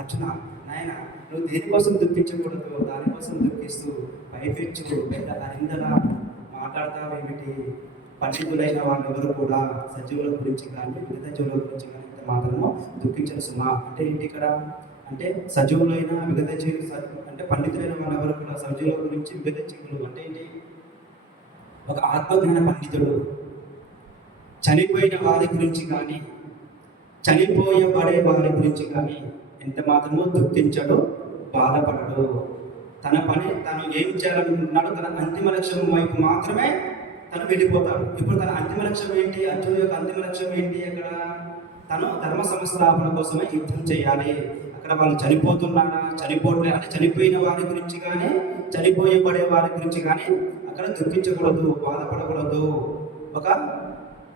అర్జున, నాయన నువ్వు దేనికోసం దుఃఖించకూడదు, దానికోసం దుఃఖిస్తూ పైపెచ్చు పెద్ద అరిందలా మాట్లాడతావేమిటి? పండితులైన వాళ్ళెవరు కూడా సజీవుల గురించి కానీ మిగతా జీవుల గురించి కానీ ఇంత మాత్రము దుఃఖించరు సుమా. అంటే ఏంటి ఇక్కడ? అంటే సజీవులైన మిగతా జీవులు అంటే పండితులైన వాళ్ళెవరు కూడా సజీవుల గురించి మిగతా జీవులు అంటే ఏంటి? ఒక ఆత్మజ్ఞాన పండితుడు చనిపోయిన వారి గురించి కానీ చనిపోయబడే వారి గురించి కానీ ఎంత మాత్రమో దుఃఖించడు, బాధపడడు. తన పని తను ఏం చేయాలనుకుంటున్నాడో తన అంతిమ లక్ష్యం వైపు మాత్రమే తను వెళ్ళిపోతాడు. ఇప్పుడు తన అంతిమ లక్ష్యం ఏంటి? అర్జునుడి యొక్క అంతిమ లక్ష్యం ఏంటి? అక్కడ తను ధర్మ సంస్థాపన కోసమే యుద్ధం చేయాలి. అక్కడ వాళ్ళు చనిపోతున్నాడా, చనిపోవట్లేదు అంటే చనిపోయిన వారి గురించి కానీ చనిపోయబడే వారి గురించి కానీ అక్కడ దుఃఖించకూడదు, బాధపడకూడదు. ఒక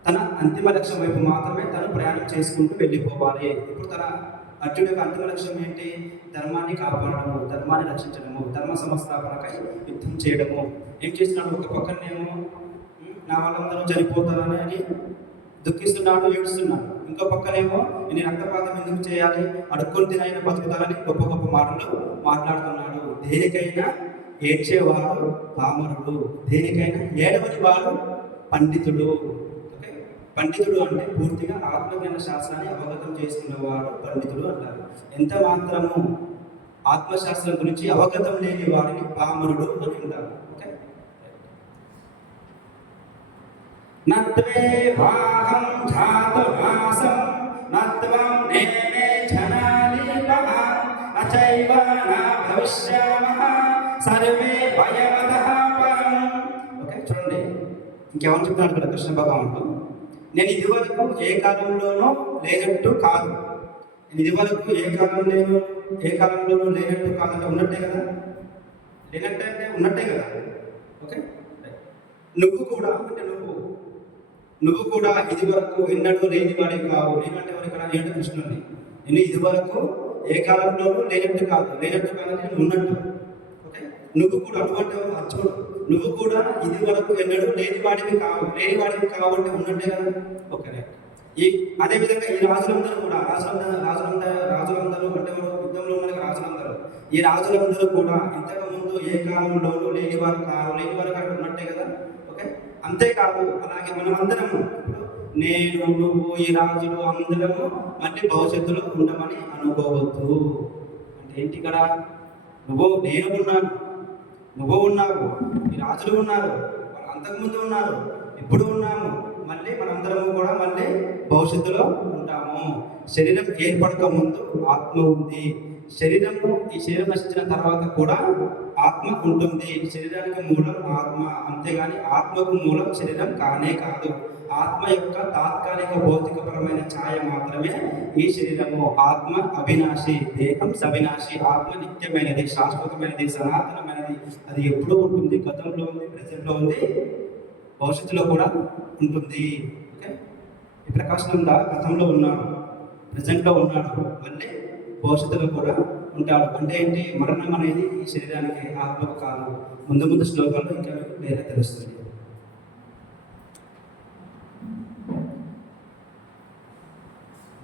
తన అంతిమ లక్ష్యం వైపు మాత్రమే తను ప్రయాణం చేసుకుంటూ వెళ్ళిపోవాలి. ఇప్పుడు తన అర్జునుడి యొక్క అంతిమ లక్ష్యం ఏంటి? ధర్మాన్ని కాపాడము, ధర్మాన్ని రక్షించడము, ధర్మ సంస్థాపనకై యుద్ధం చేయడము. ఏం చేస్తున్నాడు? ఒక పక్కనేమో నా వాళ్ళందరూ చనిపోతారని అని దుఃఖిస్తున్నాడు, ఏడుస్తున్నాడు. ఇంకో పక్కనేమో నేను రక్తపాతం ఎందుకు చేయాలి, అడుక్కొని తినైనా బతుకుతారని గొప్ప గొప్ప మాటలు మాట్లాడుతున్నాడు. దేనికైనా ఏడ్చేవాడు పామరుడు, దేనికైనా ఏడవని వాడు పండితుడు. ఓకే, పండితుడు అంటే పూర్తిగా ఆత్మజ్ఞాన శాస్త్రాన్ని అవగతం చేసుకున్నవాడు పండితుడు అంటారు. ఎంత మాత్రము ఆత్మశాస్త్రం గురించి అవగతం లేని వాడిని పామరుడు అని అంటారు. ఓకే, నత్వేవాహం ధాతునాసం నత్వం నేమే ఝనాలీపః నచైవ నా భవిష్యామః సర్వే భయవదః పరం. ఓకే, చూడండి ఇంకేమని చెప్తున్నాడు ఇక్కడ కృష్ణ భగవానుడు. నేను ఇదివరకు ఏ కాలంలోనూ లేనట్టు కాదు, నేను ఇదివరకు ఏ కాలంలోనూ లేనట్టు కాదంటే ఉన్నట్టే కదా, లేనట్టే అంటే ఉన్నట్టే కదా. ఓకే, నువ్వు కూడా అంటే నువ్వు కూడా ఇది వరకు ఎన్నడూ లేని వాడే కావు. నేనంటే ఎవరు ఇక్కడ? నేను కృష్ణుని. నేను ఇది వరకు ఏ కాలంలోనూ లేనట్టు కాదంటే నేను ఉన్నట్టు. ఓకే, నువ్వు కూడా అంటే అర్జునుడు, నువ్వు కూడా ఇది వరకు ఎన్నడూ లేని వాడివి కావు అంటే ఉన్నట్టే కదా. ఓకే, ఈ అదేవిధంగా ఈ రాజులందరూ కూడా రాజులందరూ అంటే యుద్ధంలో ఉన్న రాజులందరూ, ఈ రాజులందరూ కూడా ఇంతకు ముందు ఏ కాలంలోనూ లేనివారు కాదు ఉన్నట్టే కదా. ఓకే, అంతేకాదు అలాగే మనమందరము ఇప్పుడు నేను నువ్వు ఈ రాజులు అందరము మళ్ళీ భవిష్యత్తులో ఉండమని అనుకోవద్దు. అంటే ఏంటి ఇక్కడ? నేను ఉన్నాను, నువ్వు ఉన్నావు, ఈ రాజులు ఉన్నారు, వాళ్ళు అంతకుముందు ఉన్నారు, ఇప్పుడు ఉన్నాము, మళ్ళీ మనందరము కూడా మళ్ళీ భవిష్యత్తులో ఉంటాము. శరీరం ఏర్పడక ముందు ఆత్మ ఉంది, ఈ శరీరం నశించిన తర్వాత కూడా ఆత్మ ఉంటుంది. శరీరానికి మూలం ఆత్మ, అంతేగాని ఆత్మకు మూలం శరీరం కానే కాదు. ఆత్మ యొక్క తాత్కాలిక భౌతికపరమైన ఛాయ మాత్రమే ఈ శరీరము. ఆత్మ అవినాశి, దేహం సవినాశి. ఆత్మ నిత్యమైనది, శాశ్వతమైనది, సనాతనమైనది. అది ఎప్పుడూ ఉంటుంది, గతంలో ఉంది, ప్రజెంట్లో ఉంది, భవిష్యత్తులో కూడా ఉంటుంది. ఓకే, ఈ ప్రకాశనంద గతంలో ఉన్నాడు, ప్రజెంట్లో ఉన్నాడు, మళ్ళీ భవిష్యత్తులో కూడా ఉంటాడు. అంటే ఏంటి? మరణం అనేది ఈ శరీరానికి, ఆత్మకు కాదు. ముందు శ్లోకాల్లో ఇంకా వేరే తెలుస్తుంది.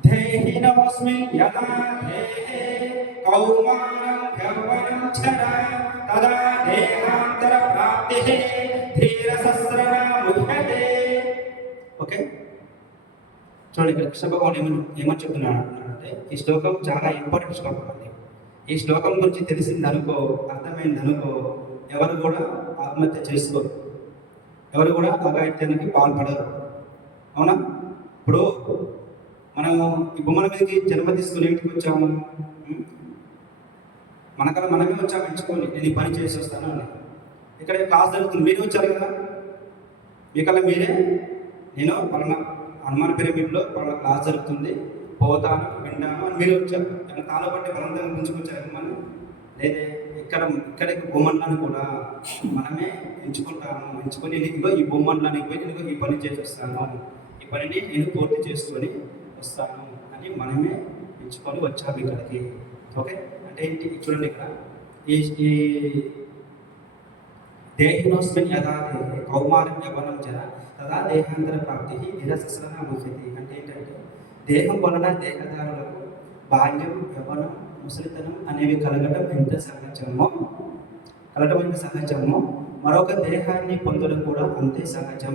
దేహినోస్మిన్ యదా దేహే కౌమారం యౌవనం చరా తదా దేహాంతర ప్రాప్తిః ధీరసస్రనా ముహ్యతే. ఓకే, చూడండి ఇక్కడ కృష్ణ భగవాన్ ఏమని చెప్తున్నాడు అంటే, ఈ శ్లోకం చాలా ఇంపార్టెంట్ శ్లోకం అండి. ఈ శ్లోకం గురించి తెలిసిందనుకో, అర్థమైందనుకో, ఎవరు కూడా ఆత్మహత్య చేసుకోరు, ఎవరు కూడా అఘాయిత్యానికి పాల్పడరు. అవునా? ఇప్పుడు మనము ఈ బొమ్మల మీదకి జన్మ తీసుకుని ఇంటికి వచ్చాము, మనకన్నా మనమే వచ్చాము ఎంచుకొని నేను ఈ పని చేసి వస్తాను అని. ఇక్కడ క్లాస్ జరుగుతుంది, మీరే వచ్చారు కదా, మీకల్లా మీరే నేను పలానా హనుమాన్ పిరమిడ్లో పలానా క్లాస్ జరుగుతుంది, పోతాను, వింటాను అని మీరే వచ్చారు. ఏమైనా తాళ పట్టి బలంగా గుంజుకొచ్చారు మనం? లేదే. ఇక్కడ బొమ్మలను కూడా మనమే ఎంచుకొని ఇదిగో ఈ బొమ్మలానికి పోయి నేను ఈ పని చేసి వస్తాను, ఈ పనిని నేను పూర్తి చేసుకొని వస్తాను అని మనమే ఎంచుకొని వచ్చాము ఇక్కడికి. ఓకే, అంటే ఏంటి? చూడండి ఇక్కడ ఈ దేహినోస్మిన్ యదా దేహే కౌమారం యవ్వనం జర తదా దేహాంతర ప్రాప్తి ధీరసస్రనా ముహ్యతి. అంటే ఏంటంటే దేహం వలన దేహదారులకు బాల్యం, యవ్వనం, ముసలితనం అనేవి కలగడం ఎంత సహజమో మరొక దేహాన్ని పొందడం కూడా అంతే సహజం.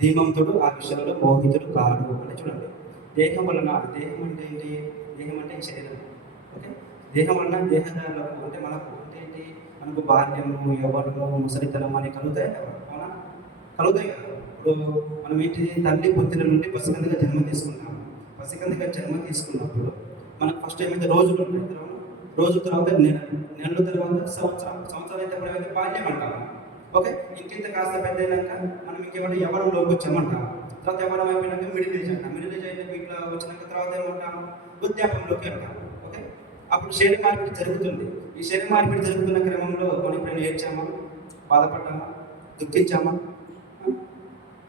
ధీమంతుడు ఆ విషయంలో మోహితుడు కాడు. అంటే చూడండి, దేహం అంటే ఏంటి? దేహం అంటే శరీరం. ఓకే, దేహం వలన దేహదారులకు అంటే మనకు అంటే ఏంటి? మనకు బాల్యము, యవ్వనము, ముసలితనం అని కలుగుతాయి కదా, అవునా? కలుగుతాయి కదా. ఇప్పుడు మనం ఏంటి, తల్లి పొత్తిల నుండి పసికందుగా జన్మ తీసుకుంటాము. పసికందుగా జన్మ తీసుకున్నప్పుడు మనకు ఫస్ట్ ఏమైతే రోజులు ఉంటాయి, రోజుల తర్వాత నెలల తర్వాత సంవత్సరాలు అయితే మనం అయితే బాల్యం అంటాము. ఓకే, ఇంకింత కాస్త పెద్ద అయినాక మనం ఇంకేమంటే యవ్వనంలోకి వచ్చామంటాం. తర్వాత యవ్వనం అయిపోయినాక మిడిల్ ఏజ్ అంటాం. మిడిల్ ఏజ్ అయినాక ఇట్లా వచ్చినాక తర్వాత ఏమంటాం? వృద్ధాపంలోకి వెళ్తాం. ఓకే, అప్పుడు శరీర మార్పిడి జరుగుతుంది. ఈ శరీర మార్పిడి జరుగుతున్న క్రమంలో మనం ఎప్పుడైనా ఏడ్చామా, బాధపడ్డామా, దుఃఖించామా?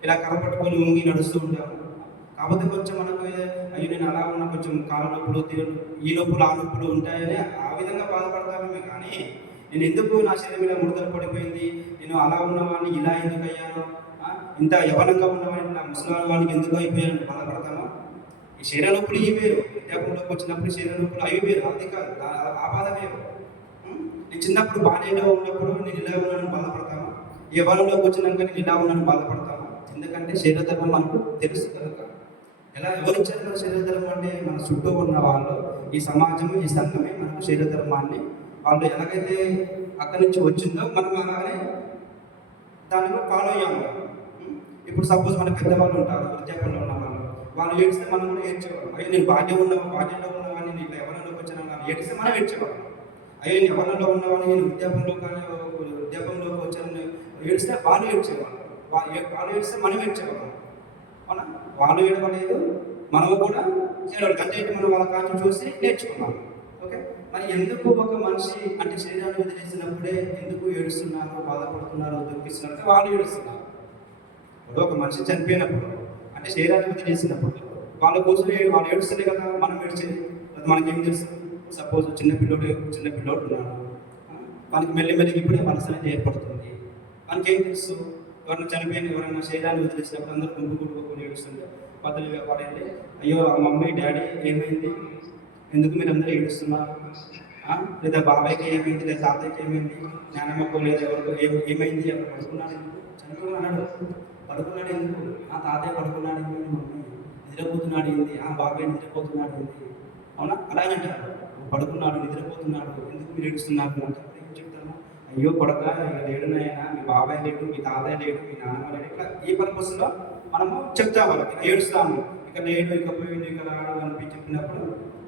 ఇలా కలపట్టుకొని ఉంగి నడుస్తూ ఉంటాము. కాకపోతే కొంచెం మనకు అయ్యో నేను అలా ఉన్నా, కొంచెం కాళ్ళ నొప్పులు, ఈ నొప్పులు, ఆ నొప్పులు ఉంటాయని ఆ విధంగా బాధపడతామే. కానీ నేను ఎందుకు నా శరీరం ఇలా ముడతలు పడిపోయింది, నేను అలా ఉన్నవాడిని ఇలా ఎందుకు అయ్యాను, ఇంత యవనంగా ఉన్నవాడిని నా ముసలాం వాడికి ఎందుకు అయిపోయాను బాధపడతామా? ఈ శరీర నొప్పులు ఇవి వేరు. వృద్ధాపంలోకి వచ్చినప్పుడు శరీర నొప్పులు అవి వేరు, అది కాదు, ఆ బాధ వేరు. నేను చిన్నప్పుడు బాధ్యతలో ఉన్నప్పుడు నేను ఇలా ఉన్నాను బాధపడతామా? యవనంలోకి వచ్చినాక నేను ఇలా ఉన్నాను బాధపడతామా? ఎందుకంటే శరీర ధర్మం మనకు తెలుసు కనుక. ఎలా ఎవరిచ్చారు మన శరీర ధర్మం అంటే? మన చుట్టూ ఉన్న వాళ్ళు, ఈ సమాజం, ఈ సంఘమే మనకు శరీర ధర్మాన్ని వాళ్ళు ఎలాగైతే అక్కడి నుంచి వచ్చిందో మనం అలాగే దాన్ని ఫాలో అయ్యాము. ఇప్పుడు సపోజ్ మన పెద్దవాళ్ళు ఉంటారు, వృద్ధాపంలో ఉన్న వాళ్ళు ఏడిస్తే మనం కూడా ఏడ్చేవాళ్ళం. అయ్యో నేను బాల్యంలో ఉన్నవాడిని, నేను యవ్వనంలోకి వచ్చిన వాళ్ళు ఏడిస్తే మనం ఏడ్చేవాళ్ళం. అయ్యో నేను యవ్వనంలో ఉన్నవాడిని, నేను వృద్ధాపంలోకి వచ్చాను ఏడిస్తే వాళ్ళు ఏడ్చేవాళ్ళు. వాళ్ళు ఏడిస్తే మనం ఏడ్చేవాళ్ళం. అవునా? వాళ్ళు ఏడవలేదు, మనము కూడా ఏడవడం. అంటే మనం వాళ్ళ కాంచి చూసి నేర్చుకున్నాం. ఓకే, మరి ఎందుకు ఒక మనిషి అంటే శరీరాన్ని వదిలేసినప్పుడే ఎందుకు ఏడుస్తున్నారు, బాధపడుతున్నారు, దుఃఖిస్తున్నారు? వాళ్ళు ఏడుస్తున్నారు. ఇప్పుడు ఒక మనిషి చనిపోయినప్పుడు అంటే శరీరాన్ని వదిలేసినప్పుడు వాళ్ళ కోసం వాళ్ళు ఏడుస్తలే కదా మనం ఏడ్చేది. మనకేం తెలుసు? సపోజ్ చిన్నపిల్లోడు ఉన్నాడు, మనకి మెల్లిమెల్లిగా ఇప్పుడే మనసు అనేది ఏర్పడుతుంది. మనకేం తెలుసు? ఎవరైనా శరీరాన్ని వదిలేసినప్పుడు అందరూ గుంపుకొని ఏడుస్తుంటే బదులుగా పడేది, అయ్యో మమ్మీ డాడీ ఏమైంది, ఎందుకు మీరు అందరూ ఏడుస్తున్నారు? లేదా బాబాయ్కి ఏమైంది, లేదా తాతయ్యకి ఏమైంది, నానమ్మకు లేదా ఎవరికో ఏమైంది, అక్కడ పడుకున్నాడు ఎందుకు, చనిపోతున్నాడు పడుకున్నాడు ఎందుకు, తాతయ్య పడుకున్నాడు ఏంటి, మమ్మీ నిద్రపోతున్నాడు ఏంది, బాబాయ్ నిద్రపోతున్నాడు ఏంటి, అవునా? అలాగే అంటారు, పడుకున్నాడు నిద్రపోతున్నాడు ఎందుకు మీరు ఏడుస్తున్నారు అంటే ఏం చెప్తాను? అయ్యో కొడక ఇక లేడునైనా, మీ బాబాయ్ లేడు, మీ తాతయ్య లేడు, మీ నాన్నమ్మ లేడు, ఇట్లా ఈ పర్పస్లో మనము చెప్తాం వాళ్ళకి, ఏడుస్తాము. ఇక లేడు, ఇక పోయిండు, ఇక రాడు అని చెప్పినప్పుడు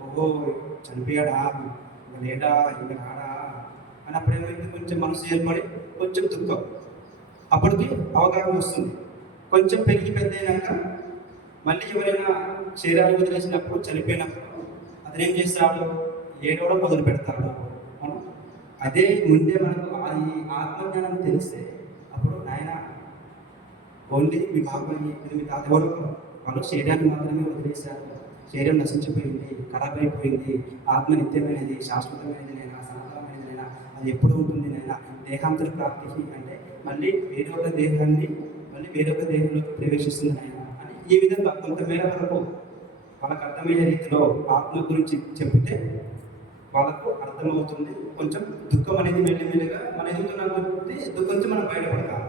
ఓహో చనిపోయాడా, ఇక లేడా, ఇక రాడా అని అప్పుడు ఏమైంది? కొంచెం మనసు ఏర్పడి కొంచెం దుఃఖం, అప్పటికి అవగాహన వస్తుంది. కొంచెం పెరిగి పెద్ద అయినాక మళ్ళీ ఎవరైనా శరీరాన్ని వదిలేసినప్పుడు, చనిపోయినప్పుడు అతను ఏం చేస్తాడు? ఏడవడం మొదలు పెడతాడు. అదే ముందే మనకు ఈ ఆత్మజ్ఞానం తెలిస్తే అప్పుడు నాయన ఓన్లీ మీ బాబాయ్, మీ తాత ఎవరు వాళ్ళు శరీరాన్ని మాత్రమే వదిలేశారు, శరీరం నశించిపోయింది, ఖరాబ్ అయిపోయింది, ఆత్మ నిత్యమైనది, శాశ్వతమైనది నైనా, సనాతనమైనది నైనా, అది ఎప్పుడు ఉంటుంది నైనా, దేహాంతర ప్రాప్తి అంటే మళ్ళీ వేరొక దేహంలోకి ప్రవేశిస్తుంది నైనా అని ఈ విధంగా కొంతమేర వరకు వాళ్ళకు అర్థమయ్యే రీతిలో ఆత్మ గురించి చెబితే వాళ్ళకు అర్థమవుతుంది. కొంచెం దుఃఖం అనేది మెల్లిమెల్లిగా మనం ఎదుగుతున్న కొద్దీ దుఃఖం నుంచి మనం బయటపడతాం.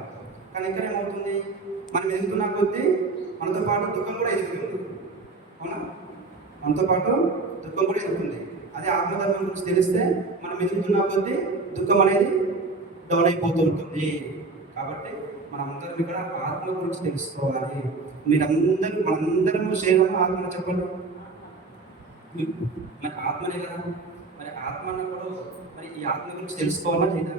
కానీ ఇక్కడ ఏమవుతుంది? మనం ఎదుగుతున్న కొద్దీ మనతో పాటు దుఃఖం కూడా ఎదుగుతుంది. అవునా? మనతో పాటు దుఃఖం కూడా ఎదుగుతుంది. అదే ఆత్మధర్మం గురించి తెలిస్తే మనం ఎదుగుతున్న కొద్దీ దుఃఖం అనేది డౌన్ అయిపోతూ ఉంటుంది. కాబట్టి మనమందరం ఇక్కడ ఆత్మ గురించి తెలుసుకోవాలి. మనందరం శరీరం ఆత్మ చెప్పండి, మరి ఆత్మనే కదా. మరి ఆత్మ అన్నప్పుడు మరి ఈ ఆత్మ గురించి తెలుసుకోవాలా లేదా?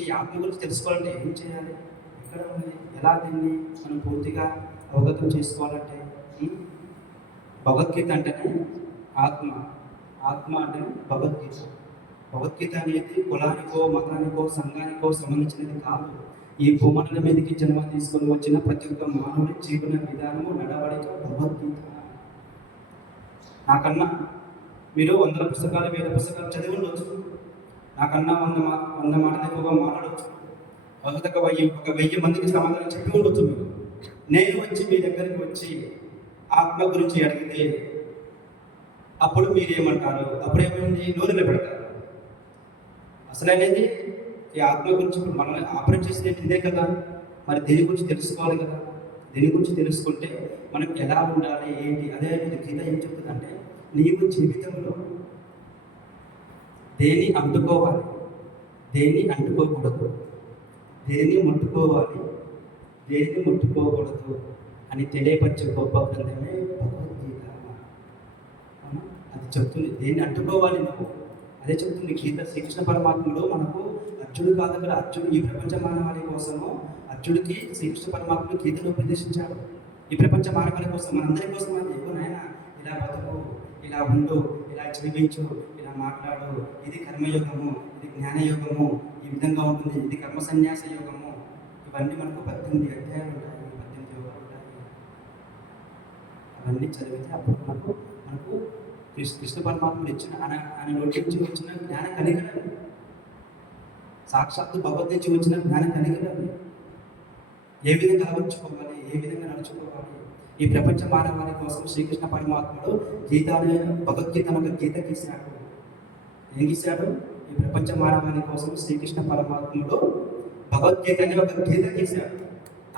ఈ ఆత్మ గురించి తెలుసుకోవాలంటే ఏం చేయాలి? ఎక్కడ ఉంది? ఎలా దీన్ని మనం పూర్తిగా అవగతం చేసుకోవాలంటే భగవద్గీత అంటేనే ఆత్మ అంటేనే భగవద్గీత అనేది కులానికో, మతానికో, సంఘానికో సంబంధించినది కాదు. ఈ భూమండలం మీదకి జన్మ తీసుకొని వచ్చిన ప్రతి ఒక్క మానవుడి జీవన విధానము, నడవడిక భగవద్గీత. నాకన్నా మీరు 100 పుస్తకాలు, 1000 పుస్తకాలు చదివి ఉండొచ్చు, నాకన్నా 100 మాటలు ఎక్కువగా మాట్లాడవచ్చు, ఒక 1000 మందికి సమాధానం చెప్పి ఉండొచ్చు. నేను వచ్చి మీ దగ్గరికి వచ్చి ఆత్మ గురించి అడిగితే అప్పుడు మీరేమంటారు? అప్పుడేమైంది? నూనెలో పెడతారు. అసలనేది ఈ ఆత్మ గురించి ఇప్పుడు మనల్ని ఆపరేట్ చేసేది ఇదే కదా. మరి దేని గురించి తెలుసుకోవాలి కదా. దేని గురించి తెలుసుకుంటే మనం ఎలా ఉండాలి ఏంటి అదే గీత ఏం చెప్తుందంటే, నీవు జీవితంలో దేన్ని అంటుకోవాలి, దేన్ని అంటుకోకూడదు, దేన్ని ముట్టుకోవాలి, దేన్ని ముట్టుకోకూడదు అని తెలియపరిచే గొప్ప గ్రంథమే భగవద్గీత. అది చెప్తుంది దేన్ని అంటుకోవాలి నువ్వు. అదే చెప్తుంది గీత. శ్రీకృష్ణ పరమాత్ముడు మనకు అర్జునుడు కాదు కదా, అర్జునుడు ఈ ప్రపంచ మానవాళి కోసము అర్జునుడికి శ్రీకృష్ణ పరమాత్ముడు గీతను ఉపదేశించాడు. ఈ ప్రపంచ మానవాళి కోసం, మనందరి కోసం అని చెప్పు నాయన, ఇలా బతుకు, ఇలా ఉండు, ఇలా జీవించు, ఇలా మాట్లాడు, ఇది కర్మయోగము, ఇది జ్ఞానయోగము, ఈ విధంగా ఉంటుంది, ఇది కర్మ సన్యాస యోగము. ఇవన్నీ మనకు 18 అధ్యాయాలు ఉంటాయి, 18 యోగాలు ఉంటాయి. అవన్నీ చదివితే అప్పుడు మనకు కృష్ణ పరమాత్ముడు ఇచ్చిన ఆయన నోటి నుంచి వచ్చిన జ్ఞాన కలిగలవి, సాక్షాత్తు భగవద్ నుంచి వచ్చిన జ్ఞాన కలిగలవి. ఏ విధంగా ఆలోచించుకోవాలి, ఏ విధంగా నడుచుకోవాలి. ఈ ప్రపంచ మానవాళి కోసం శ్రీకృష్ణ పరమాత్ముడు భగవద్గీతను ఒక గీత గీశాడు. ఏం గీశాడు? ఈ ప్రపంచ మానవాళి కోసం శ్రీకృష్ణ పరమాత్ముడు భగవద్గీత అనే ఒక గీత గీశాడు.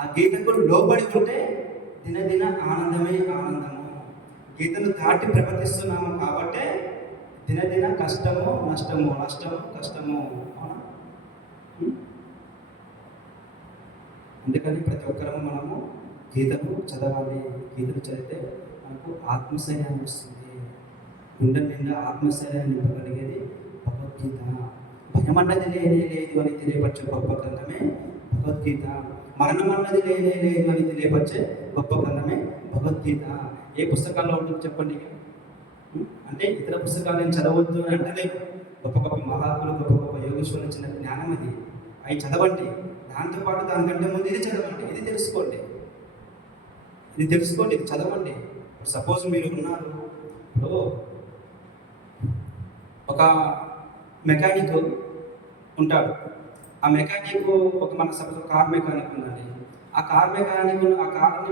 ఆ గీతకు లోబడి ఉంటే దినదిన ఆనందమే ఆనందము. గీతను దాటి ప్రవర్తిస్తున్నాము కాబట్టి దినదిన కష్టము నష్టము, నష్టము కష్టము. అందుకని ప్రతి ఒక్కరము మనము గీతను చదవాలి. గీతను చదివితే మనకు ఆత్మశైర్యాన్ని వస్తుంది. గుండె నిండా ఆత్మశైర్యాన్ని నింపగలిగేది భగవద్గీత. భయం అన్నది లేనే లేదు అని తెలియపరిచే గొప్ప గ్రంథమే భగవద్గీత. మరణం అన్నది లేనే లేదు అని తెలియపరిచే గొప్ప గ్రంథమే భగవద్గీత. ఏ పుస్తకాల్లో ఉంటుంది చెప్పండి? అంటే ఇతర పుస్తకాలు నేను చదవద్దు అని అంటలేదు. గొప్ప గొప్ప మహాత్ములు, గొప్ప గొప్ప యోగేశ్వరులు ఇచ్చిన జ్ఞానం అది. అవి చదవండి. దాంతోపాటు దానికంటే ముందు ఇది చదవండి, ఇది తెలుసుకోండి, ఇది తెలుసుకోండి, ఇది చదవండి. సపోజ్ మీరు ఉన్నారు, ఇప్పుడు ఒక మెకానిక్ ఉంటాడు. ఆ మెకానిక్ మన సపోజ్ కార్ మెకానిక్ ఉందండి. ఆ కార్ని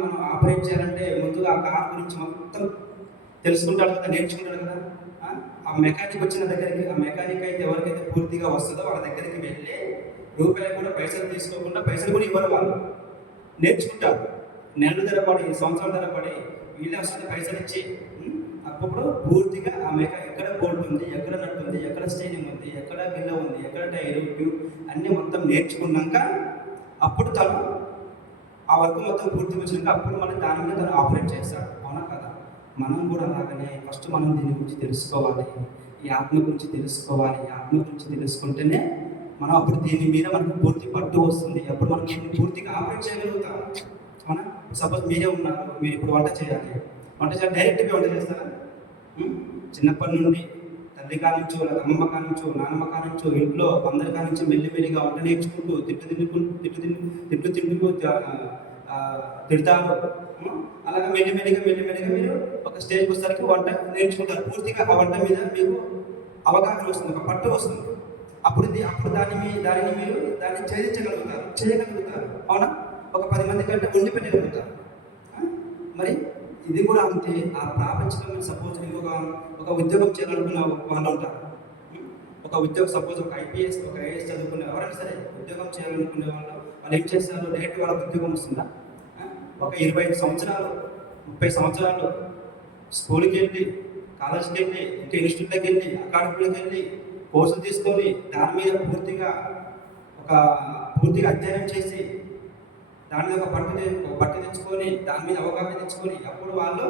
మనం ఆపరేట్ చేయాలంటే ముందుగా ఆ కార్ గురించి మొత్తం తెలుసుకుంటాడు కదా, నేర్చుకుంటాడు కదా. ఆ మెకానిక్ వచ్చిన దగ్గరికి, ఆ మెకానిక్ అయితే ఎవరికైతే పూర్తిగా వస్తుందో వాళ్ళ దగ్గరికి వెళ్ళి రూపాయలు కూడా పైసలు తీసుకోకుండా, పైసలు కూడా ఇవ్వరు, వాళ్ళు నేర్చుకుంటారు. నెలలు ధరపడి, సంవత్సరాల ధరపడి వీళ్ళే వస్తుంది పైసలు ఇచ్చి. అప్పుడు పూర్తిగా ఆ ఎక్కడ బోల్ట్ ఉంది, ఎక్కడ నట్టు ఉంది, ఎక్కడ స్టేరింగ్ ఉంది, ఎక్కడ గిల్ల ఉంది, ఎక్కడ టైరు ట్యూబ్ అన్నీ మొత్తం నేర్చుకున్నాక అప్పుడు తను ఆ వర్క్ మొత్తం పూర్తిగా వచ్చినాక అప్పుడు మనం దాని మీద తను ఆపరేట్ చేస్తాడు. అవునా కదా? మనం కూడా అలాగనే ఫస్ట్ మనం దీని గురించి తెలుసుకోవాలి, ఈ ఆత్మ గురించి తెలుసుకోవాలి. ఈ ఆత్మ గురించి తెలుసుకుంటేనే మనం అప్పుడు దీని మీద మనకు పూర్తి పట్టు వస్తుంది. అప్పుడు మనం దీన్ని పూర్తిగా ఆపరేట్ చేయగలుగుతాం. అవునా? సపోజ్ మీరే ఉన్నారు, మీరు ఇప్పుడు వంట చేయాలి. వంట చేయాలి, డైరెక్ట్గా వంట చేస్తారా? చిన్నప్పటి నుండి తల్లి కానించో, లేదా అమ్మమ్మ కానించో, నాన్నమ్మ కానించో, ఇంట్లో అందరి కానించి మెల్లిమెల్లిగా వంట నేర్చుకుంటూ తిట్టు తిడతారు. అలాగే మెల్లిమెల్లిగా మీరు ఒక స్టేజ్కి వచ్చేసరికి వంట నేర్చుకుంటారు. పూర్తిగా ఆ వంట మీద మీకు అవగాహన వస్తుంది, ఒక పట్టు వస్తుంది. అప్పుడు దాన్ని మీరు చేయగలుగుతారు. అవునా? ఒక 10 మంది కంటే ఉండి పెట్టగలుగుతారు. మరి ఇది కూడా అంతే. ఆ ప్రాపంచికమైన సపోజ్ ఒక ఉద్యోగం చేయాలనుకున్న వాళ్ళు ఉంటారు. ఒక ఉద్యోగం సపోజ్ ఒక ఐపీఎస్, ఒక ఐఏఎస్ చదువుకునే ఎవరైనా సరే ఉద్యోగం చేయాలనుకునే వాళ్ళు ఏం చేస్తారు? డైరెక్ట్ వాళ్ళకి ఉద్యోగం వస్తుందా? ఒక 25 సంవత్సరాలు, 30 సంవత్సరాలు స్కూల్కి వెళ్ళి, కాలేజ్కి వెళ్ళి, ఇంకా ఇన్స్టిట్యూట్లోకి వెళ్ళి, అకాడమీలోకి వెళ్ళి కోర్సులు తీసుకొని దాని మీద పూర్తిగా అధ్యయనం చేసి దాని మీద ఒక పట్టు తెచ్చుకొని దాని మీద అవగాహన తెచ్చుకొని అప్పుడు వాళ్ళు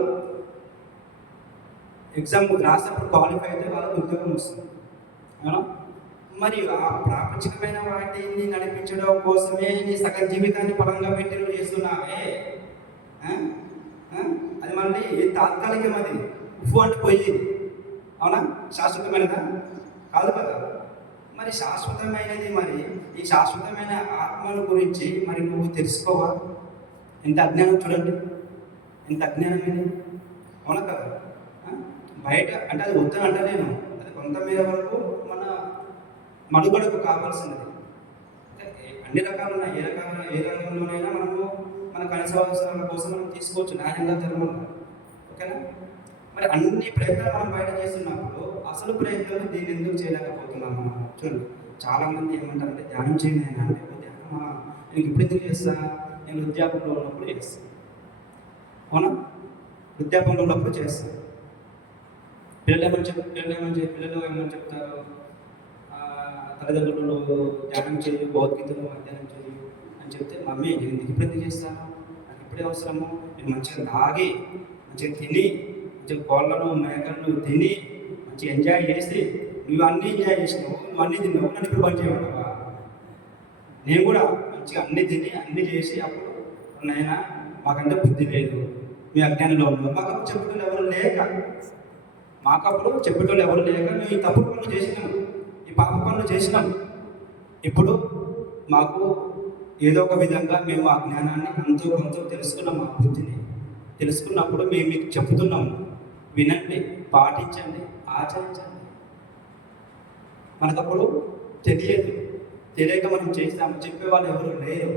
ఎగ్జామ్ రాసినప్పుడు క్వాలిఫై అయితే వాళ్ళకి ఉద్యోగం వస్తుంది. అవునా? మరి ఆ ప్రాపంచికమైన వాటిని నడిపించడం కోసమే నీ సగం జీవితాన్ని పరంగా పెట్టి నువ్వు చేస్తున్నావే. అది మళ్ళీ తాత్కాలికమది, ఉఫు అంటే పోయేది. అవునా? శాశ్వతమైనదా? కాదు కదా. మరి శాశ్వతమైనది, మరి ఈ శాశ్వతమైన ఆత్మను గురించి మరి నువ్వు తెలుసుకోవా? ఎంత అజ్ఞానం చూడండి, ఎంత అజ్ఞానం ఇది. అవునా కదా? బయట అంటే అది వద్దని అంటలేను, అది కొంతమేర వరకు మన మనుగడకు కావాల్సినది. అన్ని రకాలు ఉన్నాయి. ఏ రంగంలోనైనా మనము మన కనీస అవసరాల కోసం మనం తీసుకోవచ్చు న్యాయంగా, ధర్మంగా. ఓకేనా? మరి అన్ని ప్రయత్నాలు మనం బయట చేస్తున్నప్పుడు అసలు ప్రయత్నాలు దీన్ని ఎందుకు చేయలేకపోతున్నాం మనం? చూడండి, చాలామంది ఏమంటారంటే ధ్యానం చేయండి అని అంటే, ధ్యానమా నేను ఇప్పుడు ఎందుకు చేస్తా, నేను వృద్ధాపంలో ఉన్నప్పుడు చేస్తాను. అవునా? వృద్ధాపంలో ఉన్నప్పుడు చేస్తాను. పిల్లలు ఏమని చెప్తారు, తల్లిదండ్రులు ధ్యానం చేయు, భగవద్గీతలో అధ్యయనం చేయు అని చెప్తే, మమ్మీ నేను ఇప్పుడు ఎందుకు చేస్తాను, నాకు ఇప్పుడే అవసరము, నేను మంచిగా తాగి మంచిగా తిని మంచిగా కోళ్ళను మేకలను తిని మంచిగా ఎంజాయ్ చేసి, నువ్వు అన్నీ ఎంజాయ్ చేసినావు, నువ్వు అన్నీ తిన్నావు, నన్ను ఇప్పుడు పని చేయమంటావా? నేను కూడా మంచిగా అన్నీ తిని అన్నీ చేసి అప్పుడు నాయనా మాకంటే బుద్ధి లేదు, మీ అజ్ఞానంలో ఉన్నాం, మాకప్పుడు చెప్పేటోళ్ళు ఎవరు లేక మేము ఈ తప్పుడు పనులు చేసినాం, ఈ పాప పనులు చేసినాం. ఇప్పుడు మాకు ఏదో ఒక విధంగా మేము ఆ జ్ఞానాన్ని అంతో కొంత తెలుసుకున్నాం, ఆ బుద్ధిని తెలుసుకున్నప్పుడు మేము మీకు చెబుతున్నాము, వినండి, పాటించండి, ఆచరించండి. మనకప్పుడు తెలియక మనం చేస్తాము, చెప్పేవాళ్ళు ఎవరు లేరు.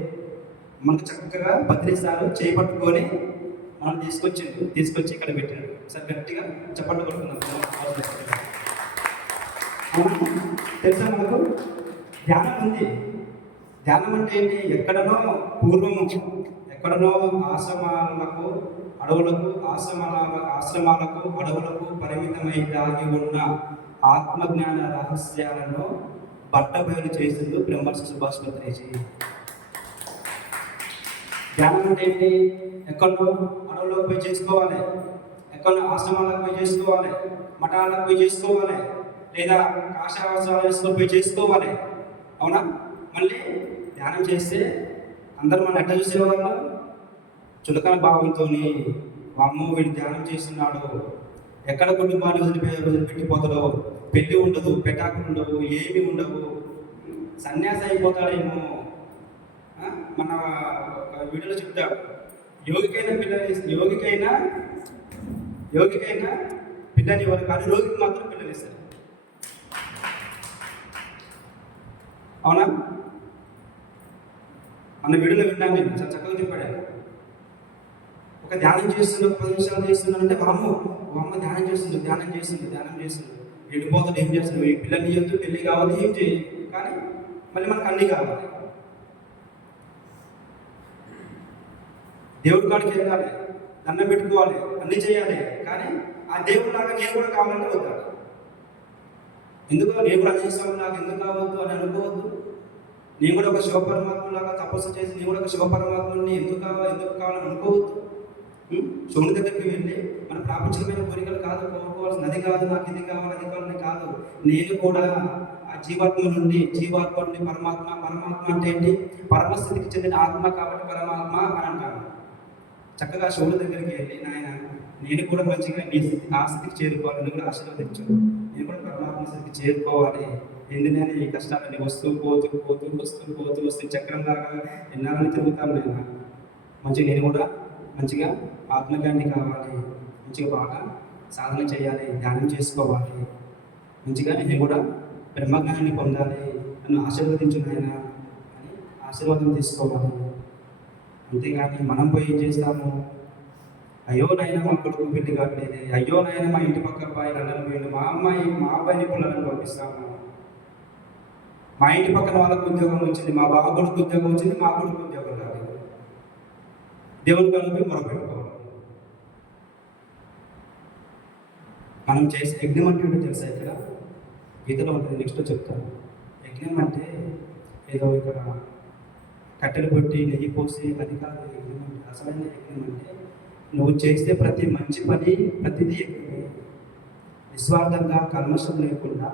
మనకు చక్కగా బదిలిస్తారు, చేపట్టుకొని మనం తీసుకొచ్చి ఇక్కడ పెట్టాడు. సార్ గట్టిగా చప్పట్లు కొడుతున్నాం. తెలుసా మనకు ధ్యానం ఉంది. ధ్యానం అంటే ఏంటి? ఎక్కడనో ఆశ్రమాలకు అడవులకు పరిమితమై దాగి ఉన్న ఆత్మజ్ఞాన రహస్యాలను బట్టబయలు చేసింది బ్రహ్మర్షి సుభాష్ పత్రిజీ. ధ్యానం అంటే ఏంటి? ఎక్కడో అడవులకు పోయి చేసుకోవాలి, ఎక్కడో ఆశ్రమాలకు పోయి చేసుకోవాలి, మఠాలకు పోయి చేసుకోవాలి, లేదా కాషాయవస్త్రాలు పోయి చేసుకోవాలి. అవునా? మళ్ళీ ధ్యానం చేస్తే అందరూ మనం ఎట్లా చూసేవాళ్ళు? చులకన భావంతో, అమ్మో వీడు ధ్యానం చేస్తున్నాడు, ఎక్కడ కుటుంబాన్ని వదిలిపెట్టిపోతాడో, పెళ్లి ఉండదు, పెటాకులు ఉండవు, ఏమి ఉండవు, సన్యాసి అయిపోతాడేమో. మన వీడియోలో చెప్తాడు, యోగికైనా పిల్లని ఇవ్వరు, కానీ రోగికి మాత్రం పిల్లలు ఇస్తారు. అవునా? మన వీడియోలో విన్నాను నేను, చాలా చక్కగా చెప్పాడు. ఒక ధ్యానం చేస్తున్న 10 నిమిషాలు చేస్తున్నానంటే అమ్మ ధ్యానం చేస్తుంది ఎడిపోతాడు, ఏం చేస్తున్నాడు, ఈ పిల్లల్ని చెప్తూ పెళ్ళి కావాలి, ఏం చేయాలి, కానీ మళ్ళీ మనకు అన్నీ కావాలి. దేవుడి కాడికి వెళ్ళాలి, దండం పెట్టుకోవాలి, అన్నీ చేయాలి, కానీ ఆ దేవుడు లాగా నేను కూడా కావాలంటే వద్దాడు. ఎందుకు నేను కూడా చేస్తాను, నాకు ఎందుకు కావద్దు అని అనుకోవద్దు. నేను కూడా ఒక శివపరమాత్మలాగా తపస్సు చేసి నేను కూడా ఒక శివపరమాత్మని ఎందుకు కావాలని అనుకోవద్దు. శివుని దగ్గరికి వెళ్ళి మన ప్రాపంచికమైన కోరికలు కాదు కోరుకోవాల్సింది, అది కాదు, నాకు ఇది కావాలని కాదు. నేను కూడా ఆ జీవాత్మ నుండి పరమాత్మ అంటే ఏంటి? పరమస్థితికి చెందిన ఆత్మ, కాబట్టి పరమాత్మ అని అంటాను. చక్కగా శివుడి దగ్గరికి వెళ్ళి, నాయన నేను కూడా మంచిగా ఆ స్థితికి చేరుకోవాలి, నేను కూడా ఆశీర్వదించు, నేను కూడా పరమాత్మ స్థితికి చేరుకోవాలి. ఎందుకని ఈ కష్టాలన్నీ వస్తూ పోతూ చక్రం లాగా ఎన్నాళ్ళని తిరుగుతాను. నేను కూడా మంచిగా ఆత్మజ్ఞాని కావాలి, మంచిగా బాగా సాధన చేయాలి, ధ్యానం చేసుకోవాలి, మంచిగా నేను కూడా బ్రహ్మజ్ఞానాన్ని పొందాలి, నన్ను ఆశీర్వదించు నాయన అని ఆశీర్వాదం తీసుకోవాలి. అంతేగాని మనం పోయి ఏం చేస్తాము? అయ్యో నాయన మా కొడుకు పెళ్లి కావట్లేదే, అయ్యో నాయన మా ఇంటి పక్క అబ్బాయి లండన్ పోయిండు, మా అబ్బాయిని పిల్లలను పంపిస్తాము, మా ఇంటి పక్కన వాళ్ళకు ఉద్యోగం వచ్చింది, మా బావ కొడుకు ఉద్యోగం వచ్చింది, మా కొడుకు ఉద్యోగం రాలేదు. దేవుని కనుక మొరపెట్టుకోవాలి. మనం చేసే యజ్ఞం అంటే ఏంటో తెలుసా? ఇక్కడ గీతలో ఉంటుంది, నెక్స్ట్ చెప్తాను. యజ్ఞం అంటే ఏదో ఇక్కడ కట్టెలు కొట్టి నెయ్యి పోసి అది కాదు యజ్ఞం అంటే. అసలైన యజ్ఞం అంటే నువ్వు చేసే ప్రతి మంచి పని ప్రతిదీ యజ్ఞమే. నిస్వార్థంగా కల్మషం లేకుండా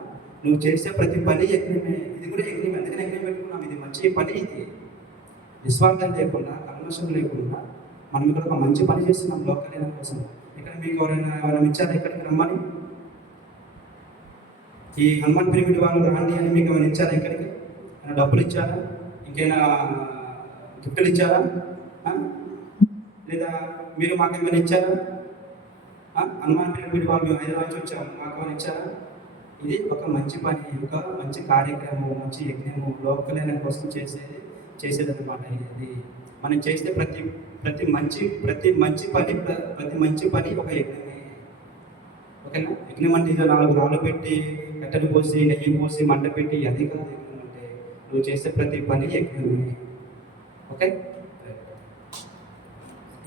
నువ్వు చేసే ప్రతి పని యజ్ఞమే. ఇది కూడా యజ్ఞమే, అందుకని యజ్ఞం పెట్టుకున్నాం. ఇది మంచి పని, ఇది నిస్వార్థం లేకుండా కల్మషం లేకుండా మనం ఇక్కడ ఒక మంచి పని చేస్తున్నాం లోకలీన కోసం. ఇక్కడ మీకు ఎవరైనా ఇచ్చారా ఇక్కడికి రమ్మని? ఈ హనుమాన్ పిరమిడ్ వాళ్ళు రాండి అని మీకు ఏమైనా ఇచ్చారా? ఇక్కడికి ఏమైనా డబ్బులు ఇచ్చారా? ఇంకైనా గిఫ్టులు ఇచ్చారా? లేదా మీరు మాకు ఏమైనా ఇచ్చారా? హనుమాన్ పిరమిడ్ వాళ్ళు మేము హైదరాబాద్ నుంచి వచ్చాము, మాకు ఏమైనా ఇచ్చారా? ఇది ఒక మంచి పని, ఒక మంచి కార్యక్రమం, మంచి యజ్ఞము, లోకలైన కోసం చేసేదన్నమాట. ఇది మనం చేస్తే ప్రతి మంచి పని ఒక యజ్ఞమే. ఓకేనా? యజ్ఞం అంటే ఏదో 4 రాళ్ళు పెట్టి కట్టెలు పోసి నెయ్యి పోసి మంట పెట్టి అది కాదు యజ్ఞం అంటే. నువ్వు చేసే ప్రతి పని యజ్ఞమే. ఓకే.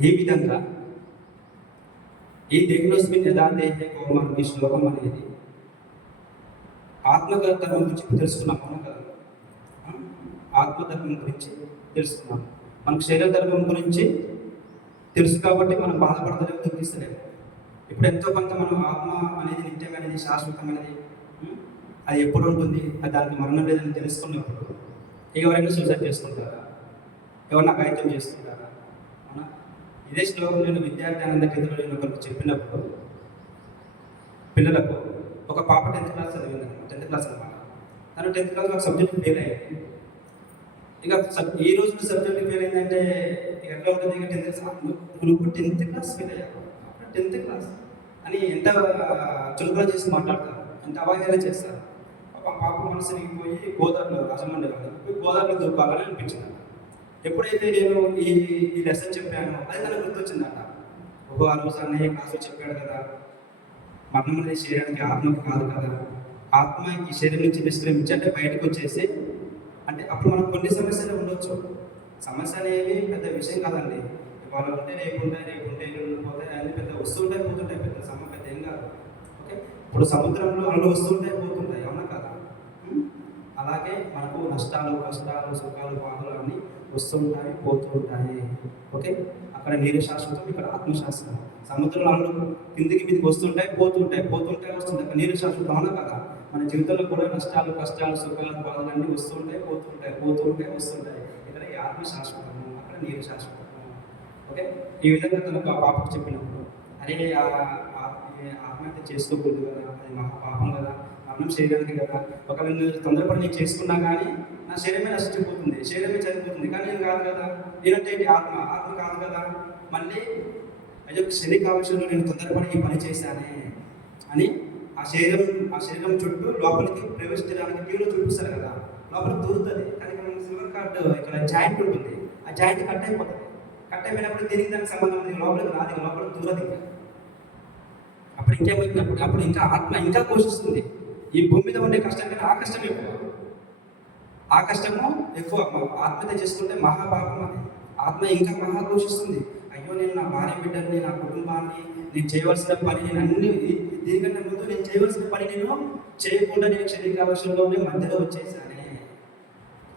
ఈ విధంగా ఈ దేహుస్మిన్ యథా దేహే కౌమారం ఈ శ్లోకం అనేది ఆత్మధర్మం గురించి తెలుసుకున్నాం మనం కదా. ఆత్మధర్మం గురించి తెలుసుకున్నాం. మనకు శరీర ధర్మం గురించి తెలుసు కాబట్టి మనం బాధపడతలేము, దుఃఖిస్తలేము. ఇప్పుడు ఎంతో కొంత మనం ఆత్మ అనేది నిత్యమైనది, శాశ్వతమైనది, అది ఎప్పుడు ఉంటుంది, అది దానికి మరణం లేదని తెలుసుకున్నప్పుడు ఎవరైనా సూసైడ్ చేసుకుంటారా? ఎవరైనా అఘాయిత్యం చేసుకుంటారా? అవునా? ఇదే శ్లోకం నేను విద్యార్థి ఆనంద కేంద్రంలో నేను ఒకరికి చెప్పినప్పుడు పిల్లలకు, ఒక పాప 10th క్లాస్ చదివింది, 10th క్లాస్ అనమాట. తను 10th క్లాస్ ఒక సబ్జెక్ట్ ఫెయిల్ అయ్యింది. ఇక ఈ రోజు సబ్జెక్ట్ ఫెయిల్ అయిందంటే ఎట్లా ఉంటుంది? ఇక 10th క్లాస్ నువ్వు 10th క్లాస్ ఫెయిల్ అయ్యావు, 10th క్లాస్ అని ఎంత చులకన చేసి మాట్లాడతారు, ఎంత అవాయిదాలు చేస్తారు. పాప మనసుని పోయి గోదావరిలో, రాజమండ్రి పోయి గోదావరిలో దూకాలని అనిపించింది. ఎప్పుడైతే నేను ఈ లెసన్ చెప్పానో అది తనకు గుర్తొచ్చిందట. ఆ రోజు అన్నయ్య క్లాసులో చెప్పాడు కదా, మరణం అనేది శరీరానికి, ఆత్మకి కాదు కదా. ఆత్మ ఈ శరీరం నుంచి నిష్క్రమించి అంటే బయటకు వచ్చేసి, అంటే అప్పుడు మనకు కొన్ని సమస్యలు ఉండొచ్చు. సమస్య అనేవి పెద్ద విషయం కాదండి. ఇవాళ ఉంటే రేపు ఉంటాయి, రేపు ఉంటే ఎల్లుండి పోతాయి, అన్నీ పెద్ద వస్తుంటాయి పోతుంటాయి, పెద్ద పెద్ద ఏం కాదు. ఓకే. ఇప్పుడు సముద్రంలో అలలు వస్తుంటాయి పోతుంటాయి, అవునా కదా. అలాగే మనకు నష్టాలు, కష్టాలు, సుఖాలు, బాధలు అన్నీ వస్తుంటాయి పోతుంటాయి. ఓకే. అక్కడ నీరు శాశ్వతం, ఇక్కడ ఆత్మ శాశ్వతం. సముద్రంలో అలలు కిందికి మీదకి వస్తుంటాయి పోతుంటాయి, పోతుంటాయి వస్తుంటాయి, అక్కడ నీరు శాశ్వతం, అవునా కదా. మన జీవితంలో కూడా నష్టాలు, కష్టాలు, సుఖాలు, బాధలు అన్నీ వస్తుంటాయి పోతుంటాయి, పోతుంటాయి వస్తుంటాయి. ఇక్కడ ఈ ఆత్మ శాశ్వతము, అక్కడ నీరు శాశ్వతము. ఓకే. ఈ విధంగా తనకు ఆ పాపకు చెప్పినప్పుడు, అరే ఆత్మహత్య చేసుకోకూడదు కదా, అది మహా పాపం కదా, మరణం శరీరానికి కదా. ఒకవేళ నేను తొందరపడి నేను చేసుకున్నా కానీ నా శరీరమే నశించిపోతుంది, శరీరమే చనిపోతుంది. కానీ నేను కాదు కదా, నేనంటే ఆత్మ కాదు కదా. మళ్ళీ అయ్యో శరీర ఆవిషయంలో నేను తొందరపడి ఈ పని చేశానే అని ఆ శరీరం చుట్టూ లోపలికి ప్రవేశించడానికి టీవీలో చూపిస్తారు కదా, లోపలికి దూరుతుంది. కానీ మనం సిల్వర్ కార్డు ఇక్కడ జాయింట్ ఉంటుంది, ఆ జాయింట్ కట్ అయిపోతుంది. కట్ అయిపోయినప్పుడు దీనికి దానికి సంబంధం ఉంది, లోపలికి రాదు, లోపలికి దూరదు. ఇంకా అప్పుడు ఇంకేమైంది? అప్పుడు ఇంకా ఆత్మ ఇంకా పోషిస్తుంది. ఈ భూమి మీద ఉండే కష్టం కంటే ఆ కష్టం ఎక్కువ, ఆ కష్టము ఎక్కువ. ఆత్మహత్య చేసుకుంటే మహాపాపం. అది ఆత్మ ఇంకా మహా పోషిస్తుంది. అయ్యో నేను నా భార్య బిడ్డల్ని, నా కుటుంబాన్ని, నేను చేయవలసిన పని, నేను అన్ని దీనికంటే ముందు నేను చేయవలసిన పని నేను చేయకుండా నేను శరీరావశంలోనే మధ్యలో వచ్చేసానే.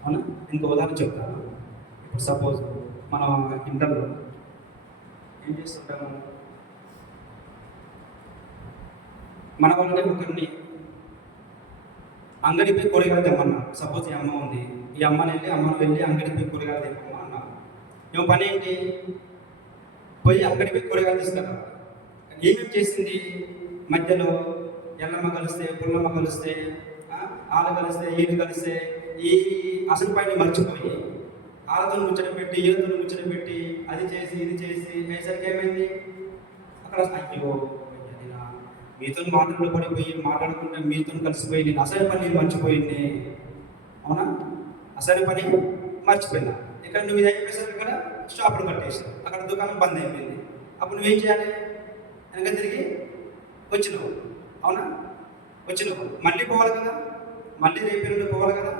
అవునా? ఇంకో ఉదాహరణ చెప్తాను. ఇప్పుడు సపోజ్ మనం ఇంటర్లో ఏం చేస్తుంటాము, మన వాళ్ళని ఒకరిని అంగడిపై కూరగాయలు తెమ్మన్నాం. సపోజ్ ఈ అమ్మ ఉంది, ఈ అమ్మని వెళ్ళి అంగడిపై కూరగాయలు తెమ్మమ్మా అన్నాం. ఏమో పని ఏంటి? పోయి అంగడిపై కూరగాయలు తీసుకురా. ఏమేమి చేసింది? మధ్యలో ఎల్లమ్మ కలిస్తే, పుల్లమ్మ కలిస్తే, ఆల కలిస్తే, ఈడు కలిస్తే ఈ అసలు పైన మర్చిపోయి ఆలతో ముచ్చట పెట్టి, ఈలతో ముచ్చట పెట్టి, అది చేసి ఇది చేసి అయ్యేసరికి ఏమైంది? అక్కడ అయ్యో మీతో మాటలు పడిపోయి మాట్లాడుకుంటే మీతో కలిసిపోయి నేను అసలు పని మర్చిపోయింది. అవునా? అసలు పని మర్చిపోయినా. ఇక్కడ నువ్వు ఇది అయిపోయేసరికి ఇక్కడ షాపులు కట్టేసావు, అక్కడ దుకాణం బంద్ అయిపోయింది. అప్పుడు నువ్వేం చేయాలి? వెనక తిరిగి వచ్చినావు. అవునా? వచ్చినావు మళ్ళీ పోవాలి కదా, మళ్ళీ రేపెల్లుండి పోవాలి కదా.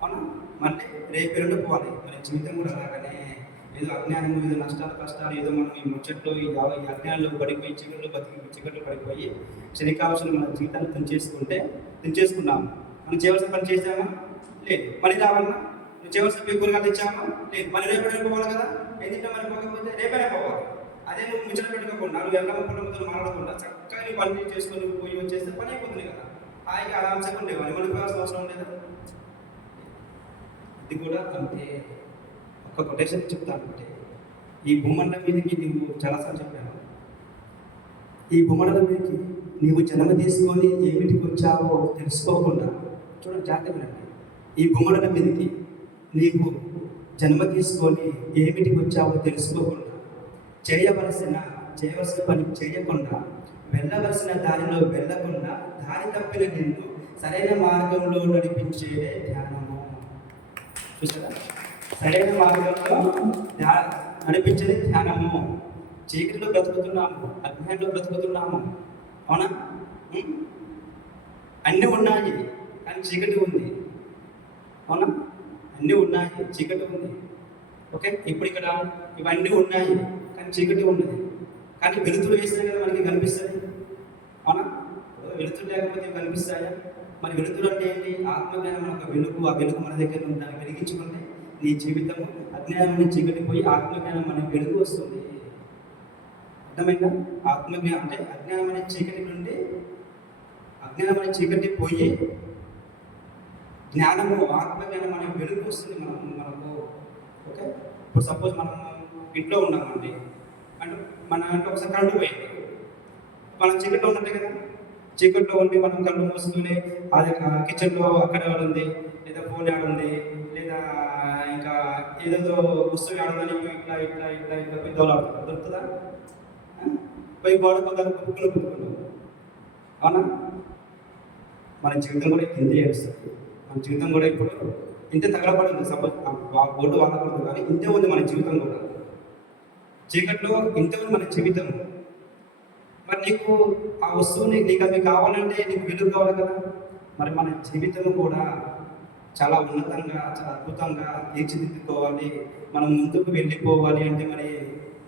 అవునా? మళ్ళీ రేపెల్లుండి పోవాలి. మరి జీవితం కూడా అలాగనే ఏదో అజ్ఞానము, ఏదో నష్టాలు, కష్టాలు, ఏదో మనం ఈ ముచ్చట్లు, ఈ అజ్ఞానంలో పడిపోయి చీకట్లు పడిపోయి శనికావశం మన జీవితాన్ని తెంచేసుకున్నాము. మనం చేయవలసిన పని చేసామా? లేదు. మళ్ళీ రావాలన్నా నువ్వు చేయవలసిన కూరగాయలు తెచ్చామా? లేదు. మళ్ళీ రేపైనా పోవాలి కదా. ఎందుకంటే మరి పోకపోతే రేపైనా పోవాలి. అదే నువ్వు ముచ్చట పెట్టుకోకుండా, నువ్వు ఎల్లమ్మ కుటుంబంతో మాట్లాడకుండా చక్కగా నీ పని చేసుకొని పోయి వచ్చేస్తే పని అయిపోతుంది కదా. హాయిగా ఆరాంశంగా ఉండేవాళ్ళు, మళ్ళీ పోవాల్సిన అవసరం ఉండేదా? ఇది కూడా అంతే. ఒక కొటేషన్ చెప్తాను. అంటే ఈ భూమండలం మీదకి నీవు చాలాసార్లు చెప్పాను, ఈ భూమండలం మీదకి నీవు జన్మ తీసుకొని ఏమిటికి వచ్చావో తెలుసుకోకుండా, చూడండి జాగ్రత్తగా వినండి, ఈ భూమండలం మీదకి నీవు జన్మ తీసుకొని ఏమిటికి వచ్చావో తెలుసుకోకుండా, చేయవలసిన పని చేయకుండా, వెళ్ళవలసిన దారిలో వెళ్ళకుండా, దారి తప్పిన నిన్ను సరైన మార్గంలో నడిపించేదే ధ్యానము. చూసారా? సరైన మార్గంలో నడిపించేది ధ్యానము. చీకటిలో బ్రతుకుతున్నాము, అజ్ఞానంలో బ్రతుకుతున్నాము. అవునా? అన్నీ ఉన్నాయి కానీ చీకటి ఉంది. అవునా? అన్నీ ఉన్నాయి, చీకటి ఉంది. ఓకే, ఇప్పుడు ఇక్కడ ఇవన్నీ ఉన్నాయి కానీ చీకటి ఉన్నది. కానీ వెలుతురు వేస్తే కదా మనకి కనిపిస్తుంది. అవునా? వెలుతురు లేకపోతే కనిపిస్తాయా? మరి వెలుతురు అంటే ఏంటి? ఆత్మజ్ఞానం మనకు వెలుగు. ఆ వెలుగు మన దగ్గర ఉండాలి. వెలిగించుకుంటే నీ జీవితం అజ్ఞానం చీకటి పోయి ఆత్మజ్ఞానం మనకి వెలుగు వస్తుంది. అర్థమైందా? ఆత్మజ్ఞానం అంటే అజ్ఞానం అనే చీకటి నుండి, అజ్ఞానం అనే చీకటి పోయి జ్ఞానము, ఆత్మజ్ఞానం అనే వెలుగు వస్తుంది మనకు. ఓకే, ఇప్పుడు సపోజ్ మనం ఇంట్లో ఉన్నామండి, అంటే మన ఇంట్లో ఒకసారి కరెంటు పోయింది, మనం చీకట్లో ఉన్నట్టే కదా. చీకట్లో ఉండి మనం కళ్ళు మూసుకుని అది కిచెన్లో అక్కడ ఆడుంది, లేదా ఫోన్ ఆడుంది, లేదా ఇంకా ఏదేదో వస్తువు ఆడుందని ఇట్లా ఇట్లా ఇట్లా ఇట్లా పెద్దవాళ్ళు ఆడుతుంది, దొరుకుతుందా? పోయి గోడ కొందరు కుట్టుకుంటాం. అవునా? మన జీవితం కూడా ఇంతే ఏడుస్తుంది. మన జీవితం కూడా ఇప్పుడు ఇంతే తగలబడింది. సపోజ్ బోటు వాడకూడదు కానీ ఇంతే ఉంది మన జీవితం కూడా. చీకట్లో ఇంతే ఉంది మన జీవితం. మరి నీకు ఆ వస్తువుని నీకు అది కావాలంటే నీకు వెలుగు కావాలి కదా. మరి మన జీవితం కూడా చాలా ఉన్నతంగా, చాలా అద్భుతంగా తీర్చిదిద్దుకోవాలి, మనం ముందుకు వెళ్ళిపోవాలి అంటే మరి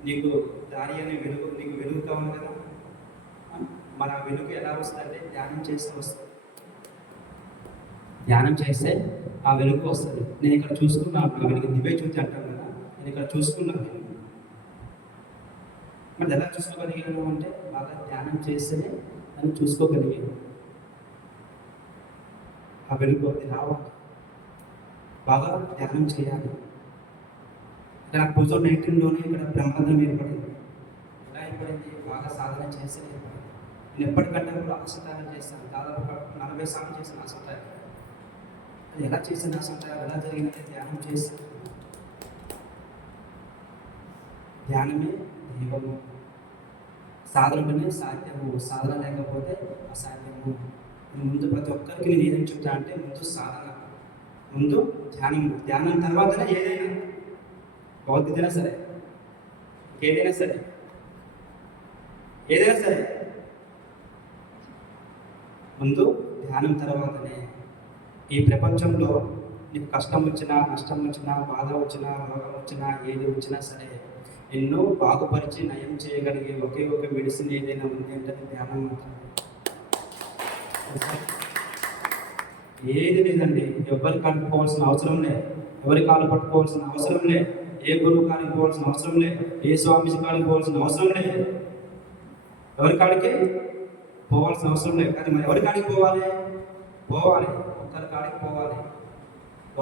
నీకు దారి అనే వెలుగు, నీకు వెలుగు కావాలి కదా. మన వెలుగు ఎలా వస్తుందంటే ధ్యానం చేస్తే వస్తుంది. ధ్యానం చేస్తే ఆ వెలుగు వస్తుంది. నేను ఇక్కడ చూసుకున్నాను, వెలుగు దివే చూసి అంటాను కదా, నేను ఇక్కడ చూసుకున్నాను. మరి ఎలా చూసుకోగలిగాను అంటే బాగా ధ్యానం చేస్తేనే దాన్ని చూసుకోగలిగాను. ఆ వెలుగు అది రావాలి, బాగా ధ్యానం చేయాలి. ఇక్కడ 2019లోనే ఇక్కడ బ్రహ్మాండం ఏర్పడింది. ఎలా ఏర్పడింది? బాగా సాధన చేస్తే ఏర్పడింది. నేను ఎప్పటికంటే కూడా ఆసంతాలు చేస్తాను, దాదాపు 40 సార్లు చేసిన ఆసంతాలు. అది ఎలా చేసిన ఆసంతాలు ఎలా జరిగినది? ధ్యానం చేసి, ధ్యానమే దైవము. సాధనలోనే సాధ్యము, సాధన లేకపోతే అసాధ్యము. ముందు ప్రతి ఒక్కరికి నేను ఏం చెప్తా అంటే ముందు సాధన, ముందు ధ్యానం, ధ్యానం తర్వాతనే ఏదైనా, భౌతికైనా సరే, ఏదైనా సరే, ఏదైనా సరే ముందు ధ్యానం తర్వాతనే. ఈ ప్రపంచంలో నీకు కష్టం వచ్చినా, నష్టం వచ్చినా, బాధ వచ్చినా, రోగం వచ్చినా, ఏది వచ్చినా సరే ఎన్నో బాగుపరిచి నయం చేయగలిగే ఒకే ఒక మెడిసిన్ ఏదైనా ఉంది అంటే ధ్యానం మాత్రమే. ఏది లేదండి. ఎవరికి కలుపుకోవాల్సిన అవసరం లేదు, ఎవరి కాలు పట్టుకోవాల్సిన అవసరం లేదు, ఏ గురువు కాడికి పోవాల్సిన అవసరం లేదు, ఏ స్వామీజీ కాడికి పోవాల్సిన అవసరం లేదు, ఎవరి కాడికి పోవాల్సిన అవసరం లేదు. కానీ మరి ఎవరి కాడికి పోవాలి? పోవాలి, ఒక్కరి కాడికి పోవాలి,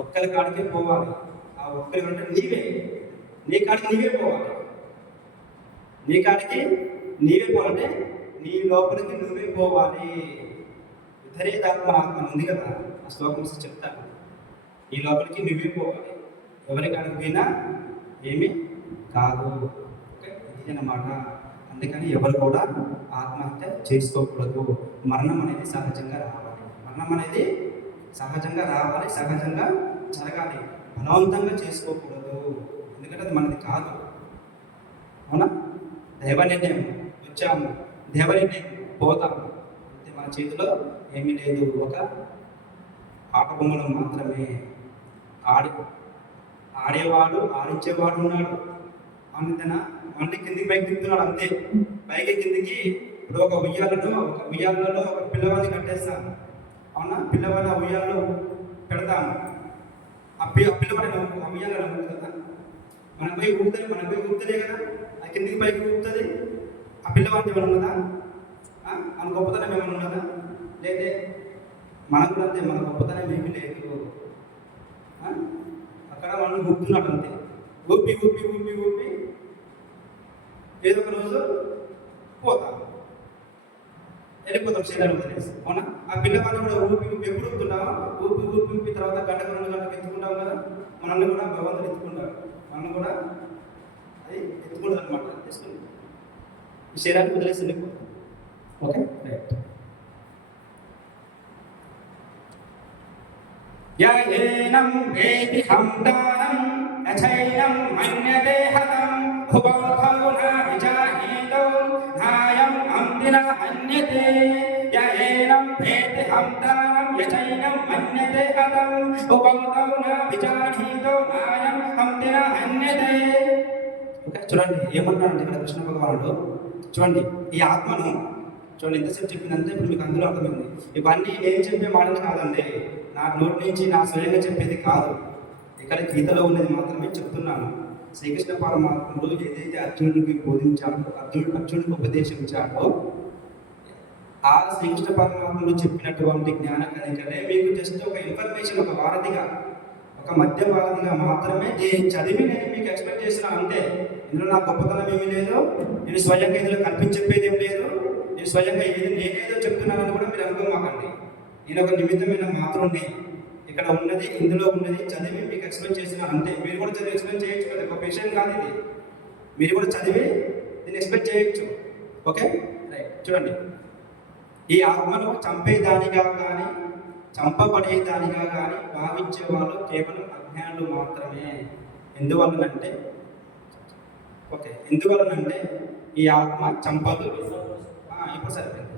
ఒక్కరి కాడికి పోవాలి. ఆ ఒక్కరి అంటే నీవే, నీ కాడికి నీవే పోవాలి, నీ కాడికి నీవే పోవాలంటే నీ లోపలికి నువ్వే పోవాలి. ఇద్దరే ధర్మ ఆత్మ ఉంది కదా, ఆ శ్లోకం చెప్తాను. ఈ లోపలికి నువ్వే పోవాలి, ఎవరి కాడికి పోయినా ఏమీ కాదు. ఇది అన్నమాట. అందుకని ఎవరు కూడా ఆత్మహత్య చేసుకోకూడదు. మరణం అనేది సహజంగా రావాలి, మరణం అనేది సహజంగా రావాలి, సహజంగా జరగాలి. బలవంతంగా చేసుకోకూడదు, ఎందుకంటే అది మనది కాదు. అవునా? దైవ నిర్ణయం, వచ్చాము, దైవ నిర్ణయం, పోతాము. అంటే మన చేతిలో ఏమీ లేదు, ఒక ఆట బొమ్మలు మాత్రమే. ఆడేవాడు, ఆడించేవాడు ఉన్నాడు. అందుకన మళ్ళీ కిందికి పైకి దిగుతున్నాడు అంతే. పైకి కిందికి ఇప్పుడు ఒక ఉయ్యాలలో ఒక పిల్లవాడిని కట్టేస్తాను. అవునా? పిల్లవాడిని ఆ ఉయ్యాలలో పెడతాము. ఆ పిల్లవాడిని ఆ ఉయ్యాలలో నమ్ముతుంది కదా, మనం పోయి ఊపుతలే కదా, ఆ కిందికి పైకి ఊపుతుంది. ఆ పిల్లవాడిని ఏమైనా ఉన్నదా? మన గొప్పతనం ఏమైనా ఉన్నదా? లేదే. మనకు కూడా అంతే, మన గొప్పతనం ఏమీ లేదు. అక్కడ మనం ఊపుతున్నాడు అంతే. ఊపి ఊపి ఊపి ఊపి ఏదో ఒక రోజు పోతాం, వెళ్ళిపోతాం, శరీరం వదిలేసి. అవునా? ఆ పిల్లవాడిని కూడా ఊపి ఊపి ఎప్పుడు ఊపుతున్నావా? ఊపి ఊపి ఊపి తర్వాత గంటకు 2 గంటలకు ఎత్తుకుంటాం కదా. మనల్ని కూడా భగవంతుడు ఎత్తుకుంటాడు, మనం కూడా అది ఎత్తుకుంటుంది అనమాట. తీసుకుని ఈ శరీరాన్ని వదిలేసి వెళ్ళిపోతాం. Okay, right. యయేనం వేది హంతానం యచైనం మన్యతే హతం భువౌ న విజానీతో నాయం అంతిన न हन्यते य एनं भेति हन्तारं यचैनं मन्यते हतम् उपगतौ न विजानीतो नायं हन्ति न हन्यते. ఓకే చూడండి ఏమంటారంటే ఇక్కడ కృష్ణ భగవానుడు చూడండి ఈ ఆత్మను చూడండి ఎంతసేపు చెప్పిందంటే ఇప్పుడు మీకు అందులో అర్థమైంది. ఇవన్నీ నేను చెప్పే మాటలు కాదండి, నా నోటి నుంచి నా స్వయంగా చెప్పేది కాదు, ఇక్కడ గీతలో ఉన్నది మాత్రమే చెప్తున్నాను. శ్రీకృష్ణ పరమాత్ముడు ఏదైతే అర్జునుడికి బోధించాడో అర్జునుడికి ఉపదేశించాడో ఆ శ్రీకృష్ణ పరమాత్ముడు చెప్పినటువంటి జ్ఞాన కణికలే మీకు జస్ట్ ఒక ఇన్ఫర్మేషన్, ఒక వారధిగా, ఒక మధ్య వారధిగా మాత్రమే చదివి నేను మీకు ఎక్స్ప్లెయిన్ చేస్తున్నాను అంతే. ఇందులో నా గొప్పతనం ఏమీ లేదు, నేను స్వయంగా ఇందులో కల్పించేది ఏం లేదు, నేను స్వయంగా నేనేదో చెప్తున్నానని కూడా మీరు అనుకోమాకండి. నేను ఒక నిమిత్తమైన మాత్రమే, ఇక్కడ ఉన్నది ఇందులో ఉన్నది చదివి మీకు ఎక్స్ప్లెయిన్ చేస్తున్నాను అంతే. మీరు కూడా చదివి ఎక్స్ప్లెయిన్ చేయొచ్చు కదా, ఒక విషయం కాదు ఇది, మీరు కూడా చదివి దీన్ని ఎక్స్ప్లెయిన్ చేయొచ్చు. Okay right. చూడండి ఈ ఆత్మను చంపేదానిగా కానీ చంపబడేదానిగా కానీ భావించే వాళ్ళు కేవలం అజ్ఞానులు మాత్రమే. ఎందువల్లనంటే ఈ ఆత్మ చంపదు. ఇప్పుడు సరిపోయింది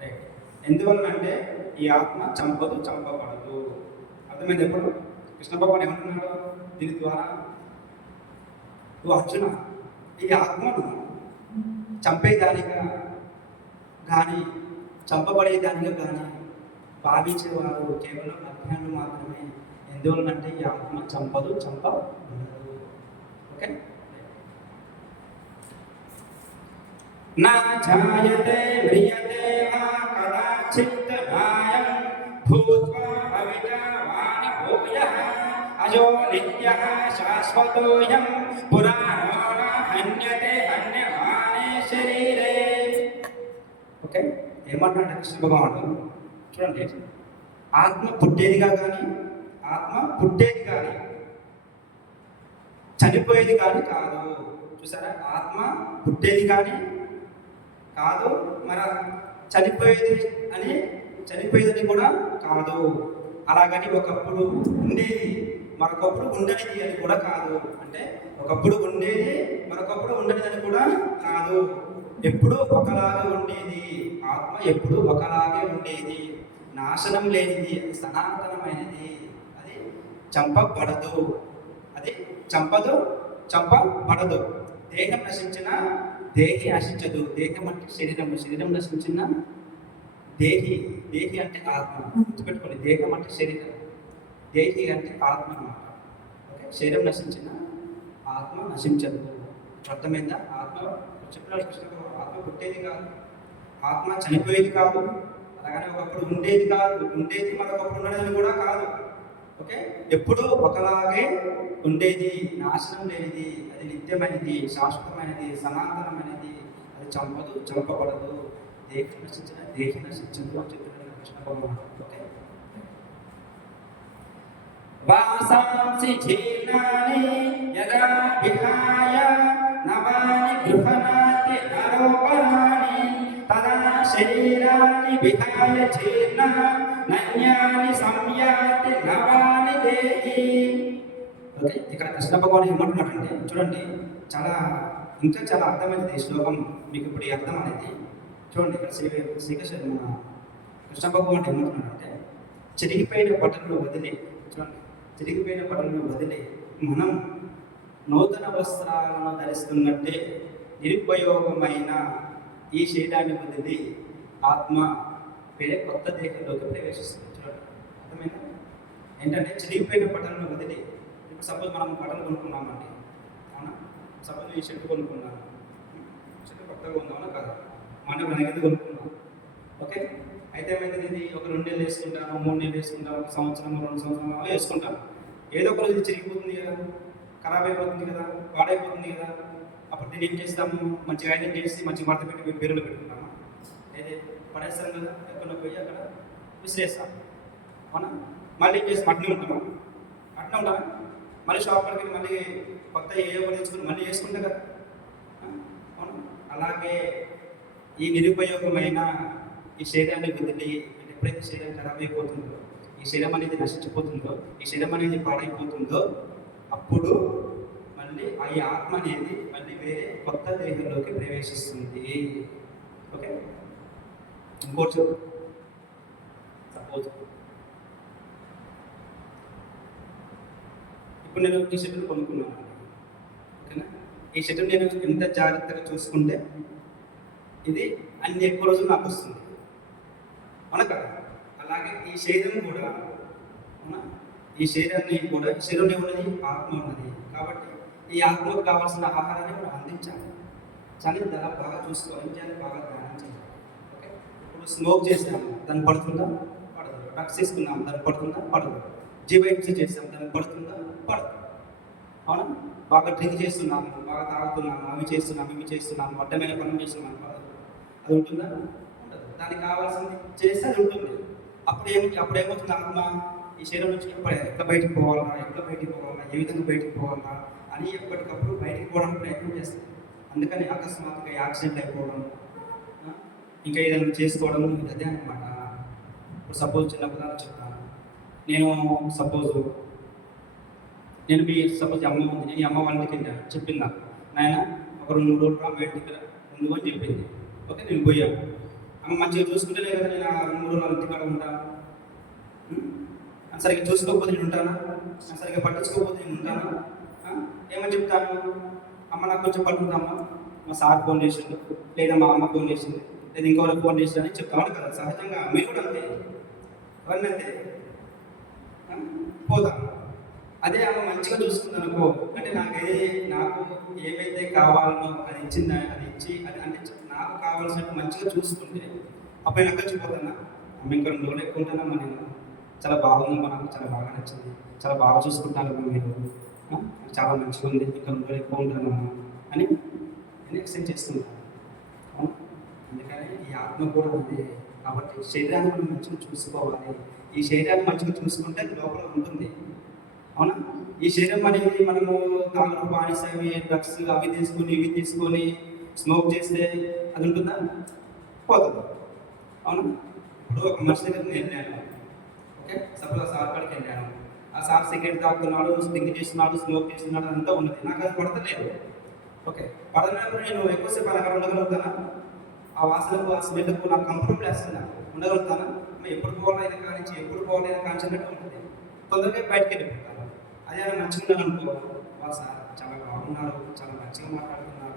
రైట్. ఎందువల్లనంటే ఈ ఆత్మ చంపదు, చంపబడదు. అర్థమైంది? ఎప్పుడు కృష్ణ భగవాన్ ఏమంటున్నాడు దీని ద్వారా, నువ్వు అర్జున ఈ ఆత్మను చంపేదానిగా కానీ చంపబడేదానిగా కానీ భావించేవారు కేవలం అజ్ఞానులు మాత్రమే. ఎందువలనంటే ఈ ఆత్మ చంపదు, చంపబడదు. ఓకే. నా జాయతే మ్రియతే వా కదాచిత్ నాయం భూత్వా అవిజావాని భూయః అజో నిత్యః శాశ్వతోయం పురాణో న హన్యతే హన్యమానే శరీరే. ఓకే ఏమంటాడు కృష్ణ భగవానుడు? చూడండి ఆత్మ పుట్టేదిగా కానీ చనిపోయేది కానీ కాదు. చూసారా, ఆత్మ పుట్టేది కానీ కాదు, మరి చనిపోయేదని కూడా కాదు. అలాగని ఒకప్పుడు ఉండేది మరొకప్పుడు ఉండనిది అని కూడా కాదు. అంటే ఒకప్పుడు ఉండేది మరొకప్పుడు ఉండనిదని కూడా కాదు. ఎప్పుడు ఒకలాగే ఉండేది ఆత్మ, ఎప్పుడు ఒకలాగే ఉండేది, నాశనం లేనిది, అది సనాతనమైనది, అది చంపబడదు, అది చంపదు, చంపబడదు. దేహం నశించిన దేహి నశించదు. దేహం అంటే శరీరం నశించిన దేహి అంటే ఆత్మ. గుర్తుపెట్టుకోండి, దేహం అంటే శరీరం, దేహి అంటే ఆత్మ అన్నమాట. ఓకే, శరీరం నశించిన ఆత్మ నశించదు. అర్థమైందా? ఆత్మ చెప్పిన ఆత్మ పుట్టేది కాదు, ఆత్మ చనిపోయేది కాదు, అలాగనే ఒకప్పుడు ఉండేది కాదు, ఉండేది మరొకప్పుడు ఉండేది కూడా కాదు. ఓకే, ఎప్పుడూ ఒకలాగే ఉండేది, నాశనం లేనిది, అది నిత్యమైనది, శాశ్వతమైనది, సనాతనమైనది, అది చంపదు, చంపబడదు. దేహి నశించిన దేహి నశించదు అని చెప్తున్నాడు కృష్ణ భగవానుడు. ఓకే, వాసాంసి జీర్ణాని యదా విహాయ నవాని గృహణాతి నరోపరాణి తదా శరీరాన్ని విహాయ జీర్ణ నన్యాని సంయాతి నవాని దేహి. ఓకే, ఇక్కడ కృష్ణ భగవాన్ ఏమంటున్నాడంటే చూడండి, ఇంకా చాలా అర్థమైనది ఈ శ్లోకం మీకు ఇప్పుడు ఈ అర్థం అనేది. చూడండి ఇక్కడ శ్రీకృష్ణ కృష్ణ భగవాన్ ఏమంటున్నాడంటే చిరిగిపోయిన బట్టలను వదిలి, చూడండి చిరిగిపోయిన బట్టలను వదిలి మనం నూతన వస్త్రాలను ధరిస్తున్నట్టే నిరుపయోగమైన ఈ శరీరాన్ని వదిలి ఆత్మ వేరే కొత్త దేహంలోకి ప్రవేశిస్తుంది. చూడండి అర్థమైనా? ఏంటంటే చిరిగిపోయిన బట్టలను వదిలి, ఇప్పుడు సపోజ్ మనం బట్టలు కొనుక్కున్నామండి, అవునా? సపోజ్ ఈ షర్ట్ కొనుక్కున్నాను, షర్ట్ కొత్తగా ఉందామన్నా కదా, మనం వెనకది కొనుక్కున్నాం. ఓకే, అయితే ఏమైంది, ఇది ఒక 2 నెలలు వేసుకుంటాను, 3 నెలలు వేసుకుంటాను, 1 సంవత్సరం 2 సంవత్సరాలు వేసుకుంటాను. ఏదో ఒక రోజు చిరిగిపోతుంది కదా, ఖరాబ్ అయిపోతుంది కదా, పాడైపోతుంది కదా. అప్పుడు దీన్ని ఏం చేస్తాము, మంచిగా ఐరన్ చేసి మంచి మడత పెట్టి పేరులో పెట్టుకుంటాము. అయితే పడేస్తాం కదా, ఎక్కడ పోయి అక్కడ విసిరేస్తాం, అవునా? మళ్ళీ ఏం చేస్తాం, అట్నే ఉంటామా? మళ్ళీ షాప్ పడికి మళ్ళీ కొత్త ఏదో తెచ్చుకుని మళ్ళీ వేసుకుంటాం కదా, అవును? అలాగే ఈ నిరుపయోగమైన ఈ శరీరాన్ని వదిలి, ఎప్పుడైతే శరీరం ఖరాబ్ అయిపోతుందో, ఈ శరీరం అనేది నశించిపోతుందో, ఈ శరీరం అనేది పాడైపోతుందో, అప్పుడు మళ్ళీ ఈ ఆత్మ అనేది మళ్ళీ వేరే కొత్త దేహంలోకి ప్రవేశిస్తుంది. ఓకే, ఇంకోటి చెప్పు. సపోజ్ ఇప్పుడు నేను ఈ షర్టును కొనుక్కున్నాను, ఓకేనా? ఈ షర్టు నేను ఎంత జాగ్రత్తగా చూసుకుంటే ఇది అన్ని ఎక్కువ రోజులు నాకు వస్తుంది, అవునా కదా? అలాగే ఈ శరీరం కూడా, అవునా, ఈ శరీరాన్ని కూడా, ఈ శరీరం ఉన్నది ఆత్మ ఉన్నది కాబట్టి ఈ ఆత్మకు కావాల్సిన ఆహారాన్ని మనం అందించాలి. చలి ధర బాగా చూసుకోవాలి, బాగా ధ్యానం చేయాలి. ఓకే, ఇప్పుడు స్మోక్ చేసాము, దాన్ని పడుతుందా? పడదు. డ్రగ్స్ తీసుకున్నాము, దాన్ని పడుతుందా? పడదు. జీవహింస చేసాము, దాన్ని పడుతుందా? పడదు. అవునా? బాగా డ్రింక్ చేస్తున్నాము, బాగా తాగుతున్నాము, అవి చేస్తున్నాము, ఇవి చేస్తున్నాము, అడ్డమైన పనులు చేస్తున్నాము, పడదు. అది ఉంటుందా? ఉండదు. దానికి కావాల్సింది చేస్తే అది ఉంటుంది. అప్పుడు ఏమవుతుంది? ఆత్మ ఈ శరీరం నుంచి ఎట్లా బయటికి పోవాలా, ఏ విధంగా బయటికి పోవాలా అని ఎప్పటికప్పుడు బయటికి పోవడానికి ప్రయత్నం చేస్తాం. అందుకని అకస్మాత్తుగా యాక్సిడెంట్ అయిపోవడం, ఇంకా ఏదైనా చేసుకోవడం, అదే అనమాట. ఇప్పుడు సపోజ్ చిన్న ఉదాహరణ చెప్తాను. నేను మీ సపోజ్ అమ్మ ఉంది, నేను అమ్మ వాళ్ళ ఇంటికి వెళ్ళాను, చెప్పింది నాకు, నాయన ఒక 2-3 రోజులు అమ్మ ఇంటికి ఉండు అని చెప్పింది. ఓకే, నేను పోయాను. అమ్మ మంచిగా చూసుకుంటేనే కదా నేను 2-3 రోజులు ఇంటికాడ ఉంటాను. సరిగ్గా చూసుకోకపోతే నేను ఉంటానా? సరిగ్గా పట్టించుకోకపోతే నేను ఉంటానా? ఏమని చెప్తాను? అమ్మ నాకు కొంచెం పడుతుందమ్మా, మా సార్ ఫోన్ చేసిండు, లేదా మా అమ్మ ఫోన్ చేసింది, లేదా ఇంకొకరికి ఫోన్ చేసిందని చెప్తాను కదా. సహజంగా మీరు కూడా అంతే, ఎవరిని అంతే పోతాం. అదే అమ్మ మంచిగా చూసుకుంది అనుకో, అంటే నాకు ఏమైతే కావాలనో అది ఇచ్చింది, అది ఇచ్చి అది అంటే నాకు కావాల్సినట్టు మంచిగా చూసుకుంటే అప్పుడు నేను అక్కడ చూపోతానా? అమ్మ ఇంకా 2 రోజులు ఎక్కువ ఉంటానమ్మా, నేను చాలా బాగుందమ్మా, నాకు చాలా బాగా నచ్చింది, చాలా బాగా చూసుకుంటానమ్మా, మీరు చాలా మంచిగా ఉంది, ఇంకా 2 రోజులు ఎక్కువ ఉంటానమ్మా అని నేను ఎక్స్టెండ్ చేస్తున్నాను. అందుకని ఈ ఆత్మ కూడా ఉంది. కాబట్టి శరీరాన్ని మనం మంచిగా చూసుకోవాలి. ఈ శరీరాన్ని మంచిగా చూసుకుంటే అది లోపల ఉంటుంది, అవునా? ఈ శరీరం అనేది మనము తాగుడు, బానిస, డ్రగ్స్ అవి తీసుకొని ఇవి తీసుకొని స్మోక్ చేస్తే అది ఉంటుందా? పోతుంది, అవునా? ఇప్పుడు ఒక మనిషి దగ్గర నేను వెళ్ళాను, ఓకే, సపోజ్ ఆ సార్ కాడికి వెళ్ళాను. ఆ సార్ సిగరెట్ తాగుతున్నాడు, డ్రింక్ చేస్తున్నాడు, స్మోక్ చేస్తున్నాడు, అంతా ఉన్నది, నాకు అది పడతలేదు. ఓకే, పడనప్పుడు నేను ఎక్కువసేపు అలాగా ఉండగలుగుతానా? ఆ వాసనకు, ఆ స్మెల్కు నాకు కంఫర్టబుల్ వేస్తున్నా, ఉండగలుగుతానా? ఎప్పుడు పోవాలైనా కానించి ఎప్పుడు పోవాలైనా కానిచ్చినట్టు ఉంటుంది, తొందరగా బయటకు వెళ్ళిపోతాను. అదే ఆయన మంచిగా ఉన్నాను అనుకో, వా సార్ చాలా బాగున్నారు, చాలా మంచిగా మాట్లాడుతున్నారు,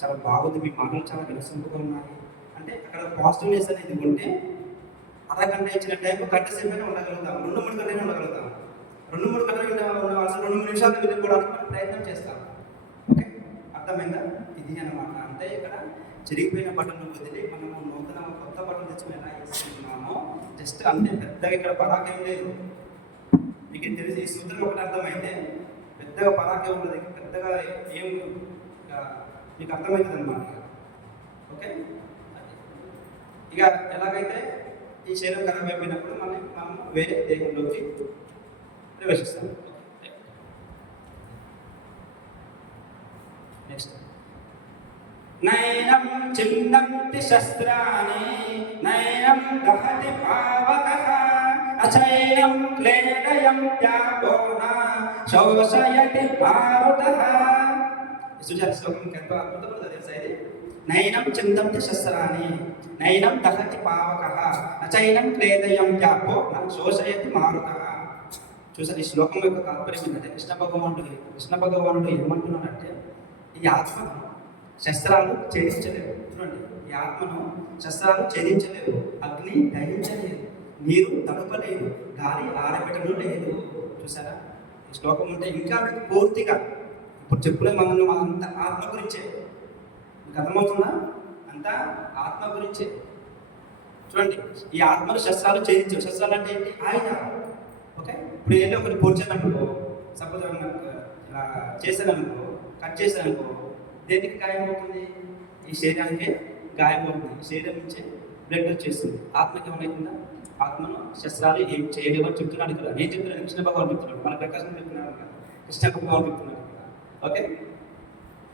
చాలా బాగుంది, మీ మాటలు చాలా వినసొంపుగా ఉన్నాయి అంటే అక్కడ పాజిటివ్నెస్ అనేది ఉంటే అరగంట ఇచ్చిన టైం గంట సేపైనా ఉండగలుగుతాం, 2-3 గంటలైనా ఉండగలుగుతాం. 2-3 గంటలు ఉండవలసిన 2 నిమిషాలు వెళ్ళిపోవడానికి మనం ప్రయత్నం చేస్తాం. ఓకే, అర్థమైందా? ఇది అన్నమాట. అంటే ఇక్కడ చెరిగిపోయిన బట్టలు వదిలి మనము నూతన కొత్త బట్టలు తెచ్చుకుని ఎలా వేసుకుంటున్నామో జస్ట్ అంతే, పెద్దగా ఇక్కడ పరాకేం లేదు. మీకు తెలిసి ఈ సూత్రం ఒకటి అర్థమైతే పెద్దగా పరాకే ఉండదు, పెద్దగా ఏం మీకు అర్థమవుతుంది అన్నమాట. ఓకే, ఇక ఎలాగైతే ఈ శరీరం ఖరాబ్ అయిపోయినప్పుడు మనం వేరే దేహంలోకి ప్రవేశిస్తాం. నెక్స్ట్, నైనం చిందంతి శస్త్రాణి నైనం దహతి పావకః అచైనం క్లేదయం త్యాగోన శోషయతి మారుతః. సుజాత శ్లోకం ఎంతో అద్భుతమైనది తెలుసా ఇది? నైనం చిందంతి శస్త్రాణి నైనం దహతి పావకః అచైనం క్లేదయం త్యాగో న శోషయతి మారుతః. చూసారు, ఈ శ్లోకం యొక్క తాత్పర్యం ఏంటంటే కృష్ణ భగవానుడు ఏమంటున్నాడంటే ఈ ఆత్మను శస్త్రాలు ఛేదించలేవు. చూడండి, ఈ ఆత్మను శస్త్రాలు ఛేదించలేవు, అగ్ని దహించలేదు, నీరు తడపలేదు, గాలి ఆరబెట్టడం లేదు. చూసారా, ఈ శ్లోకం ఉంటే ఇంకా పూర్తిగా ఇప్పుడు చెప్పులే మనం అంత ఆత్మ గురించే. మీకు అర్థమవుతుందా? అంతా ఆత్మ గురించే. చూడండి, ఈ ఆత్మను శస్త్రాలు ఛేదించవు. శస్త్రాలు అంటే ఏంటి? ఆయుధాలు. ఓకే, ఇప్పుడు ఏంటో ఒకటి పొడిచాననుకో, సపోజ్ ఇలా చేశాననుకో, కట్ చేశాననుకో, దేనికి గాయం అవుతుంది? ఈ శరీరానికి గాయం అవుతుంది. ఈ శరీరం నుంచే బ్లడ్ వచ్చేస్తుంది. ఆత్మకి ఏమైతుందా? ఆత్మను శస్త్రాలు ఏం చేయలేమో చెప్తున్నాడు ఇక్కడ. నేను చెప్తున్నాను, కృష్ణ భగవాన్ చెప్తున్నాడు, మన ప్రకాశం చెప్తున్నాడు కదా, కృష్ణ భగవాన్ చెప్తున్నాడు కదా. ఓకే,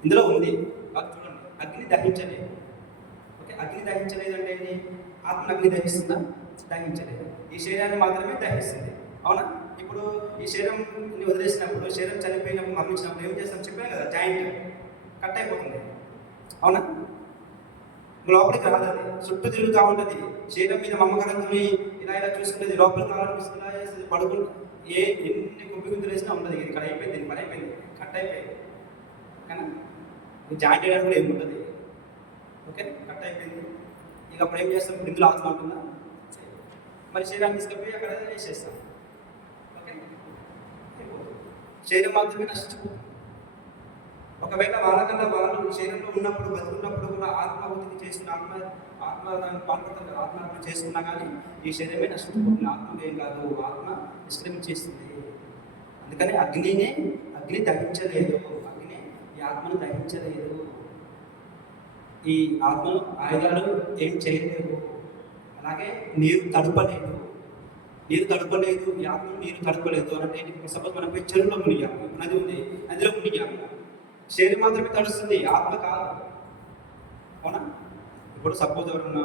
ఇందులో ఉంది. చూడండి, అగ్ని దహించలేదు. ఓకే, అగ్ని దహించలేదు అంటే ఏంటి? ఆత్మ అగ్ని దహిస్తుందా? దహించలేదు. ఈ శరీరాన్ని మాత్రమే దహిస్తుంది, అవునా? ఇప్పుడు ఈ శరీరం వదిలేసినప్పుడు, శరీరం చనిపోయినప్పుడు, మరణించినప్పుడు ఏం చేస్తాం చెప్పాను కదా, జాయింట్ కట్ అయిపోతుంది, అవునా? లోపలికి రాదు, అది చుట్టూ తిరుగుతూ ఉంటుంది. శరీరం మీద మమ్మకరంతో ఇలా ఇలా చూసుకునేది, లోపలికి రావాలనిపిస్తుంది, ఇలా చేస్తుంది, పడుకుని ఎన్ని కుప్పి గుంతులు వేసినా ఉండదు. ఇది ఇక్కడ అయిపోయింది, పని అయిపోయింది, కట్ అయిపోయింది. కానీ జాయింట్ చేయడానికి కూడా ఏముంటుంది. ఓకే, కట్ అయిపోయింది. ఇక అప్పుడు ఏం చేస్తాం? ఇందులో ఆత్మ ఉంటుందా? మరి శరీరాన్ని తీసుకుపోయి అక్కడ వేసేస్తాం. ఓకే, శరీరం మాత్రమే నశించిపోతుంది. ఒకవేళ వాళ్ళకన్నా వాళ్ళు శరీరంలో ఉన్నప్పుడు, బతుకున్నప్పుడు కూడా ఆత్మాహుతికి చేసుకున్న ఆత్మ దాన్ని పాల్పడుతుంది, ఆత్మహత్య చేసుకున్నా కానీ ఈ శరీరమే నశించిపోతుంది. ఆత్మకు ఏం కాదు, ఆత్మ నిష్క్రమించేస్తుంది. అందుకని అగ్ని దహించలేదు, అగ్ని ఈ ఆత్మను దహించలేదు. ఈ ఆత్మను ఆయుధాలు ఏం చేయలేవు. అలాగే నీరు తడపలేదు, ఈ ఆత్మ నీరు తడపలేదు అని అంటే సపోజ్ మనం పోయి చెరువులో మునిగాము, నది ఉంది, నదిలో మునిగాము, శరీరం మాత్రమే తడుస్తుంది, ఆత్మ కాదు. అవునా? ఇప్పుడు సపోజ్ ఎవరన్నా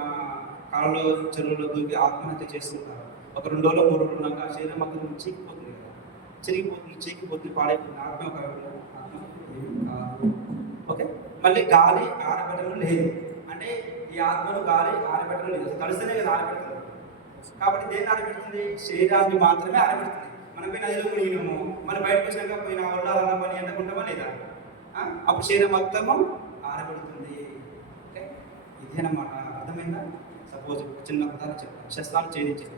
కాలంలో చెరువులో దూకి ఆత్మహత్య చేస్తుంటారు. ఒక 2 రోజులు 3 రోజులు ఉన్నాక శరీరం మాత్రం చీకిపోతుంది కదా, చీకిపోతుంది, పాడైపోతుంది. ఆత్మ కాదు. ఓకే, మళ్ళీ గాలి ఆరబెట్టడం లేదు. అంటే ఈ ఆత్మను గాలి ఆరబెట్టడం లేదు, తడిస్తేనే కదా ఆరబెడుతుంది. కాబట్టి దేన్ని ఆరబెడుతుంది? శరీరాన్ని మాత్రమే ఆరబెడుతుంది. మనం పోయి నదిలో మునిగినాము, మనం బయటకు వచ్చినాక పోయిన వల్ల అన్న పని ఎంతకుంటామా లేదా? అప్పుడు శరీరం మొత్తము ఆరబెడుతుంది. ఓకే, ఇదేనమాట. అర్థమైందా? సపోజ్ చిన్న ఉదాహరణ చెప్తాను. శస్త్రాలు ఛేదించేది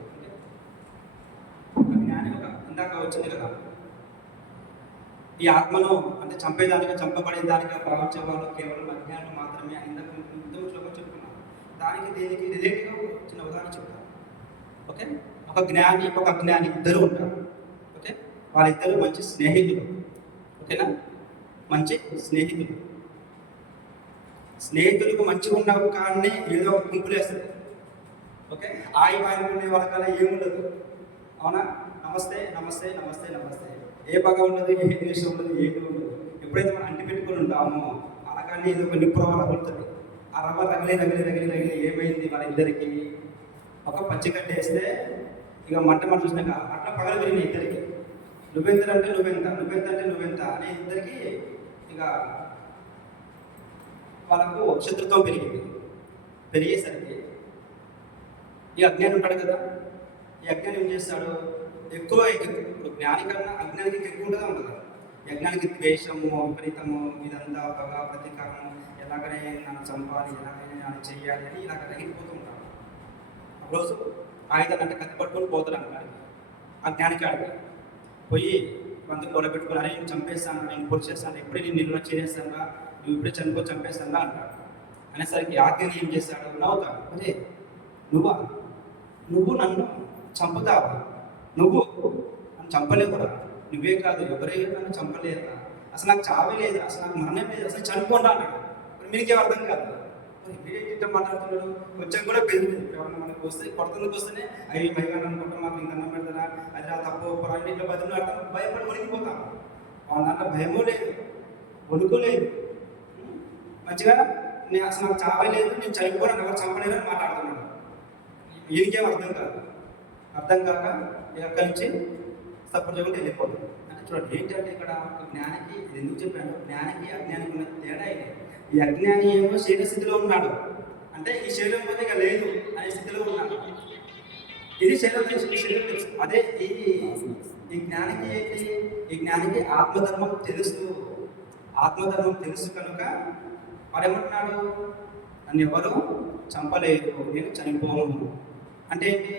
ఒక జ్ఞాని, ఒక ఇందాక వచ్చింది కదా, ఈ ఆత్మను అంటే చంపబడేదానిగా భావించే వాళ్ళు కేవలం అజ్ఞానం మాత్రమే. ఇందాక ఇంతకుముందు చెప్పుకున్నాను. దానికి దేనికి రిలేటివ్గా చిన్న ఉదాహరణ చెప్తాను. ఓకే, ఒక జ్ఞాని ఒక అజ్ఞాని ఇద్దరు ఉంటారు. ఓకే, వాళ్ళిద్దరు మంచి స్నేహితులు. ఓకేనా? మంచి స్నేహితులకు మంచిగా ఉన్న కాడనే ఏదో ఒక గుంపులు వేస్తుంది. ఓకే, వాయుకునే వాళ్ళకల్లా ఏముండదు. అవునా? నమస్తే నమస్తే నమస్తే నమస్తే, ఏ పగ ఉండదు, ఏ ద్వేషం ఉండదు, ఏమి ఉండదు. ఎప్పుడైతే మనం అంటి పెట్టుకుని ఉంటామో అలాగని ఏదో ఒక నిప్పు రవ్వ రగులుతుంది. ఆ రవ్వ రగిలి ఏమైంది? వాళ్ళిద్దరికి ఒక పచ్చికట్ట వేస్తే ఇక మంట చూసినాక అట్లా పగలు పెరిగినాయి ఇద్దరికి. నువ్వెంత అంటే నువ్వెంత అనే ఇద్దరికి ఇక వాళ్ళకు శత్రుత్వం పెరిగేసరికి ఈ అజ్ఞాని ఉంటాడు కదా, ఈ అజ్ఞాని ఏం చేస్తాడు? ఎక్కువ ఇప్పుడు జ్ఞాని కన్నా అజ్ఞానికి ఎక్కువ ఉండదా? యజ్ఞానికి ద్వేషము, విపరీతము, ఇదంతా పగ, ప్రతీకారము, ఎలాగనే నన్ను చంపాలి, ఎలాగైనా నన్ను చెయ్యాలి అని ఇలాగ రగిలిపోతూ ఉంటాడు. ఒకరోజు ఆయుధాలు అంటే కత్తి పట్టుకొని పోతాడు అన్నాడు. ఆ జ్ఞానికి ఆడికి పోయి వంతు కూడ పెట్టుకుని, అరే నేను చంపేస్తాను, నేను పొడి చేస్తాను, ఎప్పుడే నేను నిల్వ చేసేస్తాను, నువ్వు ఇప్పుడే చంపేస్తాను అంటాడు. అనేసరికి ఆజ్ఞని ఏం చేస్తాడు? నవ్వుతాడు. అదే నువ్వు నన్ను చంపుతావా? నువ్వు నన్ను చంపలేవురా, నువ్వే కాదు ఎవరైనా నన్ను చంపలేదురా, అసలు నాకు చావే లేదు, అసలు నాకు మరణం లేదు, అసలు చనిపోండా అన్నాడు. మీకేం అర్థం కాదు, ఇట్లా మాట్లాడుతున్నాడు. కొంచెం కూడా బెదిరి ఎవరైనా మనకు వస్తే కొడుతుందుకు వస్తేనే అవి భయగా అనుకుంటాం, మాకు ఇంకా అన్నం పెడతారా, అది నా తప్పు పొరాన్ని ఇట్లా బతిలాడతాం, భయపడి వణికిపోతాం. దాంట్లో భయమూ లేదు, వణుకు లేదు. మంచిగా నేను అసలు నాకు చావే లేదు, నేను చనిపోవడం ఎవరు చంపలేదని మాట్లాడుతున్నాడు. ఈయనకేం అర్థం కాక ఎక్కడి నుంచి సపోర్ట్ చేయకుండా వెళ్ళిపోతుంది. అంటే చూడండి, ఏంటంటే ఇక్కడ జ్ఞానికి ఎందుకు చెప్పాను, జ్ఞానికి అజ్ఞానికి ఉన్న తేడా ఇది. ఈ అజ్ఞాని ఏమో శరీర స్థితిలో ఉన్నాడు, అంటే ఈ శరీరం పోతే ఇక లేదు అనే స్థితిలో ఉన్నాడు. ఇది శరీరం తెలుసు. అదే ఈ జ్ఞానికి ఏంటి? ఈ జ్ఞానికి ఆత్మధర్మం తెలుసు కనుక వాడు ఏమంటున్నాడు? నన్ను ఎవరు చంపలేరు, నేను చనిపోను. అంటే ఏంటి?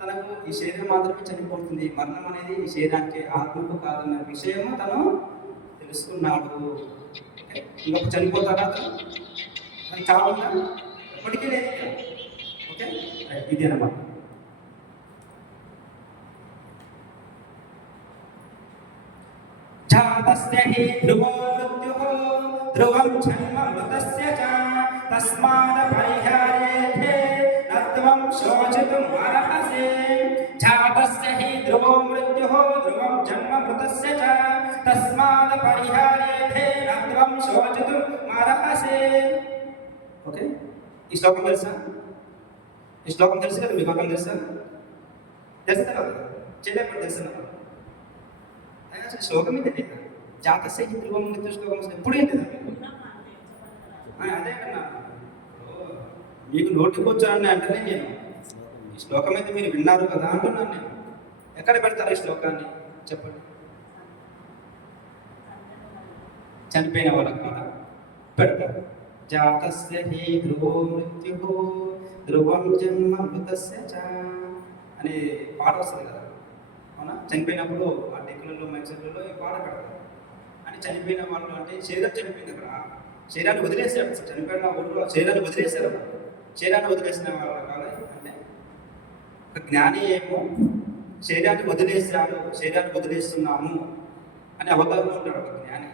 తనకు ఈ శరీరం మాత్రమే చనిపోతుంది, మరణం అనేది ఈ శరీరానికి, ఆత్మకు కాదన్న విషయము తను తెలుసుకున్నాడు. ఇంకొక చనిపోతాడా? తను చావుందా? ఎప్పటికీ లేదు. ఓకే, ఇది అన్నమాట. జాతస్య హి ధ్రువో మృత్యుః ధ్రువం జన్మ మృతస్య చ తస్మాద్ పరిహార్యేతే నత్వం శోచితుం అర్హసి. జాతస్య హి ధ్రువో మృత్యుః ధ్రువం జన్మ మృతస్య చ తస్మాద్ పరిహార్యేతే నత్వం శోచితుం అర్హసి. ఓకే, ఈ శ్లోకం తెలుసా? కదా మీకు? అర్థం తెలుసా కదా? చేయలేకపోతే తెలుసా? అసలు శ్లోకం ఏంటంటే జాతస్య హి ధ్రువం మృత్యుః శ్లోకం ఎప్పుడు ఏంటి? అదే అన్నా మీకు నోటికి వచ్చానని అంటేనే నేను ఈ శ్లోకం అయితే మీరు విన్నారు కదా అంటున్నాను నేను. ఎక్కడ పెడతారు ఈ శ్లోకాన్ని చెప్పండి? చనిపోయిన వాళ్ళకి కూడా పెడతారు. జాతస్య హి ధ్రువో మృత్యు ధ్రువం జన్మ మృతస్య చ అనే పాట వస్తుంది కదా, అవునా? చనిపోయినప్పుడు ఆ డెక్కులలో మైసూర్లలో ఈ పాట పెడతారు. అని చనిపోయిన వాళ్ళు అంటే శరీరం చనిపోయింది, అక్కడ శరీరాన్ని వదిలేశాడు. చనిపోయిన ఊళ్ళో శరీరాన్ని వదిలేశారు. శరీరాన్ని వదిలేసిన వాళ్ళ కాదు అంటే ఒక జ్ఞాని ఏమో శరీరాన్ని వదిలేశాడు, శరీరాన్ని వదిలేస్తున్నాము అని అవగాహన ఉంటాడు ఒక జ్ఞాని.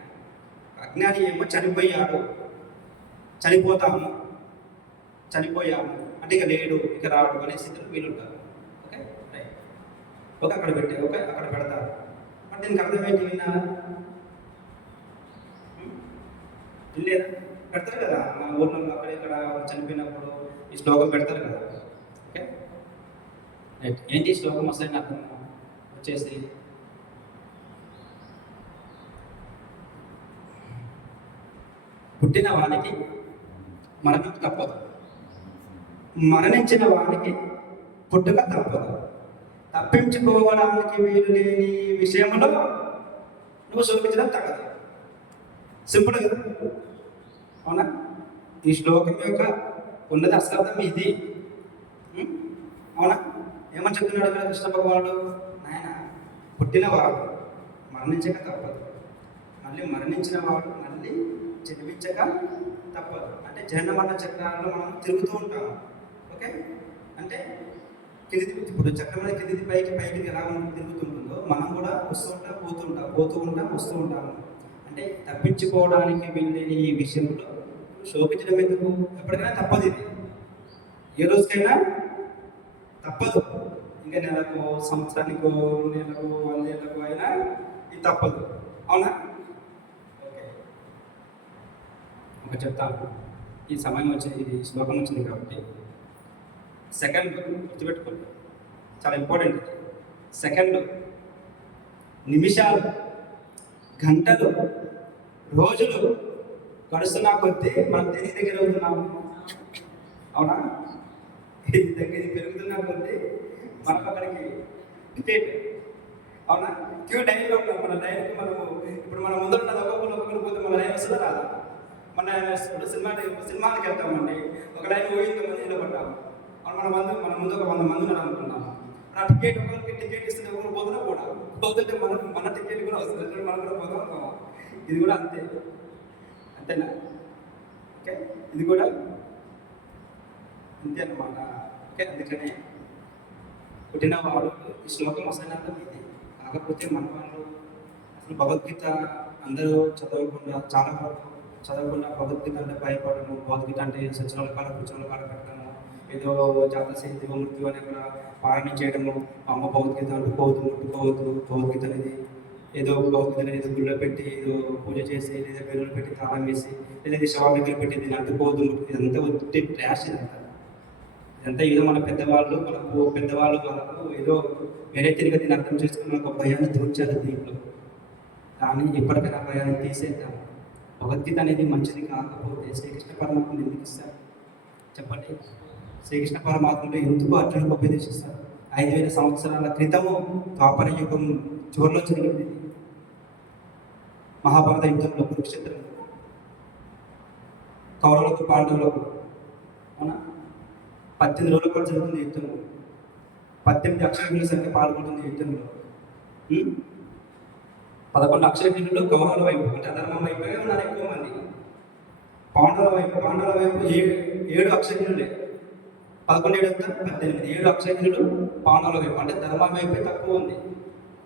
అజ్ఞాని ఏమో చనిపోయాడు, చనిపోతాము, చనిపోయాము అంటే ఇక లేడు, ఇక రాడు అనే స్థితిలో వీలుంటారు. Okay right. ఓకే అక్కడ పెట్టే, ఓకే అక్కడ పెడతారు. అంటే దీనికి అర్థం ఏంటి? విన్నారా? లేదా పెడతారు కదా మన ఊర్లో అక్కడ ఇక్కడ చనిపోయినప్పుడు ఈ శ్లోకం పెడతారు కదా. Okay right. ఏంటి శ్లోకం అసలు అర్థం వచ్చేసి పుట్టిన వానికి మరణం తప్పదు, మరణించిన వానికి పుట్టుక తప్పదు. తప్పించుకోవడానికి వీలు లేని విషయంలో నువ్వు శోభించడం తగ్గదు. సింపుల్ కదా, అవునా? ఈ శ్లోకం యొక్క ఉన్నత అర్థం ఇది. అవునా? ఏమని చెప్తున్నాడు ఇక్కడ కృష్ణ భగవానుడు? నాయన పుట్టినవాడు మరణించక తప్పదు, మళ్ళీ మరణించిన వాడు మళ్ళీ జన్మించక తప్పదు. అంటే జనన మరణ చక్రాల్లో మనం తిరుగుతూ ఉంటాము. ఓకే అంటే కింది ఇప్పుడు చక్రం కింది పైకి పైకి ఎలా తిరుగుతుంటుందో మనం కూడా వస్తూ ఉంటాం, పోతూ ఉంటాం, వస్తూ ఉంటాము. అంటే తప్పించుకోవడానికి వెళ్ళే ఈ విషయంలో శోభించడం ఎందుకు? ఎప్పటికైనా తప్పదు, ఇది ఏ రోజుకైనా తప్పదు. ఇంకా నెలకు, సంవత్సరానికో, నెలకు, 100 ఏళ్ళకు అయినా ఇది తప్పదు. అవునా? ఓకే ఒక చెప్తాను. ఈ సమయం వచ్చింది, ఇది శ్లోకం వచ్చింది కాబట్టి సెకండ్ గుర్తుపెట్టుకోండి, చాలా ఇంపార్టెంట్. సెకండ్, నిమిషాలు, గంటలు, రోజులు గడుస్తున్నా కొద్దీ మనం దేని దగ్గర అవుతున్నాము? అవునా? ఇది దగ్గర పెరుగుతున్నా కొద్దీ మనకు అక్కడికి టికెట్, అవునా? క్యూ లైన్లో ఉన్నాం. మన లైన్కి మనము ఇప్పుడు మన ముందు ఉన్నది ఒక్కొక్కరు పోతే మన లైన్ వస్తుందా రాదా? మన ఇప్పుడు సినిమాకి వెళ్తామండి, ఒక లైన్ పోయింది మంది నిలబడ్డాము. మన ముందు ఒక 100 మంది ఉన్నారు అనుకున్నాము. ఆ టికెట్ ఒకరికి టికెట్ ఇస్తుంది, ఒకరు పోతున్నా కూడా పోతుంటే మన టికెట్ కూడా వస్తుంది, మనం కూడా పోతాం. ఇది కూడా అంతే, అంతేనా? ఓకే ఇది కూడా అంతే అన్నమాట. ఓకే అందుకనే పుట్టినవాడు ఈ శ్లోకం అసలు అర్థం ఇది. కాకపోతే మన వాళ్ళు అసలు భగవద్గీత అందరూ చదవకుండా, చాలా వరకు చదవకుండా భగవద్గీత అంటే భయపడము, భగవద్గీత అంటే సత్యనాల కాల కూర్చోల కాల పెట్టడము, ఏదో జాతస్య దివ మృత్యు అని అక్కడ పాలన చేయడము, అమ్మ భగవద్గీత అంటూ ముట్టుకోవద్దు, భగవద్గీత అనేది ఏదో భగవద్గీత అనేది గుళ్ళో పెట్టి ఏదో పూజ చేసి, లేదా బెల్లులు పెట్టి తాళం వేసి, లేదా శవాల దగ్గర పెట్టి దీన్ని అంటుకోవద్దు, ఇదంతా వచ్చి ట్రాష్. ఇదంతా ఏదో మన పెద్దవాళ్ళు వాళ్ళకు ఏదో వేరే తిరిగి దీన్ని అర్థం చేసుకుని మనకు ఒక భయాన్ని దూర్చారు దీంట్లో. కానీ ఎప్పటికైనా భయాన్ని తీసేద్దాం. భగవద్గీత అనేది మంచిది కాకపోతే శ్రీకృష్ణ పరమాత్మను ఎందుకు ఇస్తారు చెప్పండి? శ్రీకృష్ణ పరమాత్మలో ఎందుకు అర్జునుడికి ఉపదేశిస్తారు? 5000 సంవత్సరాల క్రితము ద్వాపర యుగం చివరిలో జరిగింది మహాభారత యుద్ధంలో, కురుక్షేత్రంలో, కౌరవులకు పాండవులకు. అవునా? 18 రోజుల పాటు జరుగుతుంది యుద్ధం. 18 అక్షరజ్ఞుల సంఖ్య పాల్గొంటుంది యుద్ధంలో. 11 అక్షరజ్ఞులు కౌరవుల వైపు అంటే అధర్మం వైపే ఉన్నారు ఎక్కువ మంది. పాండవుల వైపు 7 అక్షరజ్ఞులే. 11 7 18, 7 అక్షరజ్ఞులు పాండవుల వైపు అంటే ధర్మం వైపే తక్కువ ఉంది.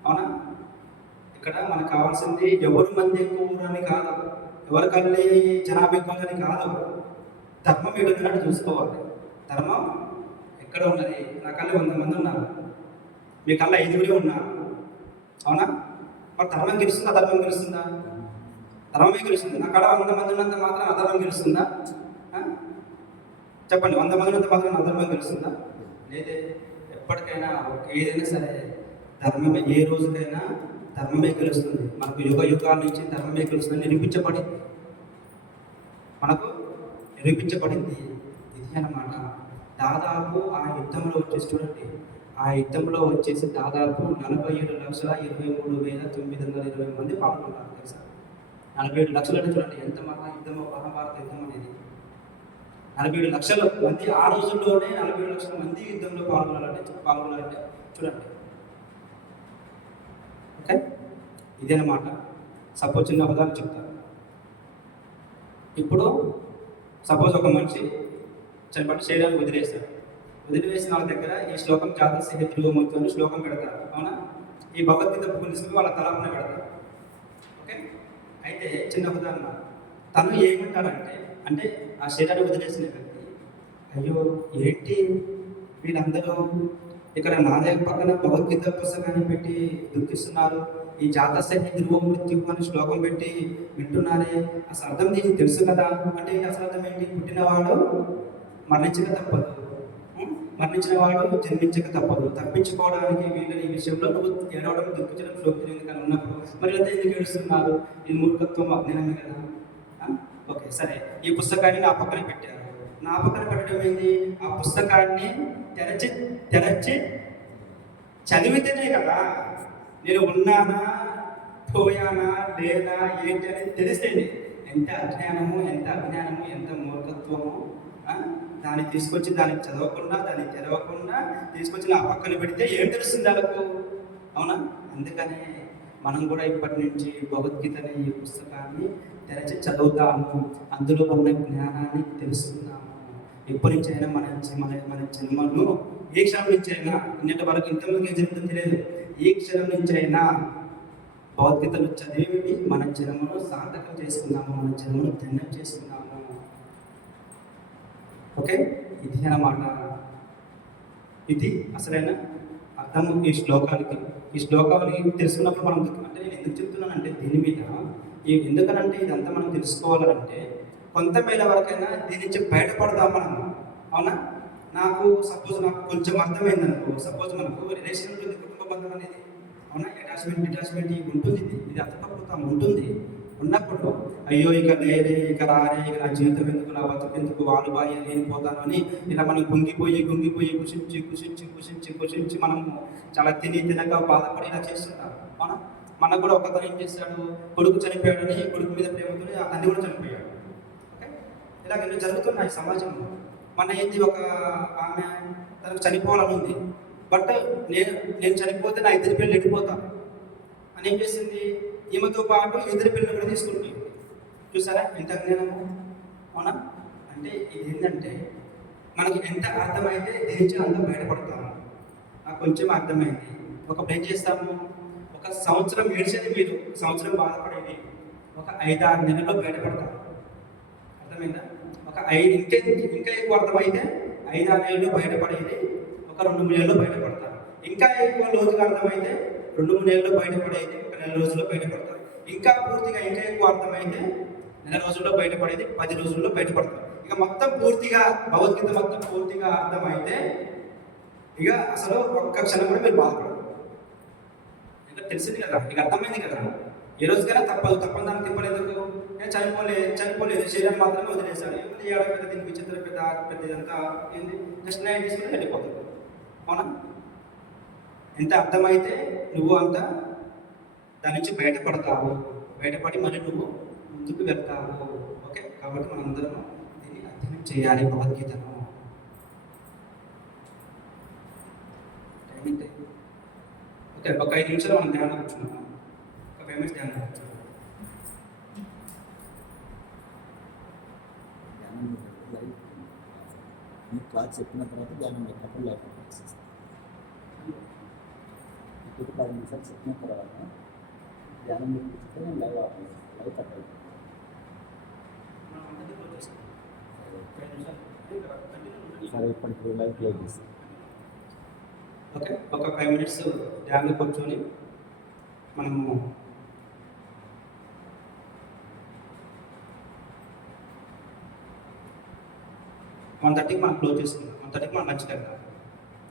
అవునా? ఇక్కడ మనకు కావాల్సింది ఎవరు మంది ఎక్కువ అని కాదు, ఎవరి కళ్ళి జనాభా ఎక్కువ అని కాదు, ధర్మం ఏడున్నట్టు చూసుకోవాలి. ధర్మం ఎక్కడ ఉన్నది? నా కళ్ళ 100 మంది ఉన్నారు, మీ కళ్ళ 5 ఉన్నారు. అవునా? మరి ధర్మం గెలుస్తుందా? అధర్మం గెలుస్తుందా? ధర్మమే గెలుస్తుంది. నా కాడ 100 మంది ఉన్నంత మాత్రం అధర్మం గెలుస్తుందా? చెప్పండి, 100 మంది ఉన్నంత మాత్రం అధర్మం గెలుస్తుందా? లేదే. ఎప్పటికైనా ఏదైనా సరే ధర్మమే, ఏ రోజుకైనా ధర్మమే గెలుస్తుంది. మనకు యుగాల నుంచి ధర్మమే గెలుస్తుంది నిరూపించబడింది, మనకు నిరూపించబడింది. ఇది అన్నమాట. దాదాపు ఆ యుద్ధంలో వచ్చేసి చూడండి, ఆ యుద్ధంలో వచ్చేసి దాదాపు 47,23,920 మంది పాల్గొన్నారు తెలుసా. 47 లక్షలు అంటే చూడండి ఎంత మహా యుద్ధమో, మహాభారత యుద్ధం అనేది. 47 లక్షల మంది ఆ రోజుల్లోనే 47 లక్షల మంది యుద్ధంలో పాల్గొన్నారంటే చూడండి. ఓకే, ఇదేనమాట. సపోజ్ చిన్న ఉదాహరణ చెప్తాను. ఇప్పుడు సపోజ్ ఒక మనిషి చనిపోయిన శరీరాన్ని వదిలివేసిన వాళ్ళ దగ్గర ఈ శ్లోకం జాతస్య ధ్రువమూర్తి అని శ్లోకం పెడతారు, అవునా. ఈ భగవద్గీత బుక్కుని తీసుకుని వాళ్ళ తలపన పెడతారు. ఓకే, అయితే చిన్న ఉదాహరణ, తను ఏమంటాడంటే, అంటే ఆ శరీరాన్ని వదిలేసిన వ్యక్తి, అయ్యో ఏంటి వీళ్ళందరూ ఇక్కడ నా దగ్గర పక్కన భగవద్గీత పుస్తకాన్ని పెట్టి దుఃఖిస్తున్నారు, ఈ జాతస్య ధ్రువమూర్తి అని శ్లోకం పెట్టి వింటున్నారే, అసలు అర్థం దీనికి తెలుసు కదా. అంటే అసలు అర్థం ఏంటి? పుట్టినవాడు మరణించక తప్పదు, మరణించిన వాడు జన్మించక తప్పదు, తప్పించుకోవడానికి వీళ్ళని ఈ విషయంలో నువ్వు ఏడవడం దుఃఖించడం శ్లోకం ఎందుకని ఉన్నప్పుడు మరి అంతా ఎందుకు ఏడుస్తున్నారు? ఇది మూర్ఖత్వం, అజ్ఞానమే కదా. ఓకే సరే, ఈ పుస్తకాన్ని నా పక్కన పెట్టారు. నా పక్కన పెట్టడం ఏంటి? ఆ పుస్తకాన్ని తెరచి చదివితేనే కదా నేను ఉన్నానా పోయానా లేదా ఏంటి అనేది తెలిస్తేనే. ఎంత అజ్ఞానము, ఎంత మూర్ఖత్వము. దాన్ని తీసుకొచ్చి దాన్ని చదవకుండా, దాన్ని తెరవకుండా తీసుకొచ్చి నా పక్కన పెడితే ఏం తెలుస్తుంది వాళ్ళకు, అవునా. అందుకనే మనం కూడా ఇప్పటి నుంచి భగవద్గీతని, ఈ పుస్తకాన్ని తెరచి చదువుతాము, అందులో ఉన్న జ్ఞానాన్ని తెలుసుకున్నాము. ఎప్పటి నుంచి అయినా మన జన్మను ఏ క్షణం నుంచి అయినా, నిన్నటి వరకు ఇంతమంది ఏం జరుగుతుందో తెలియదు, ఏ క్షణం నుంచి అయినా భగవద్గీతను చదివి మన జన్మను సార్థకం చేసుకున్నాము, మన జన్మను ధన్యం చేసుకున్నాము. ఓకే, ఇది అన్నమాట. ఇది అసలైన అర్థము ఈ శ్లోకానికి. ఈ శ్లోకానికి తెలుసుకున్నప్పుడు మనం అంటే నేను ఎందుకు చెప్తున్నానంటే దీని మీద ఎందుకనంటే ఇదంతా మనం తెలుసుకోవాలంటే కొంతమేర వరకైనా దీని నుంచి బయటపడదాం మనం, అవునా. నాకు కొంచెం అర్థమైందనుకో, సపోజ్ మనకు రిలేషన్ ఉంటుంది, కుటుంబ బంధం అనేది, అవునా. అటాచ్మెంట్ డిటాచ్మెంట్ ఉంటుంది, ఇది అంతపూర్తం ఉంటుంది. ఉన్నప్పుడు అయ్యో ఇక లేరే, ఇక రారే, ఇక నా జీవితం ఎందుకు, నా బతుకెందుకు, వాళ్ళు బాగా లేనిపోతాను అని ఇలా మనం కుంగిపోయి కుషించి మనము చాలా తినక బాధపడి ఇలా చేస్తుంటాం, అవునా. మనకు కూడా ఒకతను ఏం చేశాడు, కొడుకు చనిపోయాడని కొడుకు మీద ప్రేమతో ఆ తండ్రి కూడా చనిపోయాడు. ఓకే, ఇలాగ ఎన్నో జరుగుతున్నాయి సమాజంలో. మన ఏంటి, ఒక ఆమె తనకు చనిపోవాలని ఉంది, బట్ నేను చనిపోతే నా ఇద్దరి పిల్లలు వెళ్ళిపోతాను అని ఏం చేసింది, ఈమెతో పాటు ఇద్దరి పిల్లలు కూడా తీసుకుంటుంది. చూసారా ఎంత అజ్ఞానము, అవునా. అంటే ఇది ఏంటంటే మనకి ఎంత అర్థమైతే దీని నుంచి అంతా బయటపడతాము. నాకు కొంచెం అర్థమైంది. ఒకప్పుడు ఏం చేస్తాము, ఒక సంవత్సరం ఏడ్చేది మీరు, సంవత్సరం బాధపడేది ఒక 5-6 నెలల్లో బయటపడతాము. అర్థమైందా? ఒక ఇంకా ఎక్కువ అర్థమైతే 5-6 నెలల్లో బయటపడేది ఒక 2-3 నెలల్లో బయటపడతారు. ఇంకా ఎక్కువ లోతుగా అర్థమైతే 2-3 నెలల్లో బయటపడేది ఒక 1 నెల రోజుల్లో బయటపడతారు. ఇంకా పూర్తిగా ఇంకా ఎక్కువ అర్థమైతే 1 నెల రోజుల్లో బయటపడేది 10 రోజుల్లో బయటపడతారు. ఇక మొత్తం పూర్తిగా భగవద్గీత మొత్తం పూర్తిగా అర్థమైతే ఇక అసలు ఒక్క క్షణం కూడా మీరు బాధపడరు. ఇంకా తెలిసింది కదా, ఇక అర్థమైంది కదా. ఏ రోజుకైనా తప్పని దాన్ని తిప్పలేదు. నేను చనిపోలేదు, శరీరం మాత్రమే వదిలేశాడు. ఏముంది ఏడాది దీనికి విచిత్ర పెద్ద ఇదంతా ఏంది, జస్ట్ నైట్ తీసుకుని వెళ్ళిపోతుంది, అవునా. ఎంత అర్థమైతే నువ్వు అంత దాని నుంచి బయటపడి మళ్ళీ నువ్వు ముందుకు వెళ్తావు. ఓకే, కాబట్టి మనందరం దీన్ని అధ్యయనం చేయాలి భగవద్గీతను. ఓకే, ఒక 5 నిమిషాలు మనం ధ్యానం కూర్చున్నాము, ఒక 5 minutes ధ్యానం కూర్చున్నాం. క్లాస్ చెప్పిన తర్వాత ధ్యానం పెట్టినప్పుడు లైఫ్ ఇప్పుడు 10 నిమిషాలు చెప్పిన తర్వాత ధ్యానం పెట్టిస్తే నేను లైవ్ కట్ అవుతుంది. సరే, ఇప్పటికి లైవ్ క్లోజ్ చేస్తాను. ఓకే, ఒక 5 minutes ధ్యానం కూర్చొని మనము 1:30కి మనం క్లోజ్ చేసుకున్నాం. 1:30కి మనం లంచ్ వెళ్తాం.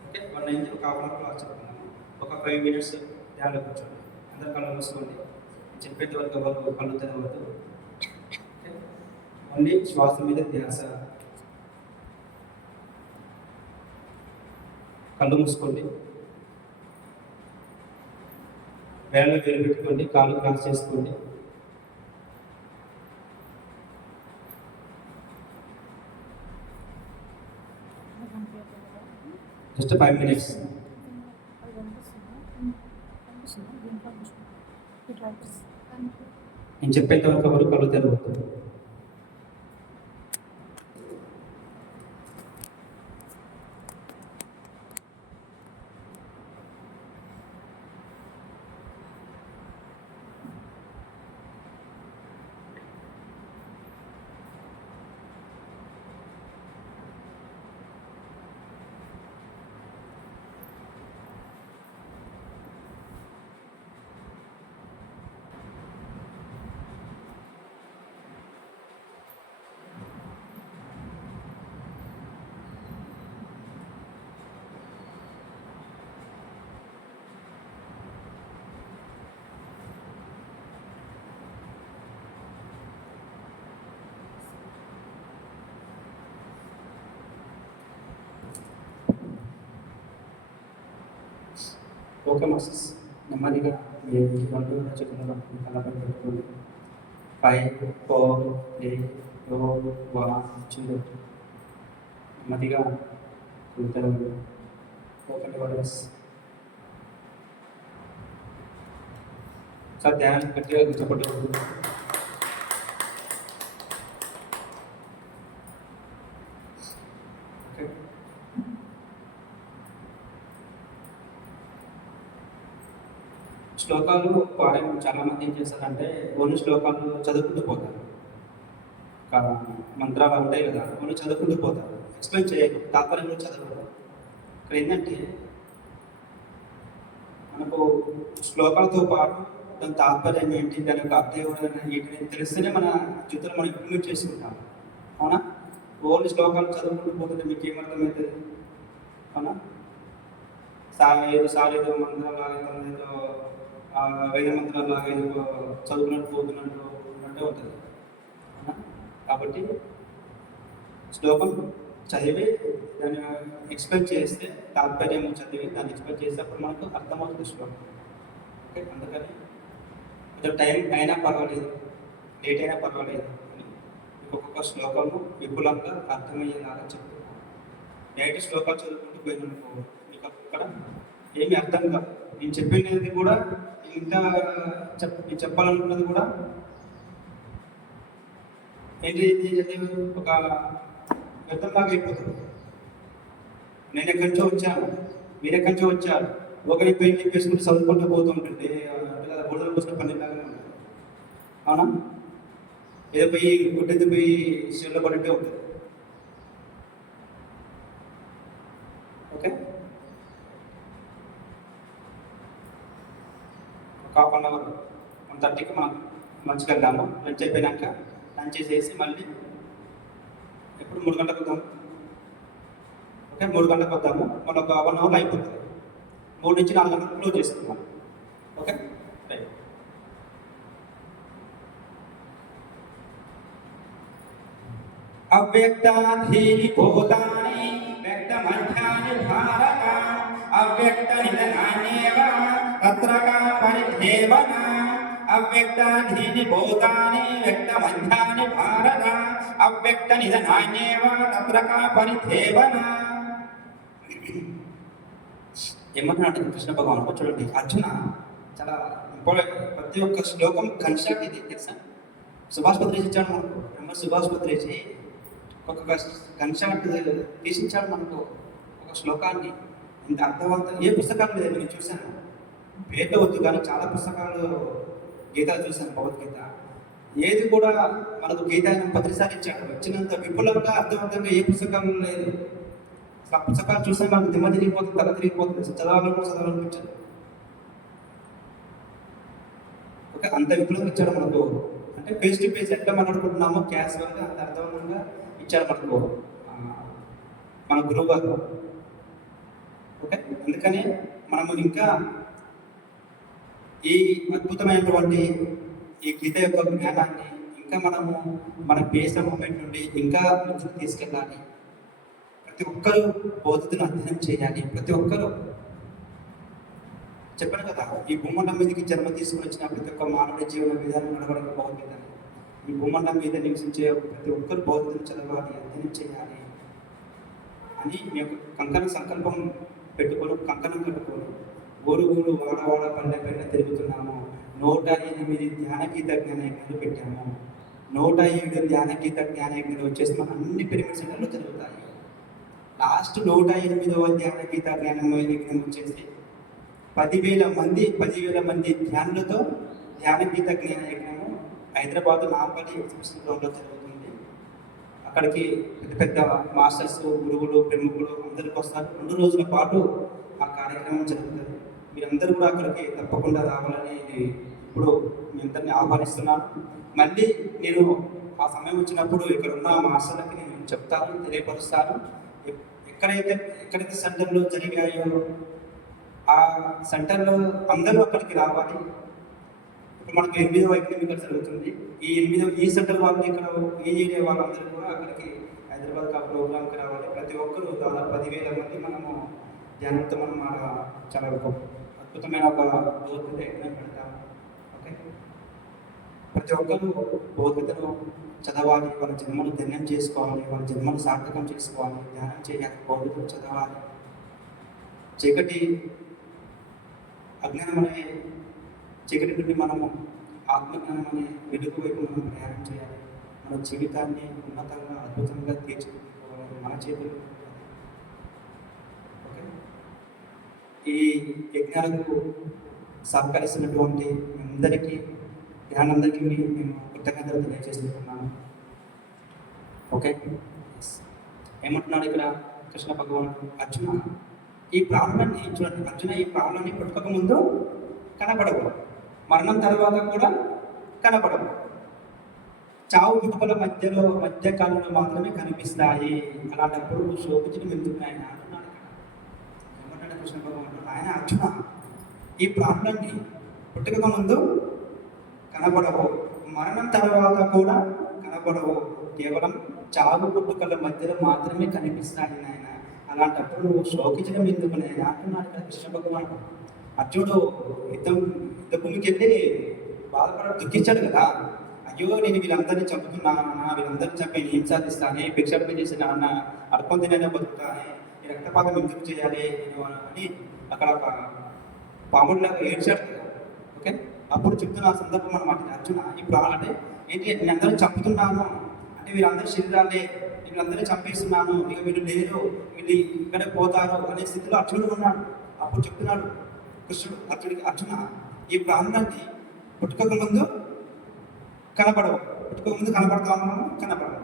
ఓకే, 1 నుంచి ఒక 1/2 hour క్లాస్ చెప్తున్నాము. ఒక 5 minutes ధ్యానం కూర్చోండి. అందరు కళ్ళు మూసుకోండి. చెప్పేంత వరకు ఎవరు కళ్ళు తెరవద్దు. ఓన్లీ శ్వాస మీద ధ్యాస. కళ్ళు మూసుకోండి, వేళ్ళు వేలు పెట్టుకోండి, కాళ్ళు క్రాస్ చేసుకోండి. Just 5 minutes. నేను చెప్పేంత వరకు ఎవరు కళ్ళు తెరవద్దు. ఓకే మాస్టర్స్, నెమ్మదిగా మీ 2 రచనలు కలపై పెట్టుకోండి. 5, 4, 3, 2, 1 నెమ్మదిగా తెరవండి. Open your eyes. సార్ ధ్యానం గట్టిగా చెప్పండి. శ్లోకాలు పాడడం చాలా మంది ఏం చేస్తారంటే ఓన్లీ శ్లోకాలు చదువుకుంటూ పోతారు. మంత్రాలు ఉంటాయి కదా, ఓన్లీ చదువుకుంటూ పోతారు, ఎక్స్ప్లెయిన్ చేయరు, తాత్పర్యం కూడా చదవరు. ఇక్కడ ఏంటంటే మనకు శ్లోకాలతో పాటు దాని తాత్పర్యం ఏంటి, దాని యొక్క అర్థం ఏంటి తెలిస్తేనే మన జీవితంలో మనం ఇంప్లిమెంట్ చేసుకుంటాం. అవునా? ఓన్లీ శ్లోకాలు చదువుకుంటూ పోతుంటే మీకు ఏమర్థమవుతుంది? అవునా? సారేదో మంత్రాలు ఏదో వేద మంత్రాలాగా ఏదో చదువుకున్నట్టు పోతున్నట్టు ఉన్నట్టే ఉంటుంది. కాబట్టి శ్లోకం చదివి దాన్ని ఎక్స్ప్లెయిన్ చేస్తే, తాత్పర్యం చదివి దాన్ని ఎక్స్ప్లెయిన్ చేస్తే అప్పుడు మనకు అర్థమవుతుంది శ్లోకం. ఓకే, అందుకని కొంచెం టైం అయినా పర్వాలేదు, లేట్ అయినా పర్వాలేదు అని ఒక్కొక్క శ్లోకము విపులంగా అర్థమయ్యేలాగా చెప్తున్నాను. నైట్ శ్లోకాలు చదువుకుంటూ పోయిననుకో మీకు అక్కడ ఏమి అర్థం కాదు. నేను చెప్పినది కూడా ఇంకా చెప్పాలనుకున్నది కూడా ఏంటి, ఒక వ్యర్థంలాగా అయిపోతుంది. నేను ఎక్కడి నుంచో వచ్చాను, మీరు ఎక్కడి నుంచో వచ్చారు, ఒకరి పెయింట్ చెప్పేసుకుంటూ చదువుకుంటూ పోతుంటుంది. అంటే బుడదలు పోసిన పనిలాగానే ఉంటుంది. అవునా? ఏదో పోయి గుడ్డెది పోయి శివులో పడితే ఉంటుంది. ఓకే, 1/2 అవర్ 1:30కి మనం లంచ్కి వెళ్దాము. లంచ్ అయిపోయినాక లంచ్ చేసేసి మళ్ళీ ఎప్పుడు 3 గంటలకు వద్దాం. ఓకే, 3 గంటలకు వద్దాము. మన ఒక 1 అవర్ అయిపోతుంది. 3 నుంచి 4 గంటలకు క్లోజ్ చేసుకుందాం. Okay, right. అవ్యక్తాధీని భూతాని వ్యక్తమధ్యాని భారత అవ్యక్త నిధనాన్యేవ తత్రకా పరిధేవన అవ్యక్తాధీని భూతాని వ్యక్తమధ్యాని భారత అవ్యక్త నిధనాన్యేవ తత్రకా పరిధేవన. ఏమన్నాడు కృష్ణ భగవాన్? చూడండి, అర్జున చాలా ఇంపార్టెంట్. ప్రతి ఒక్క శ్లోకం కన్సెప్ట్ ఇది తెలుసా? సుభాష్ భద్రేష్ ఇచ్చాడు మనకు. సుభాష్ భద్రేష్ ఒక్కొక్క కన్సెప్ట్ తీసించాడు మనకు, ఒక శ్లోకాన్ని. ఇంత అర్థవంతం ఏ పుస్తకాలు లేదు. నేను చూశాను, పేర్లు వద్దు కానీ చాలా పుస్తకాలు గీత చూశాను, భగవద్గీత. ఏది కూడా మనకు గీత ఆయన 10 సార్లు ఇచ్చాడు. వచ్చినంత విపులంగా అర్థవంతంగా ఏ పుస్తకాలు లేదు. ఆ పుస్తకాలు చూస్తే మనకు దిమ్మ తిరిగిపోతుంది, తల తిరిగిపోతుంది, చదవాలని కూడా చదవాలనిపించదు. ఓకే, అంత విపులంగా ఇచ్చాడు మనకు. అంటే ఫేస్ టు ఫేస్ ఎట్లా మాట్లాడుకుంటున్నామో క్యాజువల్గా అంత అర్థవంతంగా ఇచ్చారు మనకు మన గురువు గారు. ఓకే, అందుకని మనము ఇంకా ఈ అద్భుతమైనటువంటి ఈ గీత యొక్క జ్ఞానాన్ని ఇంకా మనము మన పేస మూమెంట్ నుండి ఇంకా ముందుకు తీసుకెళ్ళాలి. ప్రతి ఒక్కరూ భౌతికను అధ్యయనం చేయాలి. ప్రతి ఒక్కరూ చెప్పాను కదా, ఈ భూమండం మీదకి జన్మ తీసుకుని వచ్చిన ప్రతి ఒక్క మానవుడి జీవన విధానం నడవడానికి భౌతికత. ఈ భూమండం మీద నివసించే ప్రతి ఒక్కరు భౌతికను చదవాలి, అధ్యయనం చేయాలి అని మేము కంకణ సంకల్పం పెట్టుకొని కంకణం కట్టుకొని ఊరు ఊరు వాడవాడ పల్లె పైన తిరుగుతున్నాము. 108 ధ్యాన గీత జ్ఞాన యజ్ఞాలు పెట్టాము. 107 ధ్యాన గీత జ్ఞాన యజ్ఞాలు వచ్చేసి మన అన్ని పిరమిడ్ సెంటర్లో జరుగుతాయి. లాస్ట్ 108వ ధ్యాన గీత జ్ఞానం యజ్ఞం వచ్చేసి 10,000 మంది ధ్యానులతో ధ్యాన గీత జ్ఞాన యజ్ఞము హైదరాబాద్ నాంపల్లి ఎగ్జిబిషన్ గ్రౌండ్లో జరుగుతుంది. అక్కడికి పెద్ద పెద్ద మాస్టర్స్, గురువులు, ప్రముఖులు అందరికి వస్తారు. 2 రోజుల పాటు ఆ కార్యక్రమం జరుగుతుంది. మీరందరూ కూడా అక్కడికి తప్పకుండా రావాలని ఇప్పుడు మీ అందరినీ ఆహ్వానిస్తున్నాను. మళ్ళీ నేను ఆ సమయం వచ్చినప్పుడు ఇక్కడ ఉన్న మాస్టర్లకి నేను చెప్తాను, తెలియపరుస్తాను. ఎక్కడైతే సెంటర్లో జరిగాయో ఆ సెంటర్లో అందరూ అక్కడికి రావాలి. ఇప్పుడు మనకు 8వ ఎకనామికల్ జరుగుతుంది. ఈ సెంటర్ వాళ్ళు ఇక్కడ ఈ ఏరియా వాళ్ళందరూ కూడా అక్కడికి హైదరాబాద్ ఆ ప్రోగ్రామ్కి రావాలి. ప్రతి ఒక్కరు దాదాపు 10,000 మంది మనము ధ్యానంతో మనం చాలా అద్భుతమైన ఒక భౌతికత యజ్ఞం పెడతాము. ఓకే, ప్రతి ఒక్కరు భౌతికతను చదవాలి, వాళ్ళ జన్మను ధన్యం చేసుకోవాలి, వాళ్ళ జన్మను సార్థకం చేసుకోవాలి, ధ్యానం చేయాలి, భౌతికను చదవాలి. చీకటి అజ్ఞానం అనే చీకటి నుండి మనము ఆత్మజ్ఞానం అనే వెలుగు వైపు మనం ప్రయాణం చేయాలి. మన జీవితాన్ని ఉన్నతంగా అద్భుతంగా తీర్చిదిద్దుకోవాలి మన చేతులు. ఓకే, ఈ యజ్ఞాలకు సహకరిస్తున్నటువంటి అందరికీ ధ్యానందరికీ మేము కృతజ్ఞతలు తెలియజేస్తున్నాము. ఓకే, ఏమంటున్నాడు ఇక్కడ కృష్ణ భగవానుడు? అర్జున, ఈ ప్రాణాన్ని చూడండి, అర్జున ఈ ప్రాణాన్ని పుట్టక ముందు కనపడవు, మరణం తర్వాత కూడా కనపడవు, చావు పుట్టుకల మధ్య కాలంలో మాత్రమే కనిపిస్తాయి. అలాంటప్పుడు శోభించడం ఎందుకు ఆయన అంటున్నాడు ఇక్కడ. ఏమంటాడు కృష్ణ భగవానుడు? ఆయన అర్జున, ఈ ప్రాణాన్ని పుట్టక ముందు కనపడవు, మరణం తర్వాత కూడా కనపడవు, కేవలం చావు పుట్టుకల మధ్యలో మాత్రమే కనిపిస్తాయి నాయన. అలాంటప్పుడు నువ్వు శోకించడం ఎందుకు నేను అంటున్నాడు కదా కృష్ణ భగవానుడు. అర్జునుడు యుద్ధభూమికి వెళ్ళి దుఃఖించాడు కదా. అయ్యో, నేను వీళ్ళందరినీ చంపుతున్నాను, వీళ్ళందరినీ చంపి ఏం సాధిస్తానే, భిక్షాటన చేసి నాన్న అడుకొని తినైనా బతుకుతానే, ఈ రక్తపాతం ఎందుకు చేయాలి నేను అని అక్కడ ఒక పాముడిలాగా ఏడ్చాడు కదా. ఓకే, అప్పుడు చెప్తున్న సందర్భం అన్నమాట. అర్జున, ఇప్పుడు అంటే ఏంటి, నేను అందరినీ చంపుతున్నాను అంటే వీళ్ళందరూ శరీరాలే, వీళ్ళందరినీ చంపేస్తున్నాను, ఇక వీళ్ళు లేరు, వీళ్ళు ఇక్కడే పోతారు అనే స్థితిలో అర్జునుడు ఉన్నాడు. అప్పుడు చెప్తున్నాడు కృష్ణుడు అర్జునుడికి, అర్జున, ఈ ప్రాణాన్ని పుట్టుక ముందు కనపడవు, పుట్టుక ముందు కనపడతాము, కనపడవు.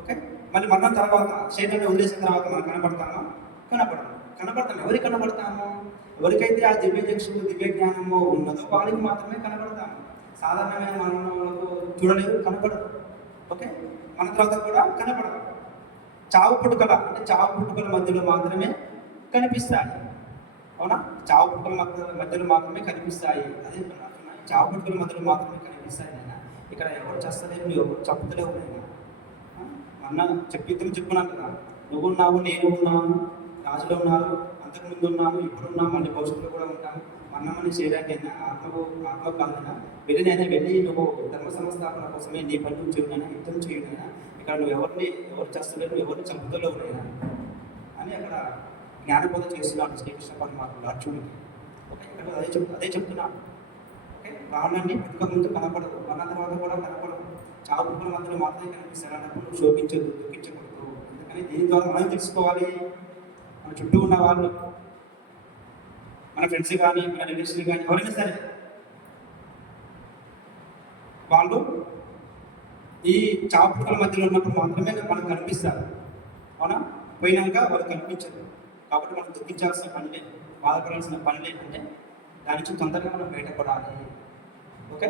ఓకే, మళ్ళీ మరణం తర్వాత శరీరాన్ని వదిలేసిన తర్వాత మనం కనపడతాము, కనపడతాము. ఎవరికి కనపడతాము? ఎవరికైతే ఆ దివ్య జ్ఞానము ఉన్నదో వారికి మాత్రమే కనపడతాము. సాధారణమైన మానవులకు చూడలేదు, కనపడదు. ఓకే, మన తర్వాత కూడా కనపడదు. చావు పుట్టుకల మధ్యలో మాత్రమే కనిపిస్తాయి. అవునా? చావు పుట్టుకల మధ్యలో మాత్రమే కనిపిస్తాయి. అదే చావు పుట్టుకల మధ్యలో మాత్రమే కనిపిస్తాయి. నేను ఇక్కడ ఎవరు చేస్తలేరు, ఎవరు చెప్పుతలేవు. నేను అన్న చెప్పున్నాను కదా, నువ్వు ఉన్నావు, నేను ఉన్నాను, రాజులో ఉన్నారు, అంతకుముందు ఉన్నాము, ఇప్పుడు ఉన్నాము, మళ్ళీ భవిష్యత్తులో కూడా ఉంటాము. మన్నమని చేయడానికైనా ఆత్మ కాదైనా వెళ్ళి నువ్వు ధర్మ సంస్థాపన కోసమే నీ పనులు చేయనైనా, యుద్ధం చేయనైనా, ఇక్కడ నువ్వు ఎవరు చేస్తలేరు, ఎవరిని చంపుతలేవు నైనా అని అక్కడ జ్ఞానబోధ చేస్తున్నాడు శ్రీకృష్ణ పరమాత్ముడు అర్జునుడికి. ఓకే, ఇక్కడ అదే చెప్తున్నాడు. ఓకే, ప్రాణాన్ని పుట్టుక ముందు కనపడదు, మరణ తర్వాత కూడా కనపడదు, చావు పుట్టుకల మధ్యలో మాత్రమే కనిపిస్తాడు. అన్నప్పుడు నువ్వు శోకించదు, దుఃఖించకూడదు. ఎందుకని దీని ద్వారా మనం తెలుసుకోవాలి, మన చుట్టూ ఉన్న వాళ్ళు, మన ఫ్రెండ్స్ కానీ, మన రిలేషన్ కానీ, ఎవరైనా సరే వాళ్ళు ఈ చావు పుట్టుకల మధ్యలో ఉన్నప్పుడు మాత్రమే మనకు కనిపిస్తారు. అవునా? పోయినాక వాళ్ళు కనిపించరు. కాబట్టి మనం దుఃఖించాల్సిన పనిలే, బాధపడాల్సిన పనిలే. అంటే దాని నుంచి తొందరగా మనం బయటపడాలి. ఓకే,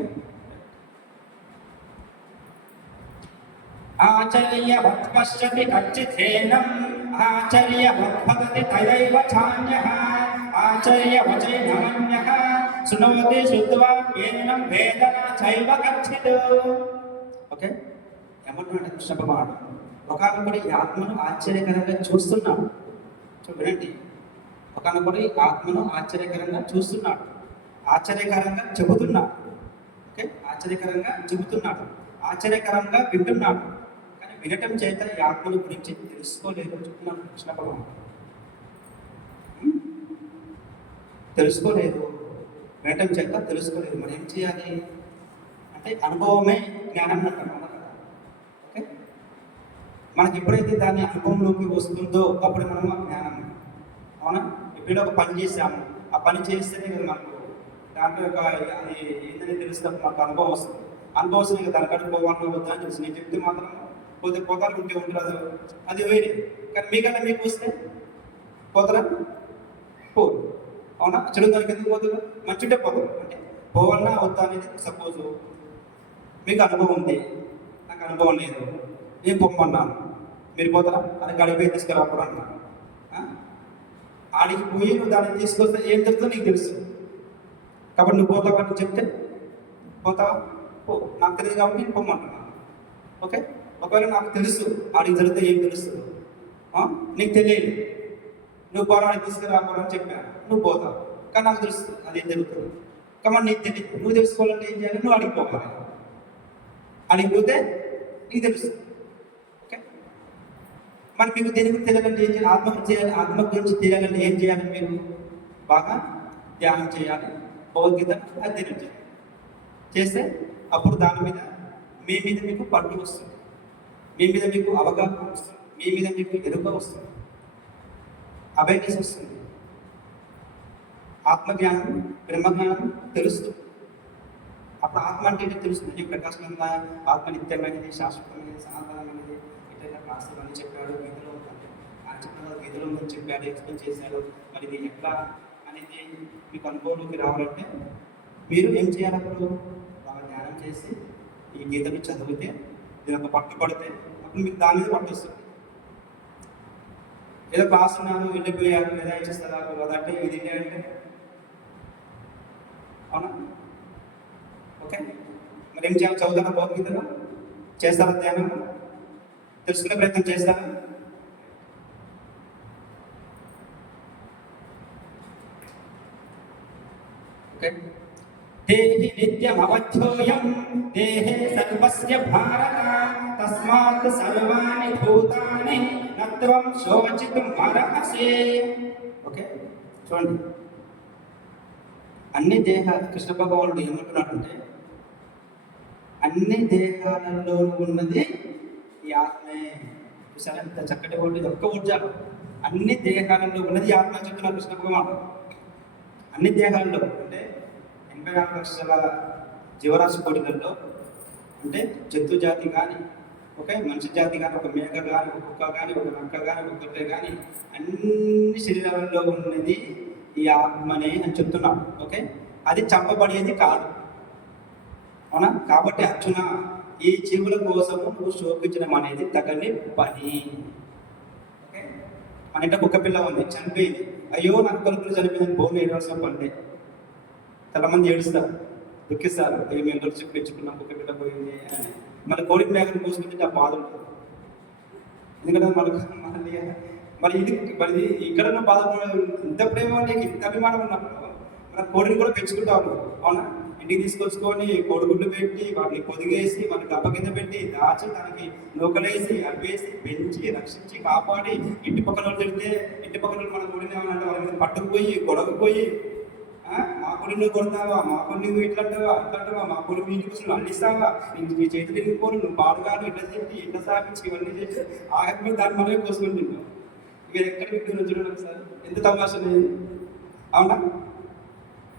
ఆచర్యవత్ పశ్యతి కచ్చితేనం ఆచర్యవత్ భవతి తయైవ ఛాన్యః ఆచర్యవచైనమన్యః శృణోతి శుద్ధ్వా వేదనం వేదన చైవ కచ్చిత్. ఓకే, ఏమంటున్నాడు కృష్ణ భగవానుడు? ఒకనొకడు ఈ ఆత్మను ఆశ్చర్యకరంగా చూస్తున్నాడు. వినండి, ఒకనొకడు ఈ ఆత్మను ఆశ్చర్యకరంగా చూస్తున్నాడు, ఆశ్చర్యకరంగా చెబుతున్నాడు. ఓకే, ఆశ్చర్యకరంగా చెబుతున్నాడు, ఆశ్చర్యకరంగా వింటున్నాడు. కానీ వినటం చేత ఈ ఆత్మను గురించి తెలుసుకోలేదు చెప్తున్నాడు కృష్ణ భగవాన్. తెలుసుకోలేదు, వినటం చేత తెలుసుకోలేదు. మరి ఏం చేయాలి అంటే అనుభవమే జ్ఞానం అంటారు. ఓకే, మనకి ఎప్పుడైతే దాని అనుభవంలోకి వస్తుందో అప్పుడు మనం ఆ జ్ఞానం. అవునా, ఇప్పుడు ఒక పని చేసాము, ఆ పని చేస్తేనే కదా మనకు దాంట్లో ఒక అది ఏంటనే తెలుస్తుంది, మాకు అనుభవం వస్తుంది. అనుభవం వస్తుంది కదా, దానికంటే పోవాలని వద్దా అని తెలుసు. నేను చెప్తే మాత్రం పోతే పోతారు, ఉంటే ఉంటుంది, అది వేరే. కానీ మీకన్నా మీకు వస్తే పోతారా? పోరు. అవునా, చెడు దానికి ఎందుకు పోతుంది? మంచుంటే పోదు. అంటే పోవాలన్నా వద్దా అనేది సపోజ్ మీకు అనుభవం ఉంది, నాకు అనుభవం లేదు, నేను పొమ్మన్నాను, మీరు పోతారా? అది గడిపోయి తీసుకురాకూడదు అన్నా. ఆడికి పోయి నువ్వు దాన్ని తీసుకొస్తే ఏం చెప్తుందో నీకు తెలుసు కాబట్టి నువ్వు పోతావా అని చెప్తే పోతావా? పో, నాకు తెలియదు కాబట్టి నేను పొమ్మంటున్నాను. ఓకే, ఒకవేళ నాకు తెలుసు ఆడికి జరిగితే ఏం తెలుస్తుంది, నీకు తెలియదు, నువ్వు పోరాడికి తీసుకురాకూడదని చెప్పాను, నువ్వు పోతావు. కానీ నాకు తెలుస్తుంది అదేం జరుగుతుంది కాబట్టి నీకు తెలియదు. నువ్వు తెలుసుకోవాలంటే ఏం చేయాలి? నువ్వు అడిగిపోవాలి. అడిగిపోతే నీకు తెలుస్తుంది. ఓకే, మరి మీకు దేని గురించి తెలియాలంటే ఏం చేయాలి? ఆత్మ గురించి చేయాలి. ఆత్మ గురించి తెలియాలంటే ఏం చేయాలి? మీరు బాగా ధ్యానం చేయాలి, భగవద్గీత అధ్యయనం చేయాలి. చేస్తే అప్పుడు దాని మీద మీ మీద మీకు పట్టు వస్తుంది, మీ మీద మీకు అవగాహన వస్తుంది, మీ మీద మీకు ఎరుక వస్తుంది, అవేర్నెస్ వస్తుంది. ఆత్మజ్ఞానం, బ్రహ్మజ్ఞానం తెలుస్తుంది. అప్పుడు ఆత్మ అంటే ఏంటో తెలుస్తుంది. ప్రకాశంగా ఆత్మ నిత్యమైనది, శాశ్వతమైనది, సనాతనమైనది. ఎట్లయినా క్లాసులు అని చెప్పాడు, గీతలో ఆయన చెప్పిన గీతలో చెప్పాడు, ఎక్స్ప్లెయిన్ చేశాడు. మరి ఇది ఎట్లా అనేది మీకు అనుభవంలోకి రావాలంటే మీరు ఏం చేయాలి? అప్పుడు బాగా ధ్యానం చేసి ఈ గీతను చదివితే, ఇది ఒక పట్టుబడితే అప్పుడు మీకు దాని మీద పట్టు వస్తుంది. ఏదో క్లాస్ ఉన్నారు, వెళ్ళిపోయారు, లేదా ఇచ్చేస్తారు అదంటే ఇది అంటే అవునా? ఓకే, మరి ఏం చేయాలి? చదువుతారా భగవద్గీతను? చేస్తారా? ధ్యానం తెలుసుకునే ప్రయత్నం చేస్తారా? ఓకే, దేహి నిత్యమవధ్యోయం దేహే సర్వస్య భారత తస్మాత్ సర్వాణి భూతాని నత్వం శోచితుం అర్హసి. ఓకే, చూడండి, అన్ని కృష్ణ భగవానుడు ఏమంటున్నాడంటే అన్ని దేహాలలో ఉన్నది ఈ ఆత్మే. చూసారా ఎంత చక్కటి వర్డ్, ఇది ఒక్క ఊర్జాలు. అన్ని దేహాలలో ఉన్నది ఈ ఆత్మ చెప్తున్నారు కృష్ణ భగవానుడు. అన్ని దేహాలలో అంటే 84 లక్షల జీవరాశి కోటిలలో అంటే జంతు జాతి కానీ, ఓకే, మనిషి జాతి కానీ, ఒక మేక కానీ, ఒక కుక్క కానీ, ఒక నక్క కానీ, ఒక గొర్రె కానీ, అన్ని శరీరాలలో ఉన్నది ఈ ఆత్మనే అని చెప్తున్నాడు. ఓకే, అది చంపబడేది కాదు. అవునా? కాబట్టి అర్జున, ఈ జీవుల కోసము నువ్వు శోకించడం అనేది తగని పని. ఓకే, మన ఇంట కుక్క పిల్ల ఉంది, చనిపోయింది. అయ్యో నాకు కొడుకులు చనిపోయిందని బోర్లు ఏడవలసిన పండే. చాలా మంది ఏడుస్తారు, దుఃఖిస్తారు. అయ్యో మేము దొరికి పెంచుకున్నాం, కుక్క పిల్ల పోయింది అని. మళ్ళీ కోడి మేకను కోసుకుంటే ఆ బాధ ఉంటుంది. ఎందుకంటే మరి ఇది ఇక్కడ బాధపడ ఇంత ప్రేమ నీకు, ఇంత అభిమానం ఉన్నప్పుడు మన కోడిని కూడా పెంచుకుంటాము. అవునా? ఇంటికి తీసుకొచ్చుకొని కోడిగుడ్డు పెట్టి వాటిని పొదిగేసి వాటిని దెబ్బ కింద పెట్టి దాచి దానికి నూకలేసి అవ్వేసి పెంచి రక్షించి కాపాడి ఇంటి పక్కన తిడితే ఇంటి పక్కన మన కోడిని ఏమన్నా వాళ్ళ మీద పట్టుకుపోయి గొడవపోయి మా కొడుకు నువ్వు కొడతావా, మా కొడుకు నువ్వు ఇట్లంటావా అట్లంటావా, మా కొడుకు ఇంటికి వచ్చి నువ్వు అల్లిస్తావా, నీ చేతులు ఎన్నుకోను, నువ్వు పాడుగాను, ఇట్లా చెప్పి ఇట్లా సాగించి ఇవన్నీ చేసి ఆగకపోయి దాన్ని మనమే కోసుకొని తింటావు. ఇక ఎక్కడికి చూడండి ఒకసారి, ఎంత తమాషా లేదు. అవునా?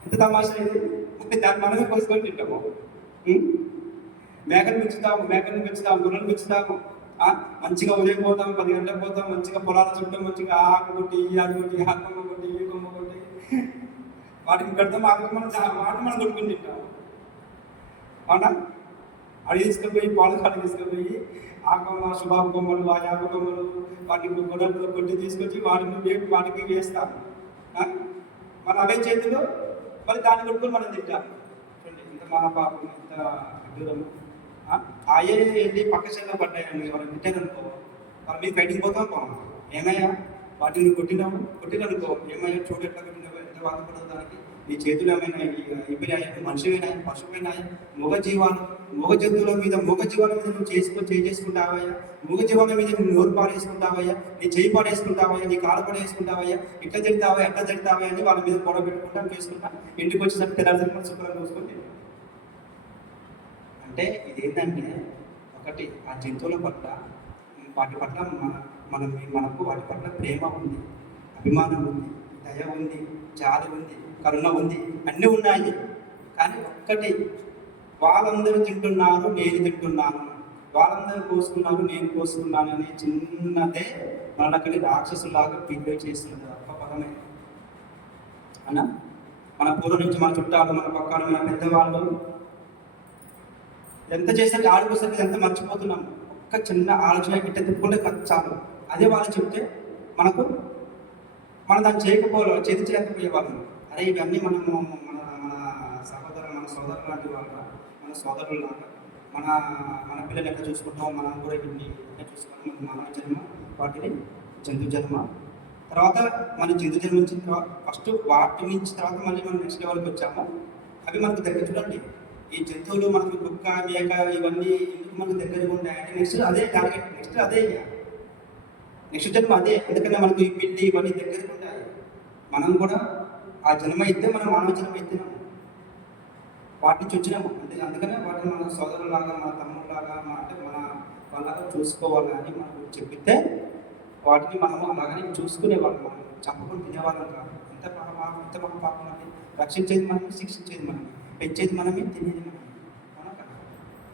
ఎంత తమాషా ఇది. దాన్ని మనమే కోసుకొని తింటాము. మేకను పెంచుతాము, గుర్రలు పెంచుతాము. మంచిగా ఉదయం పోతాం, 10 గంటలకు పోతాం, మంచిగా పొలాల చుట్టూ మంచిగా ఆకు కొట్టి ఈ ఆకు కొట్టి ఆ కొమ్మ కొట్టి ఈ కొమ్మ కొట్టి వాటికి పెడతాం. ఆకు మనం కొట్టుకుని తింటాము. అవునా? అడిగి తీసుకుపోయి పాలు కాడ తీసుకుపోయి ఆ కొమ్మ, శుభాపు కొమ్మలు, ఆ యాభ కొమ్మలు వాటిని గొడవలతో కొట్టి తీసుకొచ్చి వాటికి వేస్తాము. మన అవే చేతిలో మరి దాన్ని కొట్టుకొని మనం తింటాము. చూడండి ఇంత మహాపాపం, ఇంత దూరము. ఆయే వెళ్ళి పక్క చెల్ల పడ్డాయండి, ఎవరు తింటారనుకో వాళ్ళ మీద ఫైటింగ్ పోతాం బాగుంది. ఏమయ్యా వాటిని కొట్టిననుకో ఏమయ్యా చూడు ఎట్లా కొట్టినావు, ఎంత బాధపడదు దానికి. నీ చేతులు ఏమైనా ఇవ్వనాయి, మనుషులైనాయి, పశువులైనాయి, మూగ జంతువుల మీద నువ్వు చేసుకుంటావయ్యా, మూగ జీవాల మీద నువ్వు నోరు పాడేసుకుంటావయ్యా, నీ చేయి పాడేసుకుంటావయ్యా, నీ కాలు పడేసుకుంటావయ్యా, ఇట్లా తిడతావా ఎట్లా తిడతావా అని వాళ్ళ మీద గొడవ పెట్టుకుంటాం చేసుకుంటా. ఇంటికి వచ్చేసరికి తెల్లారి శుభ్రంగా చూసుకొని అంటే ఇదేంటంటే ఒకటి ఆ జంతువుల పట్ల వాటి పట్ల మనకు వాటి పట్ల ప్రేమ ఉంది, అభిమానం ఉంది, దయ ఉంది, జాలి ఉంది, కరుణ ఉంది, అన్నీ ఉన్నాయి. కానీ ఒక్కటి వాళ్ళందరూ తింటున్నారు నేను తింటున్నాను, వాళ్ళందరూ కోసుకున్నారు నేను కోసుకున్నాను అని చిన్నదే మనకని రాక్షసులాగా బిహేవ్ చేస్తున్నది ఒక్క పదమే అన్న. మన పూర్వం నుంచి మన చుట్టాలు, మన పక్కన మన పెద్దవాళ్ళు ఎంత చేస్తే ఆడుకోసరికి ఎంత మర్చిపోతున్నాం. ఒక్క చిన్న ఆలోచన ఇట్ట తిప్పుకుంటే చాలు. అదే వాళ్ళు చెప్తే మనం దాన్ని చేయకపోయేవాళ్ళం. అరే ఇవన్నీ మనము మన సోదరు లాంటి వాళ్ళ, మన సోదరులాగా మన పిల్లలు ఎట్లా చూసుకుంటాం, మనం కూడా వీటిని ఎట్లా చూసుకుంటాం. మానవ జన్మ, వాటిని జంతు జన్మ, తర్వాత మన జంతు జన్మ నుంచి ఫస్ట్ వాటి నుంచి తర్వాత మళ్ళీ మనం నెక్స్ట్ లెవెల్కి వచ్చాము. అవి మనకు దగ్గర చూడండి, ఈ జంతువులు మనకు కుక్క, మేక ఇవన్నీ ఎందుకు మనకు దగ్గరగా ఉంటాయంటే నెక్స్ట్ అదే టార్గెట్, నెక్స్ట్ అదే నెక్స్ట్ జన్మ అదే. అందుకనే మనకు ఈ పిల్లి ఇవన్నీ దగ్గరగా ఉంటాయి. మనం కూడా ఆ జన్మ అయితే మనం మానవ జన్మ ఎత్తినాము, వాటి నుంచి వచ్చినాము. అందుకనే వాటిని మన సోదరులాగా, మన తమ్ముళ్ళలాగా, అంటే మన వాళ్ళగా చూసుకోవాలని మనకు చెప్పితే వాటిని మనము అలాగని చూసుకునేవాళ్ళం. మనం చంపుకొని తినేవాళ్ళం కాదు. ఎంత మహాపాపం అంటే రక్షించేది మనమే, శిక్షించేది మనమే, పెంచేది మనమే, తినేది మనమే.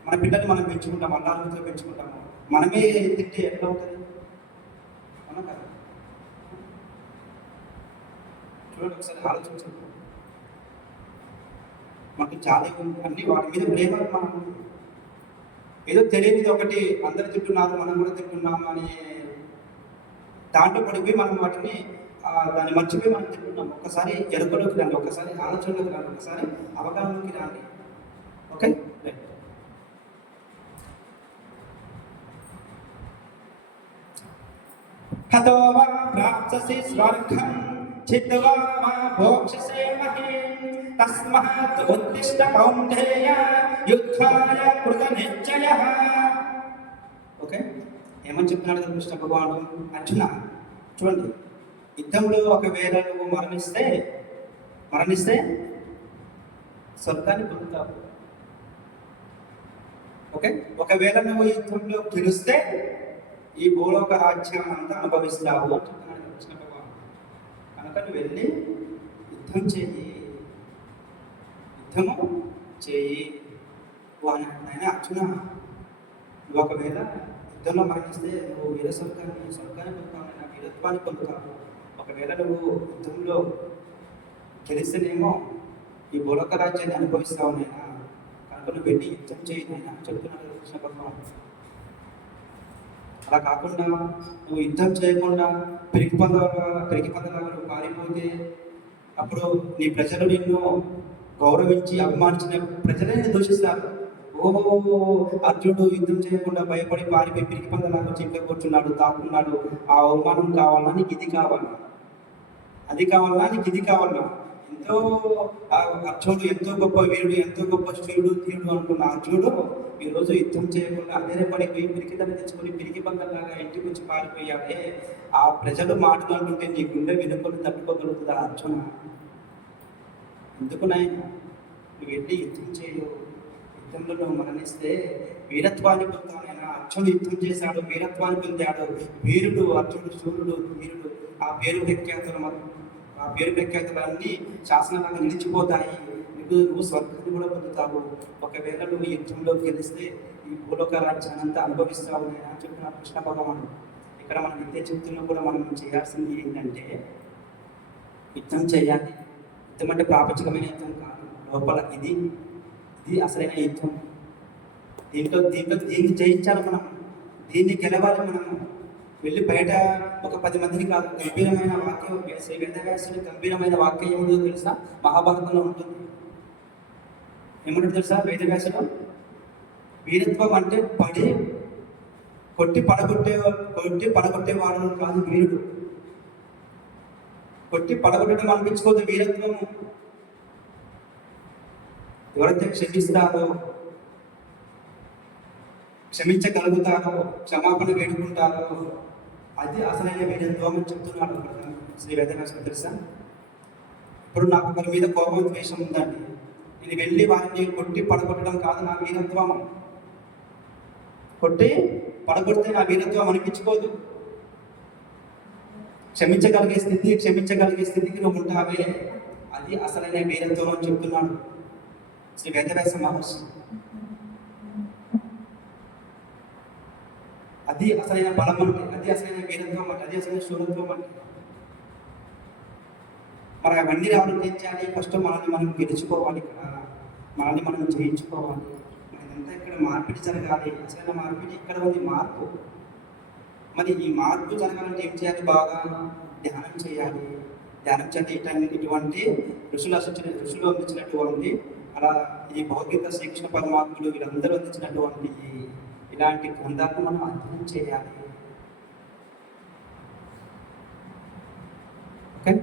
మన పిల్లల్ని మనం పెంచుకుంటాం, అల్లారుతో పెంచుకుంటాము. మనమే తింటే ఎట్లా అవుతుంది? మనం కదా. చూడండి ఒకసారి ఆలోచించండి. మనకు చాలా అన్ని వాటి మీద ప్రేమ మనం ఏదో తెలియనిది ఒకటి అందరు తింటున్నారు మనం కూడా తింటున్నాము అని దాంట్లో పడిపోయి మనం వాటిని దాన్ని మర్చిపోయి మనం తింటున్నాం. ఒక్కసారి ఎరుకలోకి రండి, ఒక్కసారి ఆలోచనలోకి రండి, ఒకసారి అవగాహనలోకి రండి. ఓకే, హతో వా ప్రాప్స్యసి స్వర్గం చిత్వా మా భోక్ష్యసే మహీం తస్మాత్ ఉత్తిష్ట కౌంతేయ యుద్ధాయ కృత నిశ్చయః. ఓకే, ఏమని చెప్తున్నాడు కృష్ణ భగవానుడు? అర్జున చూడండి, యుద్ధంలో ఒకవేళ నువ్వు మరణిస్తే స్వర్గాన్ని పొందుతావు. ఓకే, ఒకవేళ నువ్వు యుద్ధంలో గెలిస్తే ఈ భూలోక రాజ్యం అంతా అనుభవిస్తావు అని చెప్తున్నాడు కృష్ణ భగవానుడు. కనుక నువ్వు వెళ్ళి యుద్ధము చేయి ఆయన. అర్జున నువ్వు ఒకవేళ యుద్ధంలో మరణిస్తే నువ్వు స్వర్గాన్ని పొందుతావు, వీరత్వాన్ని పొందుతావు. ఒకవేళ నువ్వు యుద్ధంలో గెలిస్తేనేమో ఈ భూలోక రాజ్యాన్ని అనుభవిస్తావు నైనా. కనుక నువ్వు వెళ్ళి యుద్ధం చేయనైనా చెప్తున్నాడు కృష్ణ భగవానుడు. అలా కాకుండా నువ్వు యుద్ధం చేయకుండా పెరిగి పొందలాగా నువ్వు పారిపోతే అప్పుడు నీ ప్రజలు నిన్ను గౌరవించి అభిమానించిన ప్రజలే దూషిస్తారు. ఓహో, అర్జునుడు యుద్ధం చేయకుండా భయపడి పారిపోయి పిరికి పందలాగా చెట్ల కూర్చున్నాడు, తాకున్నాడు. ఆ అవమానం కావాలా నీకు, ఇది కావాలా, అది కావాలా నీకు, ఇది కావాలా? ఎంతో అర్జునుడు ఎంతో గొప్ప వీరుడు, ఎంతో గొప్ప శ్రీయుడు, ధీరుడు అనుకున్న అర్జునుడు ఈరోజు యుద్ధం చేయకుండా అదే పడిపోయి పిరికిదని తెచ్చుకొని పిరికి పందలాగా ఇంటికి వచ్చి పారిపోయాడే. ఆ ప్రజలు మాటలు అంటుంటే నీ గుండె వినుకొని తట్టుకోగలుగుతుందా అర్జున? ఎందుకు నాయన నువ్వు వెళ్ళి యుద్ధం చేయవు? యుద్ధంలో నువ్వు మరణిస్తే వీరత్వాన్ని పొందుతానైనా. అర్జునుడు యుద్ధం చేశాడు, వీరత్వాన్ని పొందాడు. వీరుడు అర్జునుడు, సూర్యుడు, వీరుడు. ఆ పేరు ప్రఖ్యాతులన్నీ శాసనాలుగా నిలిచిపోతాయి. నువ్వు స్వర్గాన్ని కూడా పొందుతావు. ఒకవేళ నువ్వు యుద్ధంలో గెలిస్తే ఈ భూలోక రాజ్యాన్ని అంతా అనుభవిస్తావు అని చెప్తున్నా కృష్ణ భగవానుడు. ఇక్కడ మన నిత్య జీవితంలో కూడా మనం చేయాల్సింది ఏంటంటే యుద్ధం చేయాలి. యుద్ధం అంటే ప్రాపంచికమైన యుద్ధం కాదు, లోపల ఇది అసలైన యుద్ధం. దీన్ని జయించాలి మనం, దీన్ని గెలవాలి మనము. వెళ్ళి బయట ఒక 10 మందిని కాదు, గంభీరమైన వాక్యం శ్రీ వేదవ్యాసుడి గంభీరమైన వాక్యం ఏమిటో తెలుసా? మహాభారతంలో ఉంటుంది. ఏమంటే తెలుసా వేదవ్యాసుడు? వీరత్వం అంటే పడి కొట్టి పడగొట్టేవాడు కాదు వీరుడు. కొట్టి పడగొట్టడం అనిపించుకోదు వీరత్వము. ఎవరైతే క్షమిస్తారో, క్షమించగలుగుతారో, క్షమాపణ వేడుకుంటారో అది అసలైన వీరత్వం అని చెప్తున్నాడు శ్రీ వేదవ్యాసుడు. తెలుసా, ఇప్పుడు నాకు ఒకరి మీద కోపం ద్వేషం ఉందండి, నేను వెళ్ళి వారిని కొట్టి పడగొట్టడం కాదు నా వీరత్వం. కొట్టి పడగొడితే నా వీరత్వం అనిపించుకోదు. క్షమించగలిగే స్థితికి నువ్వు ఉంటావే, అది అసలైన వీరత్వం అని చెప్తున్నాడు శ్రీ వేదవ్యాస మహర్షి. అది అసలైన బలం అంటే, అది అసలైన వీరత్వం అంటే, అది అసలైన శూరత్వం అంటే. మరి అవన్నీ రావడం ఏం చేయాలి? ఫస్ట్ మనల్ని మనం గెలుచుకోవాలి, ఇక్కడ మనల్ని మనం జయించుకోవాలి. మనదంతా ఇక్కడ మార్పిడి జరగాలి. అసలైన మార్పిడి ఇక్కడ ఉంది, మార్పు. మరి ఈ మార్పు జరగాలంటే ఏం చేయాలి? బాగా ధ్యానం చేయాలి. ధ్యానం చేయాలి. ఇటువంటి ఋషులు అందించినటువంటి, అలా ఈ భౌతిక శ్రీకృష్ణ పరమాత్ముడు వీళ్ళందరూ అందించినటువంటి ఇలాంటి గ్రంథాలను మనం అధ్యయనం చేయాలి. ఓకే,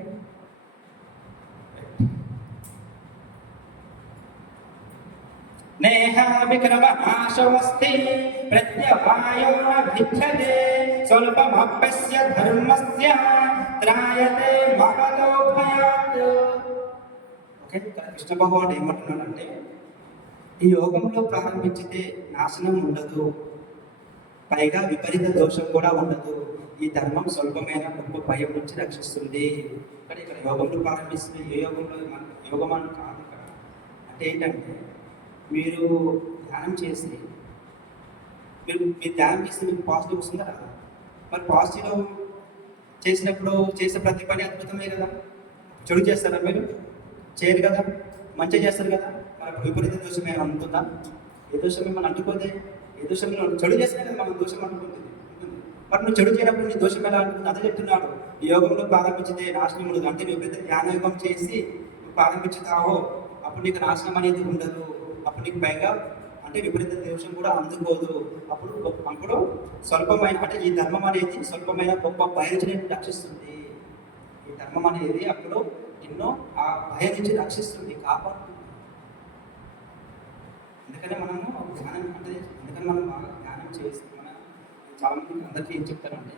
నేహ విక్రమనాశవస్తి ప్రత్యవాయో భిద్యతే స్వల్పమప్యస్య ధర్మస్య త్రాయతే మహతో భయాత్. ఓకే, కృష్ణ భగవానుడు ఏమంటున్నాడంటే, ఈ యోగంలో ప్రారంభించితే నాశనం ఉండదు, పైగా విపరీత దోషం కూడా ఉండదు. ఈ ధర్మం స్వల్పమైన గొప్ప భయం నుంచి రక్షిస్తుంది. కానీ ఇక్కడ యోగంలో ప్రారంభిస్తే ఏ యోగంలో యోగం అని కాదు. ఇక్కడ అంటే ఏంటంటే, మీరు ధ్యానం చేసి మీరు ధ్యానం చేస్తే మీకు పాజిటివ్ వస్తుందా కదా? మరి పాజిటివ్ చేసినప్పుడు చేసే ప్రతి పని అద్భుతమే కదా. చెడు చేస్తారా మీరు? చేయరు కదా. మంచిగా చేస్తారు కదా. మరి విపరీత దోషం ఏమైనా ఉంటుందా? ఏ దోషం ఏమైనా అంటుకోదే? ఏ దోషం చెడు చేస్తే కదా మనం దోషం అంటుకుంటుంది. మరి నువ్వు చెడు చేయనప్పుడు నీ దోషం ఎలా అంటుంది? అదే చెప్తున్నాడు. ఈ యోగంలో ప్రారంభించితే నాశనం ఉండదు. అంటే నువ్వు ఎప్పుడైతే ధ్యాన యోగం చేసి ప్రారంభించుతావో అప్పుడు నీకు నాశనం అనేది ఉండదు. అప్పుడు నీకు పైగా అంటే విపరీత దోషం కూడా అందుకోదు. అప్పుడు స్వల్పమైన అంటే ఈ ధర్మం అనేది స్వల్పమైన గొప్ప భయం నుంచి రక్షిస్తుంది. ఈ ధర్మం అనేది అప్పుడు ఎన్నో ఆ భయం నుంచి రక్షిస్తుంది, కాపాడుతుంది. అందుకనే మనము ధ్యానం అంటే మనం బాగా ధ్యానం చేసి చాలామంది అందరికీ ఏం చెప్తారంటే,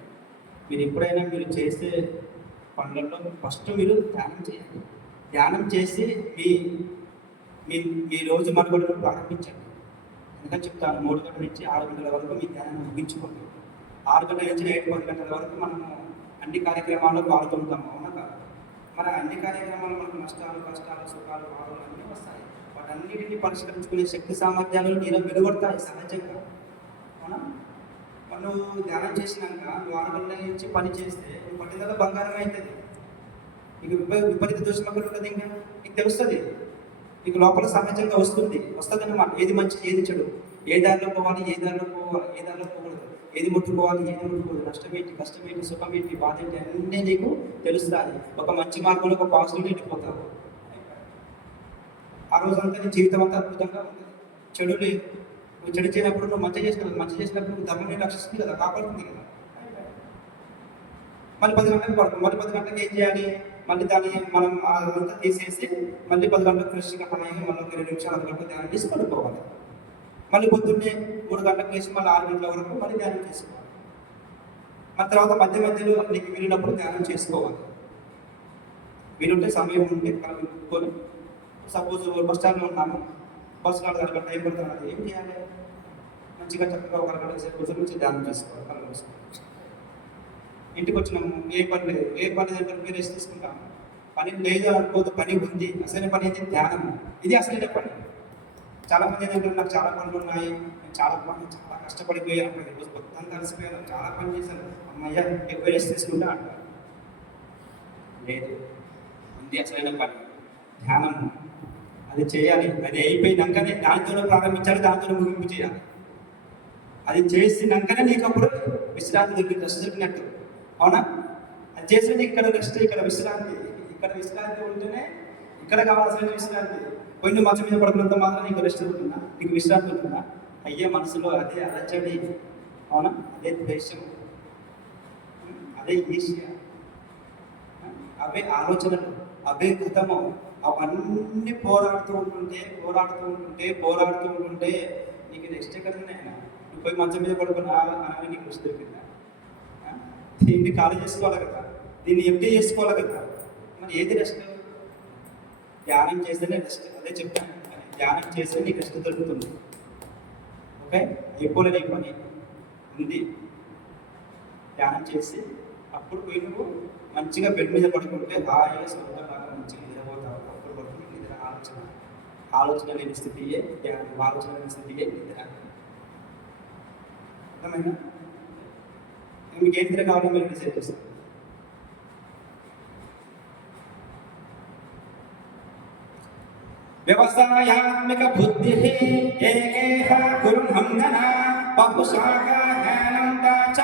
మీరు ఎప్పుడైనా మీరు చేసే పనులలో ఫస్ట్ మీరు ధ్యానం చేయాలి. ధ్యానం చేసి మీ రోజు మనుగడను ప్రారంభించండి. ఎందుకని చెప్తాను, 3 గంటల నుంచి 6 గంటల వరకు మీ ధ్యానం ముగించుకోండి. 6 గంటల నుంచి 8-10 గంటల వరకు మనము అన్ని కార్యక్రమాల్లో పాల్గొంటాము, అవునా కాదు? మన అన్ని కార్యక్రమాలు మనకు నష్టాలు, కష్టాలు, సుఖాలు, బాధలు అన్నీ వస్తాయి. వాటన్నిటిని పరిష్కరించుకునే శక్తి సామర్థ్యాలు నీలో వెలువడతాయి సహజంగా, అవునా? మనం ధ్యానం చేసినాక 6 గంటల నుంచి పని చేస్తే పట్టిదల బంగారం అవుతుంది. నీకు విపరీత దోషం అక్కడ ఉంటుంది. ఇంకా నీకు తెలుస్తుంది, నీకు లోపల సహజంగా వస్తుంది అన్నమాట. ఏది మంచి, ఏది చెడు, ఏ దారిలో పోవాలి, ఏ దారిలో పోకూడదు, ఏది ముట్టుకోవాలి, ఏది ముట్టుకోదు, నష్టమేంటి, కష్టమేంటి, సుఖమేంటి, బాధ ఏంటి అన్నీ నీకు తెలుస్తుంది. ఒక మంచి మార్గంలో ఒక పాజిటివ్ వెళ్ళిపోతావు. ఆ రోజంతా నీ జీవితం అంతా అద్భుతంగా ఉంటుంది. చెడు లేదు. నువ్వు చెడు చేయనప్పుడు నువ్వు మంచి చేసినప్పుడు నువ్వు ధర్మం రక్షిస్తుంది కదా, కాపాడుతుంది కదా. మళ్ళీ 10 గంటలకు పడుతుంది. మళ్ళీ 10 గంటలకు ఏం చేయాలి? మళ్ళీ దాన్ని మనం అదంతా తీసేసి మళ్ళీ 10 గంటలకు ఫ్రెష్గా పని మళ్ళీ 2 నిమిషాలు 10 గంటలు ధ్యానం చేసి పడుకోవాలి. మళ్ళీ పొద్దున్నే 3 గంటలకు వేసి మళ్ళీ 6 గంటల వరకు మళ్ళీ ధ్యానం చేసుకోవాలి. మళ్ళీ తర్వాత మధ్యలో నీకు వీలున్నప్పుడు ధ్యానం చేసుకోవాలి. వీలుంటే సమయం ఉంటే కలుపుకొని, సపోజ్ బస్ స్టాండ్లో ఉన్నాము, బస్సు 4 గంటల టైం పడుతుంది, ఏం చేయాలి? మంచిగా చక్కగా 1 గంట సేపు కూర్చొని నుంచి ధ్యానం చేసుకోవాలి. కళ్ళు మూసుకోవాలి. ఇంటికి వచ్చినాము, ఏ పని లేదు అంటే మీరు రెస్ట్ తీసుకుంటాము. పని లేదు అనుకోదు, పని ఉంది. అసలైన పని అయితే ధ్యానము. ఇది అసలైన పని. చాలా మంది ఏంటంటే, నాకు చాలా పనులు ఉన్నాయి, నేను చాలా కష్టపడిపోయాను, ఈరోజు మొత్తం కలిసిపోయాను, చాలా పని చేశాను, అమ్మయ్య ఎక్కువ రెస్ట్ తీసుకుంటా అంటారు. లేదు, ఇది అసలైన పని ధ్యానము. అది చేయాలి. అది అయిపోయినాకనే దానితో ప్రారంభించాలి, దానితో ముగింపు చేయాలి. అది చేసినాకనే నీకు అప్పుడు విశ్రాంతి దొరికింది, రెస్ట్ దొరికినట్టు, అవునా? అది చేసిన ఇక్కడ రెస్ట్, ఇక్కడ విశ్రాంతి. ఇక్కడ విశ్రాంతి ఉంటేనే ఇక్కడ కావాల్సిన విశ్రాంతి. కొన్ని మంచం మీద పడుకున్నంత మాత్రం నీకు రెస్ట్ ఉంటుందా? నీకు విశ్రాంతి ఉంటుందా? అయ్యే మనసులో అదే అలచడి, అవునా? అదే ద్వేషం, అదే ఈర్ష్య, అవే ఆలోచనలు, అవే కృతము. అవన్నీ పోరాడుతూ ఉంటుంటే నీకు నెక్స్ట్ ఎక్కడ ఉన్నాయన్నా? నువ్వు పోయి మంచం మీద పడుకుని అనగా నీకు రెస్ట్ దొరికిందా? దీన్ని ఖాళీ చేసుకోవాలి కదా, దీన్ని ఎంటీ చేసుకోవాలి కదా. మరి ఏది రెస్ట్? ధ్యానం చేస్తేనే రెస్ట్. అదే చెప్తాను, ధ్యానం చేస్తే నీకు రెస్ట్ దొరుకుతుంది. ఓకే, అయిపోలే నీ పని ఉంది. ధ్యానం చేసి అప్పుడు పోయి నువ్వు మంచిగా బెడ్ మీద పడుకుంటే హాయిగా స్వర్గంలాగా మంచిగా నిద్రపోతావు. అప్పుడు పడుకుని నిద్ర, ఆలోచన లేని స్థితియే ధ్యానం, ఆలోచన లేని స్థితియే నిద్ర. అర్థమైనా? మీకు ఏ నిద్ర కావాలో మీరు డిసైడ్ చేస్తారు. వ్యవసాయాత్మిక బుద్ధి ఏకేహ కుర్మన్న బహుశాఖాహేనం తాచ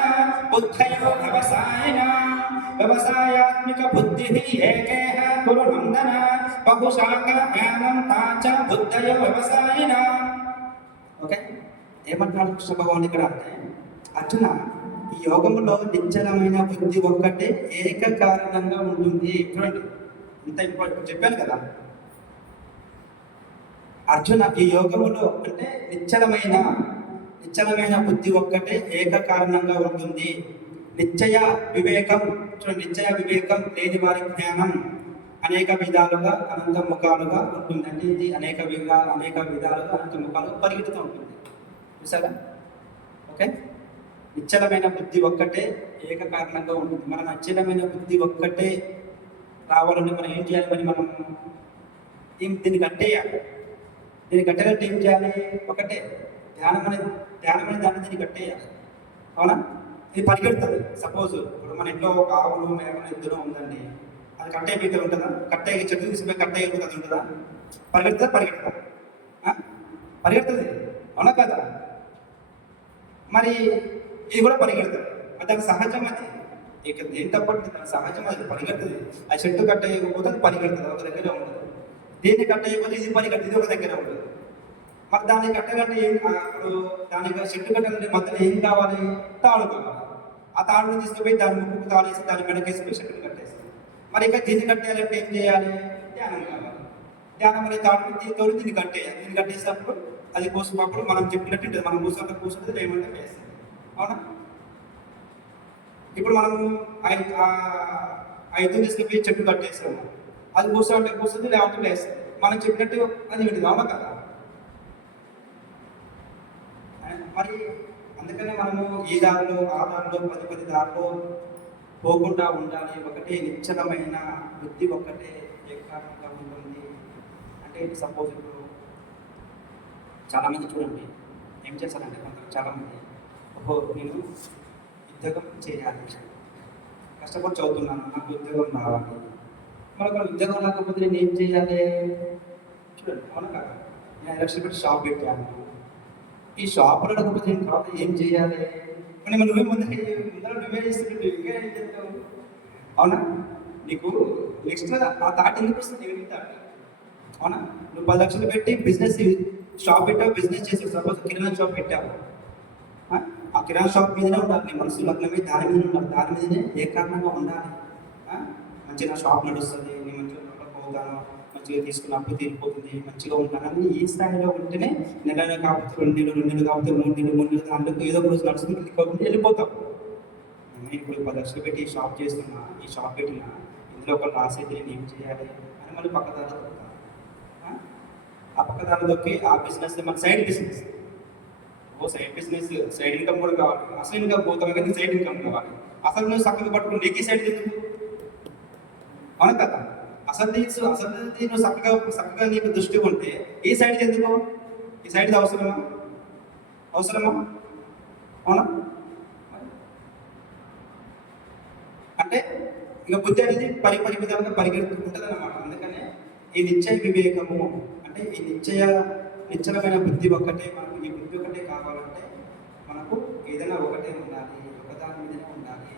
బుద్ధయో వ్యవసాయన. వ్యవసాయాత్మిక బుద్ధి ఏకేహ కుర్మన్న బహుశాఖాహేనం తాచ బుద్ధయో వ్యవసాయన. ఓకే, ఏమంటున్నాడు కృష్ణ భగవాన్ ఇక్కడ అంటే, అర్జున, ఈ యోగంలో నిశ్చలమైన బుద్ధి ఒక్కటే ఏకకారణంగా ఉంటుంది. చూడండి ఇంత ఇంపార్టెంట్ చెప్పాను కదా. అర్జున, ఈ యోగములో అంటే నిశ్చలమైన బుద్ధి ఒక్కటే ఏకకారణంగా ఉంటుంది. నిశ్చయ వివేకం, చూడండి, నిశ్చయ వివేకం లేని వారి జ్ఞానం అనేక విధాలుగా అనంత ముఖాలుగా ఉంటుంది. అంటే ఇది అనేక విధాలుగా అనంత ముఖాలుగా పరిగెడుతూ ఉంటుంది. చూసారా? ఓకే, నిశ్చలమైన బుద్ధి ఒక్కటే ఏకకారణంగా ఉంటుంది. మన నిశ్చలమైన బుద్ధి ఒక్కటే రావాలంటే మనం ఏం చేయాలి? మరి మనం దీన్ని కట్టేయాలి. దీన్ని కట్టేటట్టు ఏం చేయాలి? ఒకటే ధ్యానం అనేది దాన్ని దీన్ని కట్టేయాలి. అవునా? ఇది పరిగెడుతుంది. సపోజ్ ఇప్పుడు మన ఇంట్లో ఒక ఆవులు మేకలు ఎద్దులో ఉందండి, అది కట్టే పీకలు ఉంటుందా? కట్టే చెట్టు తీసుకుపోయి కట్టే అది ఉంటుందా? పరిగెడుతుందా? పరిగెడుతుంది, అవునా కదా? మరి ఇది కూడా పరిగెడుతుంది, అది దాని సహజం. అది ఇక ఏం తప్పండి, దాని సహజం, అది పరిగెడుతుంది. ఆ చెట్టు కట్టేయకపోతే అది పరిగెడుతుంది, ఒక దగ్గర ఉండదు. దేన్ని కట్టేయకపోతే ఇది పరిగెడుతుంది, ఇది ఒక దగ్గర ఉండదు. మరి దాన్ని కట్టాలంటే ఇప్పుడు దానికి చెట్టు కట్టాలంటే మధ్యలో ఏం కావాలి? తాడు కావాలి. ఆ తాడుని తీసుకుపోయి దాని ముక్కుకు తాళేసి దాని మెడకేసి చెట్టుని కట్టేస్తుంది. మరి ఇక దీన్ని కట్టేయాలంటే ఏం చేయాలి? ధ్యానం కావాలి. ధ్యానం అనే తాడుతో దీన్ని కట్టేయాలి. దీన్ని కట్టేసినప్పుడు అది కోసినప్పుడు మనం చెప్పినట్టు ఉంటుంది. మనం కూర్చుంటుంది, ఏమంటే వేస్తుంది. అవునా? ఇప్పుడు మనము ఐదు తీసుకుపోయి చెట్టు కట్టేస్తాము, అది కూర్చుంటుంది, లేకపోతే వేస్తుంది. మనం చెప్పినట్టు అది వింటుంది. అవునా కదా? మరి అందుకనే మనము ఈ దారిలో ఆ దారిలో 10 దారిలో పోకుండా ఉండాలి. ఒకటే నిశ్చలమైన బుద్ధి ఒక్కటే ఏకాగ్రంగా ఉంటుంది. అంటే సపోజ్ ఇప్పుడు చాలామంది చూడండి ఏం చేస్తారంటే, చాలామంది నేను ఉద్యోగం చేయాలి, కష్టపడి చదువుతున్నాను, నాకు ఉద్యోగం రావాలి. మనకు ఉద్యోగం రాకపోతే నేను ఏం చేయాలి? చూడండి, అవునా కదా? నేను 5 లక్షలు పెట్టి షాప్ పెట్టాను, ఈ షాపులో లేకపోతే నేను తర్వాత ఏం చేయాలి? కానీ నువ్వే ముందర నువ్వే చేస్తున్నట్టు ఇంకా ఏం చేస్తావు? అవునా? నీకు నెక్స్ట్ ఆ థాట్ ఎందుకు వస్తుంది? అవునా? నువ్వు 10 లక్షలు పెట్టి బిజినెస్ షాప్ పెట్టావు, బిజినెస్ చేసావు. సపోజ్ కిరాణా షాప్ పెట్టావు, ఆ కిరాణా షాప్ మీదనే ఉండాలి నీ మనసు, లగ్నం మీద దాని మీద ఉండాలి, దాని మీదనే ఏకాగ్రంగా ఉండాలి. మంచిగా షాప్ నడుస్తుంది, నేను మంచిగా పోతాను, మంచిగా తీసుకున్న అప్పు తీరిపోతుంది, మంచిగా ఉంటాను అని ఈ స్థాయిలో ఉంటేనే నెల కాకపోతే 2 నెలలు కాకపోతే 3 నెలలు దాంట్లో ఏదో ఒక రోజు నడుస్తుంది, క్లిక్ వెళ్ళిపోతాం. నేను ఇప్పుడు 10 లక్షలు పెట్టి ఈ షాప్ చేస్తున్నా, ఈ షాప్ పెట్టినా, ఇందులో ఒక లాస్ అయితే నేను ఏం చేయాలి అని మళ్ళీ పక్కదారి దొరుకుతాను. ఆ పక్కదారి దొరికి ఆ బిజినెస్ మన సైడ్ బిజినెస్, సైడ్ ఇన్కమ్ కూడా కావాలి. అసలు ఇన్కమ్ పోతాం కానీ సైడ్ ఇన్కమ్ కావాలి. అసలు నువ్వు చక్కగా పట్టుకుని నీకు ఈ సైడ్ ఎందుకు? అవును కదా? అసలు నువ్వు చక్కగా నీకు దృష్టి ఉంటే ఈ సైడ్ ఎందుకు? ఈ సైడ్ అవసరమా? అవునా? అంటే ఇక బుద్ధి అనేది పరిమితంగా పరిగెడుతుంటుంది అన్నమాట. అందుకనే ఈ నిశ్చయ వివేకము అంటే ఈ నిశ్చలమైన బుద్ధి ఒక్కటే. మనకు ఈ బుద్ధి ఒకటే కావాలంటే మనకు ఏదైనా ఒకటే ఉండాలి, ఒకదాని మీదనే ఉండాలి.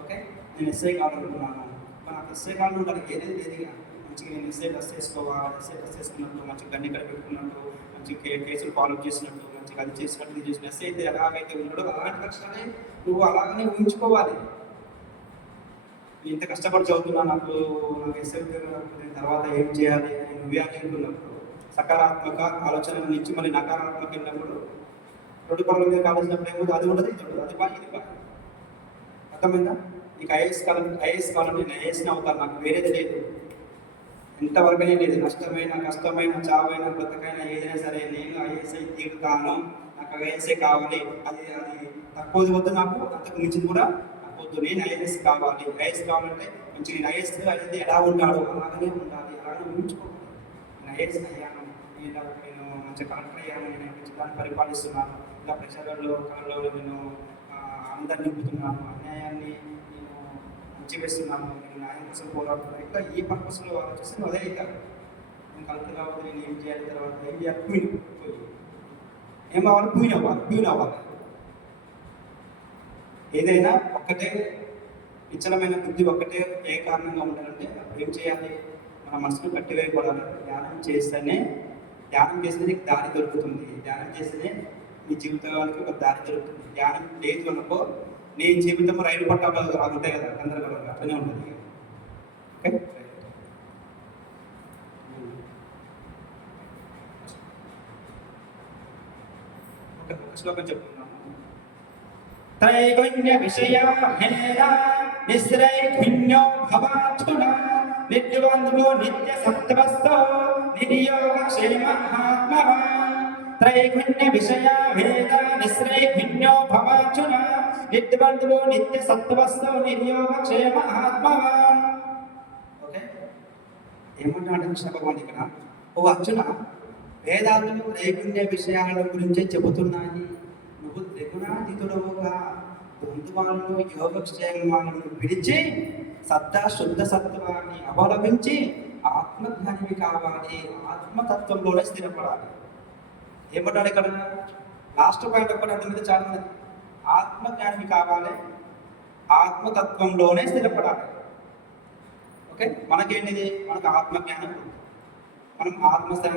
ఓకే, నేను ఎస్ఐ కావాలనుకున్నాను, మనకు ఎస్ఐ కావాలని ఉండాలి. ఏదేది లేదుగా మంచిగా నేను ఎస్ఐ డ్రెస్ చేసుకోవాలి, ఎస్ఐ డ్రెస్ చేసుకున్నట్టు, మంచిగా గన్ని ఇక్కడ పెట్టుకున్నట్టు, మంచి కేసులు ఫాలో చేసినట్టు, మంచి చేసినట్టు అది చేసినట్టు ఇది చేసిన ఎస్ఐ అయితే ఎలాగైతే ఉన్నాడో అలాంటి లక్షణాలే నువ్వు అలాగనే ఊహించుకోవాలి. ఇంత కష్టపడి చదువుతున్నా నాకు ఎస్ఐ తర్వాత ఏం చేయాలి అని నువ్వే అనుకున్నప్పుడు సకారాత్మక ఆలోచనల నుంచి మళ్ళీ నకారాత్మక వెళ్ళినప్పుడు రెండు పనుల మీద కావాల్సినప్పుడు ఏమో అది ఉండదు ఇది ఉండదు, అది బాగా ఇది బాగా అర్థమైందా? నీకు ఐఏఎస్ కావాలంటే నేను ఐఏఎస్ని అవుతాను, నాకు వేరేది లేదు, ఎంతవరకనే లేదు, నష్టమైన కష్టమైన చావైన బ్రతకైనా ఏదైనా సరే నేను ఐఏఎస్ అయి తీరుతాను, నాకు ఐఏఎస్ఏ కావాలి, అది తక్కువది వద్దు, నాకు అంతకు మించింది కూడా నాకు వద్దు, నేను ఐఏఎస్ కావాలి. ఐఏఎస్ కావాలంటే మంచి నేను ఐఏఎస్ అనేది ఎలా ఉంటాడు అలాగనే ఉండాలి, అలాగే ఊహించుకోవాలి. నేను ఐఏఎస్ అయ్యాను, నేను మంచి కలెక్టర్ అయ్యాను, నేను మంచి దాన్ని పరిపాలిస్తున్నాను, ఇలా ప్రజలలో కళలో నేను అందరిని నింపుతున్నాను, అన్యాయాన్ని నేను మంచివేస్తున్నాను, నేను న్యాయం కోసం పోరాడుతున్నాను, ఇట్లా ఈ పర్పస్లో ఆలోచిస్తే అదే అవుతాను. నేను కలెక్టర్ కావాలి, నేను ఏం చేయాలి, తర్వాత ఏం చేయాలి, పోయి ఏం కావాలి, క్వీన్ అవ్వాలి. ఏదైనా ఒక్కటే నిశ్చలమైన బుద్ధి ఒక్కటే ఏ కారణంగా ఉండాలంటే అప్పుడు ఏం చేయాలి, మన మనసును కట్టివేయకూడదు. ధ్యానం చేస్తేనే నీకు దారి దొరుకుతుంది, ధ్యానం చేస్తేనే నీ జీవితానికి ఒక దారి దొరుకుతుంది. ధ్యానం లేదు అనుకో నీ జీవితం రైలు పట్టాలు ఉంటాయి కదా, గందరగోళంగా అట్లనే ఉంటుంది. ఓకే, ఒక శ్లోకం చెప్తున్నాను. त्रैगुण्य विषया भेदा निस्त्रैगुण्यो भवार्जुना नित्यबन्धो नित्य सत्त्वस्तो निर्योग क्षेम आत्मवान् त्रैगुण्य विषया भेदा निस्त्रैगुण्यो भवार्जुना नित्यबन्धो नित्य सत्त्वस्तो निर्योग क्षेम आत्मवान्. ఓకే, ఏమంటాడు కృష్ణ భగవాన్ ఇక్కడ? ఓ అర్జున, వేదాలు త్రైగుణ్య విషయాల గురించే చెబుతున్నాయి. నువ్వు త్రిగుణాతీతుడవుగా ద్వంద్వాలను యోగక్షేమాలను విడిచి శుద్ధ సత్వాన్ని అవలంబించి ఆత్మజ్ఞానివి కావాలి, ఆత్మతత్వంలోనే స్థిరపడాలి. ఏమంటాడు ఇక్కడ? లాస్ట్ పాయింట్ ఒక్కటి అర్థమైతే చాలా మంది ఆత్మజ్ఞానివి కావాలి, ఆత్మతత్వంలోనే స్థిరపడాలి. ఓకే, మనకేంటిది? మనకు ఆత్మజ్ఞానం, మనం ఆత్మతత్వంలో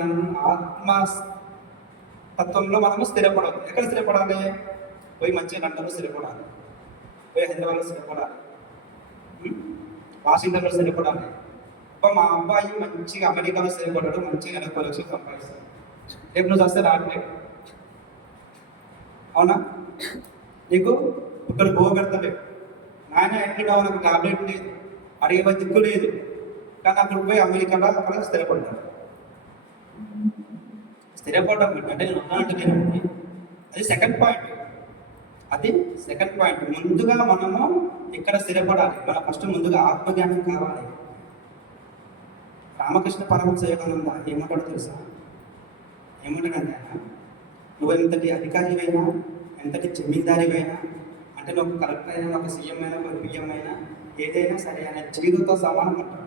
మనము స్థిరపడదు. ఎక్కడ స్థిరపడాలి? పోయి మంచిగా లండన్లో స్థిరపడాలి, పోయి హైదరాబాద్లో స్థిరపడాలి, వాషింగ్టన్లో స్థిరపడాలి. మా అబ్బాయి మంచిగా అమెరికాలో స్థిరపడ్డాడు, మంచిగా నెలకు లక్షలు సంపాదిస్తాడు, రేపు నువ్వు వస్తే రావట్లేదు. అవునా? నీకు ఇక్కడ పోగొడతలేవు, నాయన ఎట్లున్నావు, నాకు టాబ్లెట్ లేదు, అడిగే దిక్కు లేదు, కానీ అక్కడ పోయి అమెరికాలో అక్కడ స్థిరపడ్డాడు. స్థిరపడడం అంటే నేను ఉన్నానంటే అది సెకండ్ పాయింట్. ముందుగా మనము ఇక్కడ స్థిరపడాలి. మనం ఫస్ట్ ముందుగా ఆత్మజ్ఞానం కావాలి. రామకృష్ణ పరమహంస యోగానంద ఏమంటాడు తెలుసా? ఏమంటాడంటే ఆయన, నువ్వు ఎంతటి అధికారివైనా, ఎంతటి జమీందారివైనా, అంటే నువ్వు కలెక్టర్ అయినా, ఒక సీఎం అయినా, ఒక పిఎం అయినా, ఏదైనా సరే ఆయన జీరోతో సమానం అంటాడు.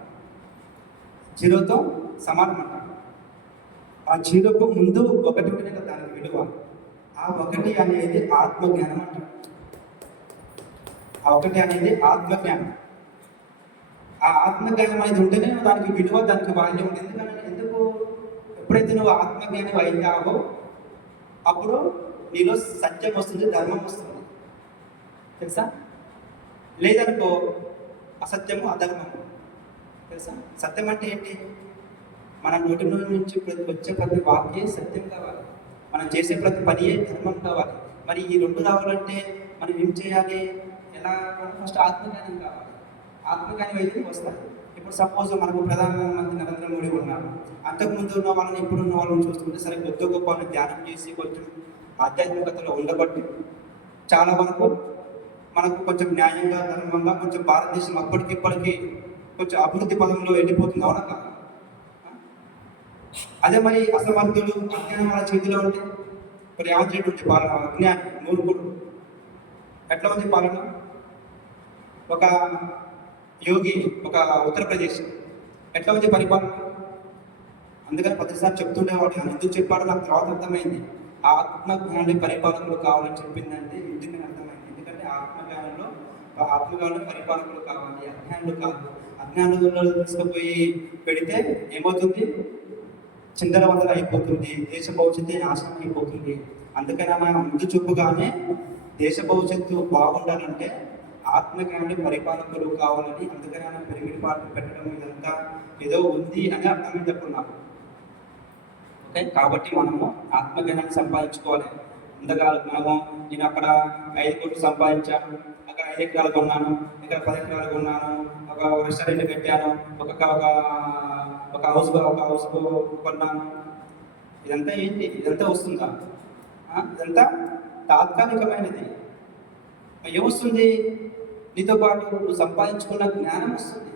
ఆ జీరోకు ముందు ఒకటి ఉంటేనే కదా దానికి విలువ. ఆ ఒకటి అనేది ఆత్మజ్ఞానం అంటారు. ఆ ఆత్మజ్ఞానం అనేది ఉంటేనే దానికి విలువ, దానికి వాల్యూ ఉంటుంది. ఎందుకు? ఎప్పుడైతే నువ్వు ఆత్మజ్ఞానం అయినావో అప్పుడు నీలో సత్యం వస్తుంది, ధర్మం వస్తుంది. తెలుసా? లేదనుకో అసత్యము, అధర్మము. తెలుసా? సత్యం అంటే ఏంటి? మన నోటి నుంచి వచ్చే ప్రతి వాక్యే సత్యం కావాలి, మనం చేసే ప్రతి పనియే ధర్మం కావాలి. మరి ఈ రెండు రావాలంటే మనం ఏం చేయాలి? ఎలా? ఫస్ట్ ఆత్మజ్ఞానం కావాలి. ఆత్మజ్ఞానం అయితే వస్తాయి. ఇప్పుడు సపోజ్ మనకు ప్రధానమంత్రి నరేంద్ర మోడీ ఉన్నారు, అంతకుముందు ఉన్న వాళ్ళని ఇప్పుడు ఉన్న వాళ్ళని చూస్తుంటే సరే కొద్ది గొప్ప వాళ్ళని ధ్యానం చేసి కొంచెం ఆధ్యాత్మికతలో ఉండబట్టి చాలా వరకు మనకు కొంచెం న్యాయంగా, ధర్మంగా కొంచెం భారతదేశం అప్పటికిప్పటికీ కొంచెం అభివృద్ధి పదంలో వెళ్ళిపోతుంది. అవునా కాదు? అదే మరి అసమర్థులు, అజ్ఞానం మన చేతిలో ఉంటే ఇప్పుడు రేవంత్ రెడ్డి ఉంది పాలన, అజ్ఞాని, మూర్ఖుడు. ఎట్లా ఉంది పాలన? ఒక యోగి, ఒక ఉత్తరప్రదేశ్, ఎట్లా ఉంది పరిపాలన? అందుకని ప్రతిసారి చెప్తుండేవాడు. ఎందుకు చెప్పాడో నాకు తర్వాత అర్థమైంది. ఆత్మజ్ఞాని పరిపాలకులు కావాలని చెప్పిందంటే ఎందుకని అర్థమైంది. ఎందుకంటే ఆత్మజ్ఞానంలో పరిపాలకులు కావాలి, అజ్ఞానులు కాదు. అజ్ఞానులలో తీసుకుపోయి పెడితే ఏమవుతుంది? చిందరవందర అయిపోతుంది, దేశ భవిష్యత్తు నాశనం అయిపోతుంది. అందుకని మన ముందు చూపుగానే దేశ భవిష్యత్తు బాగుండాలంటే ఆత్మజ్ఞాని పరిపాలకులు కావాలని, అందుకని ఆయన పెరిగిన పాటలు పెట్టడం ఇదంతా ఏదో ఉంది అని అర్థమైందనుకున్నాను. ఓకే, కాబట్టి మనము ఆత్మజ్ఞానాన్ని సంపాదించుకోవాలి. ఇంతకాలం నేను అక్కడ 5 కోట్లు సంపాదించాను, అక్కడ 5 ఎకరాలు కొన్నాను, ఇక్కడ 10 ఎకరాలు కొన్నాను, ఒక రెస్టారెంట్ పెట్టాను, ఒక హౌస్ కొన్నాను. ఇదంతా ఏంటి? ఇదంతా వస్తుందా? ఇదంతా తాత్కాలికమైనది. ఏమొస్తుంది? నీతో పాటు నువ్వు సంపాదించుకున్న జ్ఞానం వస్తుంది.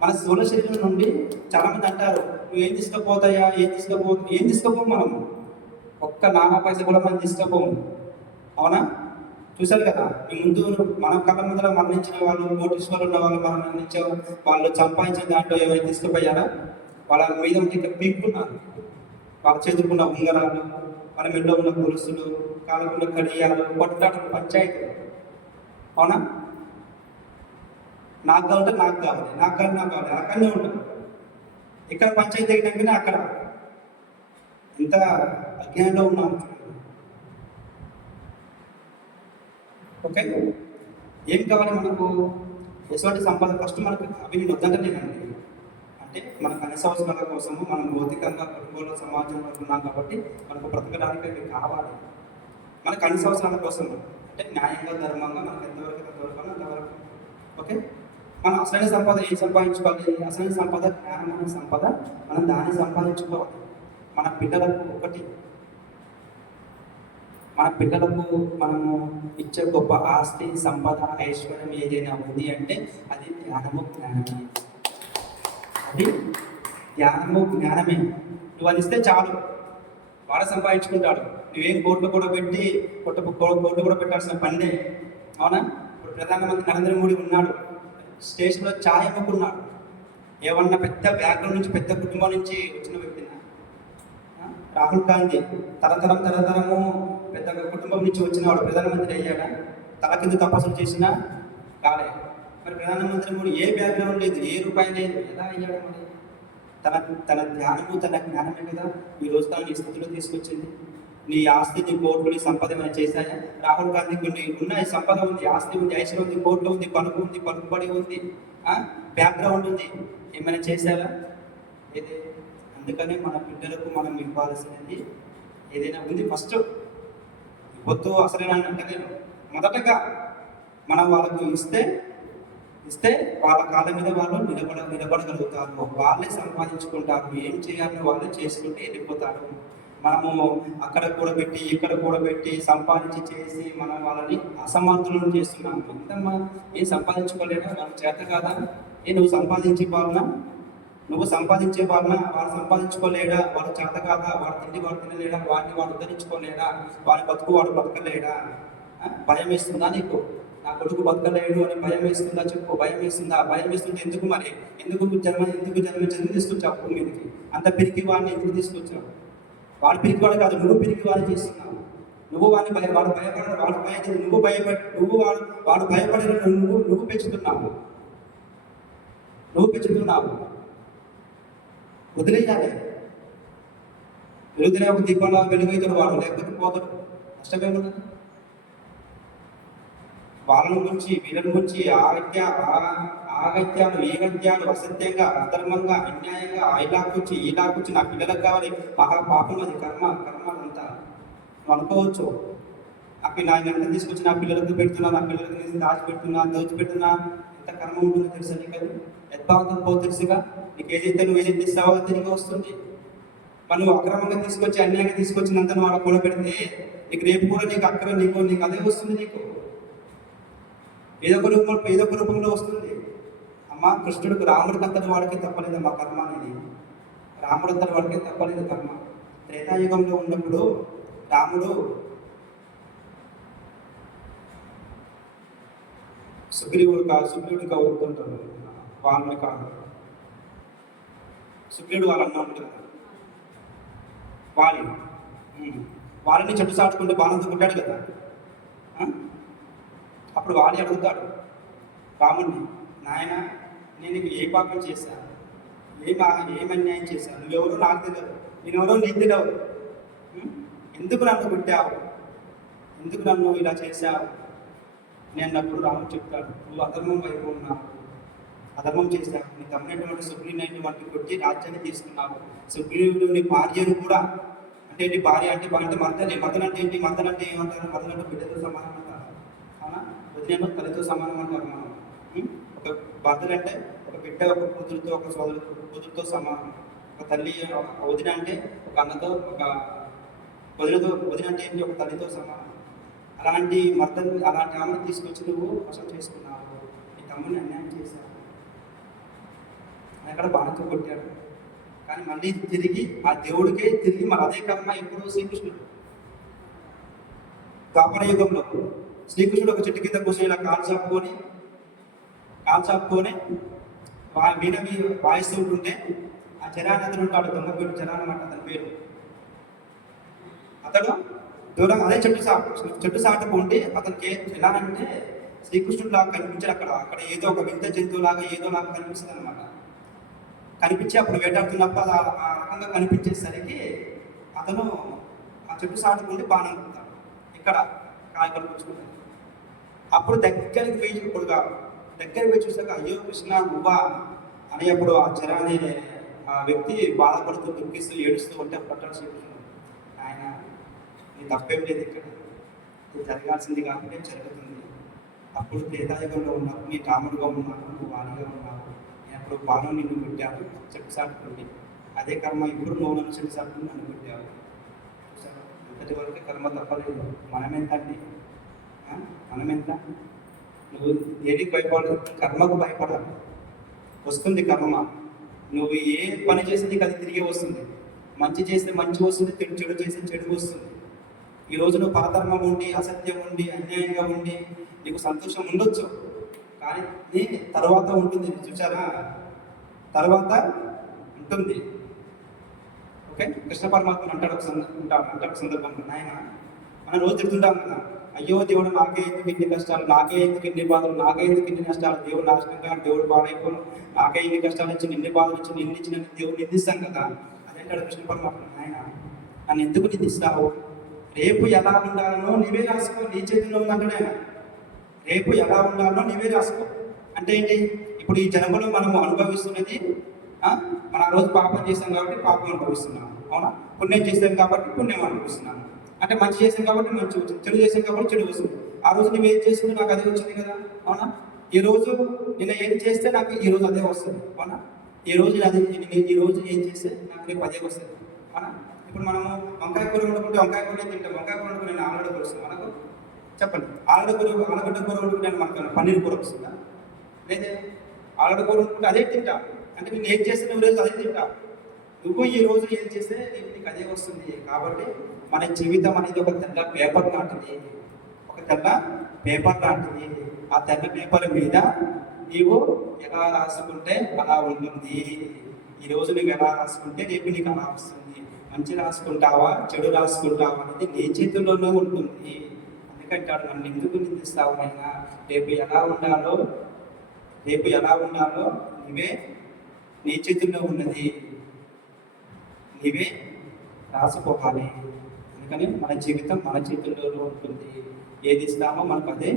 మన స్థూల శరీరం నుండి చాలా మంది అంటారు, నువ్వు ఏం తీసుకుపోవు. మనము ఒక్క నామా పైస కూడా మనం తీసుకుపోము. అవునా? చూశారు కదా, ఈ ముందు మన కళ్ళ ముందర మరణించిన వాళ్ళు, కోటీశ్వరులు ఉన్న వాళ్ళు మరణించే వాళ్ళు సంపాదించిన దాంట్లో ఎవరైనా తీసుకుపోయారా? వాళ్ళ మీద ఇంకా పీక్కున్నారు. వాళ్ళ చేతుకున్న ఉంగరాలు, వాళ్ళ మెడలో ఉన్న గొలుసులు, కాళ్ళకున్న కడియాలు, కొట్లాటలు, పంచాయతీలు. అవునా? నాకు కావాలంటే నాకు కావాలి, అక్కడనే ఉంటాను. ఇక్కడ పంచాయతీ అయినాకనే అక్కడ. ఇంత అజ్ఞానంలో ఉన్నాము. ఓకే, ఏం కావాలి మనకు? ఎటువంటి సంపద? ఫస్ట్ మనకు అవి నేను వద్దంటేనండి. అంటే మనకు అన్ని అవసరాల కోసము మనం భౌతికంగా కుటుంబంలో సమాజంలో ఉన్నాం కాబట్టి మనకు బ్రతకడానికి అవి కావాలి. మనకు అన్ని అవసరాల కోసం అంటే న్యాయంగా, ధర్మంగా మనకు ఎంతవరకు అంతవరకు. ఓకే, మనం అసలైన సంపద ఏం సంపాదించుకోవాలి? అసలైన సంపద జ్ఞానం అనే సంపద. మనం దాన్ని సంపాదించుకోవాలి. మన పిల్లలకు మనము ఇచ్చే గొప్ప ఆస్తి, సంపద, ఐశ్వర్యం ఏదైనా ఉంది అంటే అది జ్ఞానమే. నువ్వు అది ఇస్తే చాలు, వాడు సంపాదించుకుంటాడు. నువ్వేం కోట్లు కూడా పెట్టాల్సిన పనే. అవునా? ఇప్పుడు ప్రధానమంత్రి నరేంద్ర మోడీ ఉన్నాడు, స్టేషన్లో ఛాయ్ అమ్ముకున్నాడు. ఏమన్నా పెద్ద బ్యాక్గ్రౌండ్ నుంచి, పెద్ద కుటుంబం నుంచి వచ్చిన వ్యక్తి. రాహుల్ గాంధీ తరతరము పెద్ద కుటుంబం నుంచి వచ్చినవాడు ప్రధానమంత్రి అయ్యాడా? తల కింద తపస్సులు చేసినా కాలే. మరి ప్రధానమంత్రి కూడా ఏ బ్యాక్గ్రౌండ్ లేదు, ఏ రూపాయి లేదు, ఎలా అయ్యాడు? మరి తన ధ్యానము, తన జ్ఞానమే కదా ఈరోజు తన స్థితిలో తీసుకొచ్చింది. నీ ఆస్తి, నీ కోట్లు, నీ సంపద ఏమైనా చేశాయా? రాహుల్ గాంధీకి ఉన్నాయి, సంపద ఉంది, ఆస్తి ఉంది, ఐశ్వర్యం ఉంది, కోట్లు ఉంది, పలుకుబడి ఉంది, బ్యాక్గ్రౌండ్ ఉంది. ఏమైనా చేశారా? ఏదే. అందుకనే మన పిల్లలకు మనం ఇవ్వాల్సినది ఏదైనా ఉంది. ఫస్ట్ ఇవ్వద్దు అసలే అంటే మొదటగా మనం వాళ్ళకు ఇస్తే వాళ్ళ కాళ్ళ మీద వాళ్ళు నిలబడగలుగుతారు. వాళ్ళే సంపాదించుకుంటారు. ఏం చేయాలని వాళ్ళే చేసుకుంటే వెళ్ళిపోతారు. మనము అక్కడ కూడబెట్టి, ఇక్కడ కూడబెట్టి, సంపాదించి చేసి మనం వాళ్ళని అసమర్థులను చేస్తున్నాము. ఎంతమ్మా ఏం సంపాదించుకోలేదా? వాళ్ళ చేత కాదా? నువ్వు సంపాదించే వాళ్ళ వాడు సంపాదించుకోలేడా? వాడు చేత కాదా? వాడు తిండి వాడు తినలేడా? వాడిని వాడు ఉద్ధరించుకోలేడా? వాడి బతుకు వాడు బతకలేడా? భయం వేస్తుందా నీకు? నా కొడుకు బతకలేడు అని భయం వేస్తుందా? చెప్పు. భయం వేస్తుందా? భయం వేస్తుంటే ఎందుకు జన్మించి తీసుకొచ్చావు భూమి మీదకి? అంత పిరికి వాడిని ఎందుకు తీసుకొచ్చావు? వాడు పిరికి వాడు కాదు, నువ్వు పిరికి వాడిని చేస్తున్నావు. నువ్వు వాడు భయపడిన నువ్వు పెంచుతున్నావు. వదిలేయాలి. వెలుగుతున్న ఒక దీపంలో వెలుగైతాడు వాడు, లేకపోతే పోతాడు. నష్టమేమున్నది? వాళ్ళని గురించి, వీళ్ళని గురించి ఆగత్యాలు, ఏగత్యాలు, అసత్యంగా, అధర్మంగా, అన్యాయంగా, ఈ లాక్కొచ్చి నా పిల్లలకు కావాలి. పాపం అది కర్మ అంతా అనుకోవచ్చు. నా ఎంత తీసుకొచ్చి నా పిల్లలకు పెడుతున్నా, నా పిల్లలకి దాచిపెడుతున్నా ఎంత కర్మ ఉంటుందో తెలుసా నీకు? అది యద్భావంతో పో తెలుసుగా. నీకు ఏదైతే నువ్వు ఏదైతే ఇస్తావో తిరిగి వస్తుంది. మనం అక్రమంగా తీసుకొచ్చి, అన్యాయంగా తీసుకొచ్చినంత నువ్వు అలా కూడా పెడితే నీకు రేపు కూడా నీకు అదే వస్తుంది. నీకు ఏదో ఒక రూపంలో వస్తుంది. అమ్మ, కృష్ణుడికి, రాముడికి అంతటి వాడికి తప్పలేదు మా కర్మ అనేది. రాముడు అంతటి వాడికి తప్పలేదు కర్మ. త్రేతాయుగంలో ఉన్నప్పుడు రాముడు సుగ్రీవుడికి అవుతుంటాడు. వాళ్ళని కాదు, సుగ్రీవుడు వాళ్ళ అన్న ఉంటాడు కదా, వాళ్ళని చెట్టు సాటుకుంటే బాణంతో కొట్టాడు కదా. అప్పుడు వాలి అడుగుతాడు రాముడిని, నాయన నేను నీకు ఏ పాపం చేశాను, ఏం అన్యాయం చేశాను, నువ్వెవరో నాకు తెలియదు, నేనెవరో నీకు తెలియదు. ఎందుకు నన్ను పుట్టావు, ఎందుకు నన్ను ఇలా చేశావు అని అన్నప్పుడు రాముడు చెప్తాడు, నువ్వు అధర్మం వైపు ఉన్నావు, అధర్మం చేశావు. నీ తమ్మునటువంటి సుగ్రీవుని కొట్టి రాజ్యాన్ని తీసుకున్నావు. సుగ్రీవుడు నీ భార్యను కూడా, అంటే ఏంటి భార్య అంటే మర్దనే, మర్దన అంటే ఏంటి, మర్దన అంటే ఏమంటారు, మర్దన అంటే బిడ్డతో సమానం అంటారు, అవునా? వదిలేమో తల్లితో సమానం అంటారు మనం. ఒక భర్తలు అంటే ఒక బిడ్డ ఒక కూతురుతో, ఒక కూతురుతో సమానం. ఒక తల్లి వదిన అంటే ఒక అన్నతో, ఒక వదిన అంటే ఏంటి, ఒక తల్లితో సమానం. అలాంటి అలాంటి ఆమెను తీసుకొచ్చి నువ్వు వశం చేసుకున్నావు, నీ తమ్ముడిని అన్యాయం చేశావు. అక్కడ బాణంతో కొట్టాడు, కానీ మళ్ళీ తిరిగి ఆ దేవుడికే తిరిగి మన అదే కర్మ. ఇప్పుడు శ్రీకృష్ణుడు ద్వాపర యుగంలో శ్రీకృష్ణుడు ఒక చెట్టు కింద కూర్చొని ఇలా కాలు చాపుకొని వీణ వాయిస్తూ ఉంటుంటే ఆ జరానతను ఉంటాడు, దొంగపేరు జరాన్ అన్నమాట అతని పేరు. అతడు దూరం అదే చెట్టు సాటుకు ఉండి అతనికి ఎలా అంటే శ్రీకృష్ణుడు లాగా కనిపించాడు. అక్కడ ఏదో ఒక వింత జంతువులాగా ఏదో లాగా కనిపిస్తుంది అనమాట. కనిపించి అప్పుడు వేటాడుతున్నప్పుడు ఆ రకంగా కనిపించేసరికి అతను ఆ చెట్టు సాటుకుండి బాణం అనుకుంటాడు, ఇక్కడ కాయకలు కూర్చుకుంటాడు. అప్పుడు దగ్గరికి పోయి చూసాక అయ్యో కృష్ణ నువ్వా అని అప్పుడు ఆ జర అనే ఆ వ్యక్తి బాధపడుతూ దుఃఖిస్తూ ఏడుస్తూ ఉంటే పట్టాడు శ్రీకృష్ణుడు, ఆయన నీ తప్పేం లేదు, ఇక్కడ ఇది జరగాల్సింది కాబట్టి జరుగుతుంది. అప్పుడు త్రేతాయుగంలో ఉన్నప్పుడు నీ రాముడుగా ఉన్నాను, నువ్వు వాణిగా ఉన్నావు, నేను అప్పుడు బాణం నిన్ను పెట్టాను చెట్టు సాటుకుండి. అదే కర్మ ఇప్పుడు నువ్వు నన్ను చెట్టు సాటుకుని నన్ను పెట్టావు. ఇంతటి వరకు కర్మ తప్పలేదు. మనమెంతండి, మనమెంత? నువ్వు దేనికి భయపడదు, కర్మకు భయపడాలి. వస్తుంది కర్మ, నువ్వు ఏ పని చేస్తే నీకు అది తిరిగి వస్తుంది. మంచి చేస్తే మంచి వస్తుంది, చెడు చేస్తే చెడు వస్తుంది. ఈరోజు నువ్వు పరధర్మం ఉండి, అసత్యం ఉండి, అన్యాయంగా ఉండి నీకు సంతోషం ఉండొచ్చు, కానీ తర్వాత ఉంటుంది. చూసారా, తర్వాత ఉంటుంది. ఓకే, కృష్ణ పరమాత్మ అంటాడు ఒక సందర్భంలో, నాయన మనం రోజు తిడుతుంటాం కదా, అయ్యో దేవుడు నాకే ఎందుకు ఇన్ని కష్టాలు, నాకే ఎందుకు ఇన్ని బాధలు, నాకే ఎందుకు ఇన్ని నష్టాలు, దేవుడు నాశనంగా, దేవుడు పాడైపోను, నాకే ఇన్ని కష్టాలు ఇచ్చి ఇన్ని బాధలు ఇచ్చి నిన్ను ఇచ్చిన దేవుడు నిందిస్తాం కదా. అదేంటాడు కృష్ణ పరమాత్మ, నాయన నన్ను ఎందుకు నిందిస్తావు, రేపు ఎలా ఉండాలనో నీవే రాసుకో, నీ చేతిలో ఉందంటే రేపు ఎలా ఉండాలనో నీవే రాసుకో. అంటే ఏంటి, ఇప్పుడు ఈ జన్మలో మనము అనుభవిస్తున్నది, మనం ఆ రోజు పాపం చేస్తాం కాబట్టి పాపం అనుభవిస్తున్నాము, అవునా? పుణ్యం చేస్తాం కాబట్టి పుణ్యం అనుభవిస్తున్నాము. అంటే మంచి చేసాం కాబట్టి మంచి వచ్చింది, చెడు చేసాం కాబట్టి చెడు వస్తుంది. ఆ రోజు నువ్వు ఏం చేస్తుందో నాకు అదే వచ్చింది కదా, అవునా? ఈ రోజు నిన్న ఏం చేస్తే నాకు ఈ రోజు అదే వస్తుంది, అవునా? ఈ రోజు ఏం చేస్తే నాకు రేపు అదే వస్తుంది, అవునా? ఇప్పుడు మనము వంకాయ కూర వండుకుంటే వంకాయ కూర తింటాం, వంకాయ కూర వండుకుని నేను ఆలుగడ్డ కూర వస్తుంది మనకు, చెప్పండి. ఆలుగడ్డ కూర వండుకుంటే మనకు పన్నీర్ కూర వస్తుందా? లేదే. ఆలుగడ్డ కూర వండుకుంటే అదే తింటా, అంటే నేను ఏం చేస్తే నువ్వు రోజు అదే తింటా. నువ్వు ఈ రోజు ఏం చేస్తే నీకు అదే వస్తుంది. కాబట్టి మన జీవితం అనేది ఒక తెల్ల పేపర్ లాంటిది, ఒక తెల్ల పేపర్ లాంటిది. ఆ తెల్ల పేపర్ మీద నీవు ఎలా రాసుకుంటే అలా ఉంటుంది. ఈరోజు నువ్వు ఎలా రాసుకుంటే రేపు నీకు అలా వస్తుంది. మంచి రాసుకుంటావా, చెడు రాసుకుంటావా అనేది నీ చేతుల్లోనే ఉంటుంది. అందుకంటాడు, నన్ను ఎందుకు నిందిస్తావు అయినా, రేపు ఎలా ఉండాలో నీవే, నీ చేతుల్లో ఉన్నది, నీవే రాసుకోవాలి. అందుకని మన జీవితం మన చేతుల్లో ఉంటుంది. ఏది ఇస్తామో మనకు అదే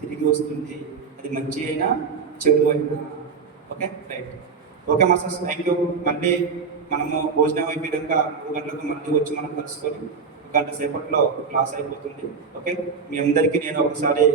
తిరిగి వస్తుంది, అది మంచి అయినా చెడు అయినా. Okay, right. Okay masters, thank you. మళ్ళీ మనము భోజనం అయిపోయాక 3 గంటలకు మళ్ళీ వచ్చి మనం కలుసుకొని 1 గంట సేపట్లో క్లాస్ అయిపోతుంది. ఓకే, మీ అందరికీ నేను ఒకసారి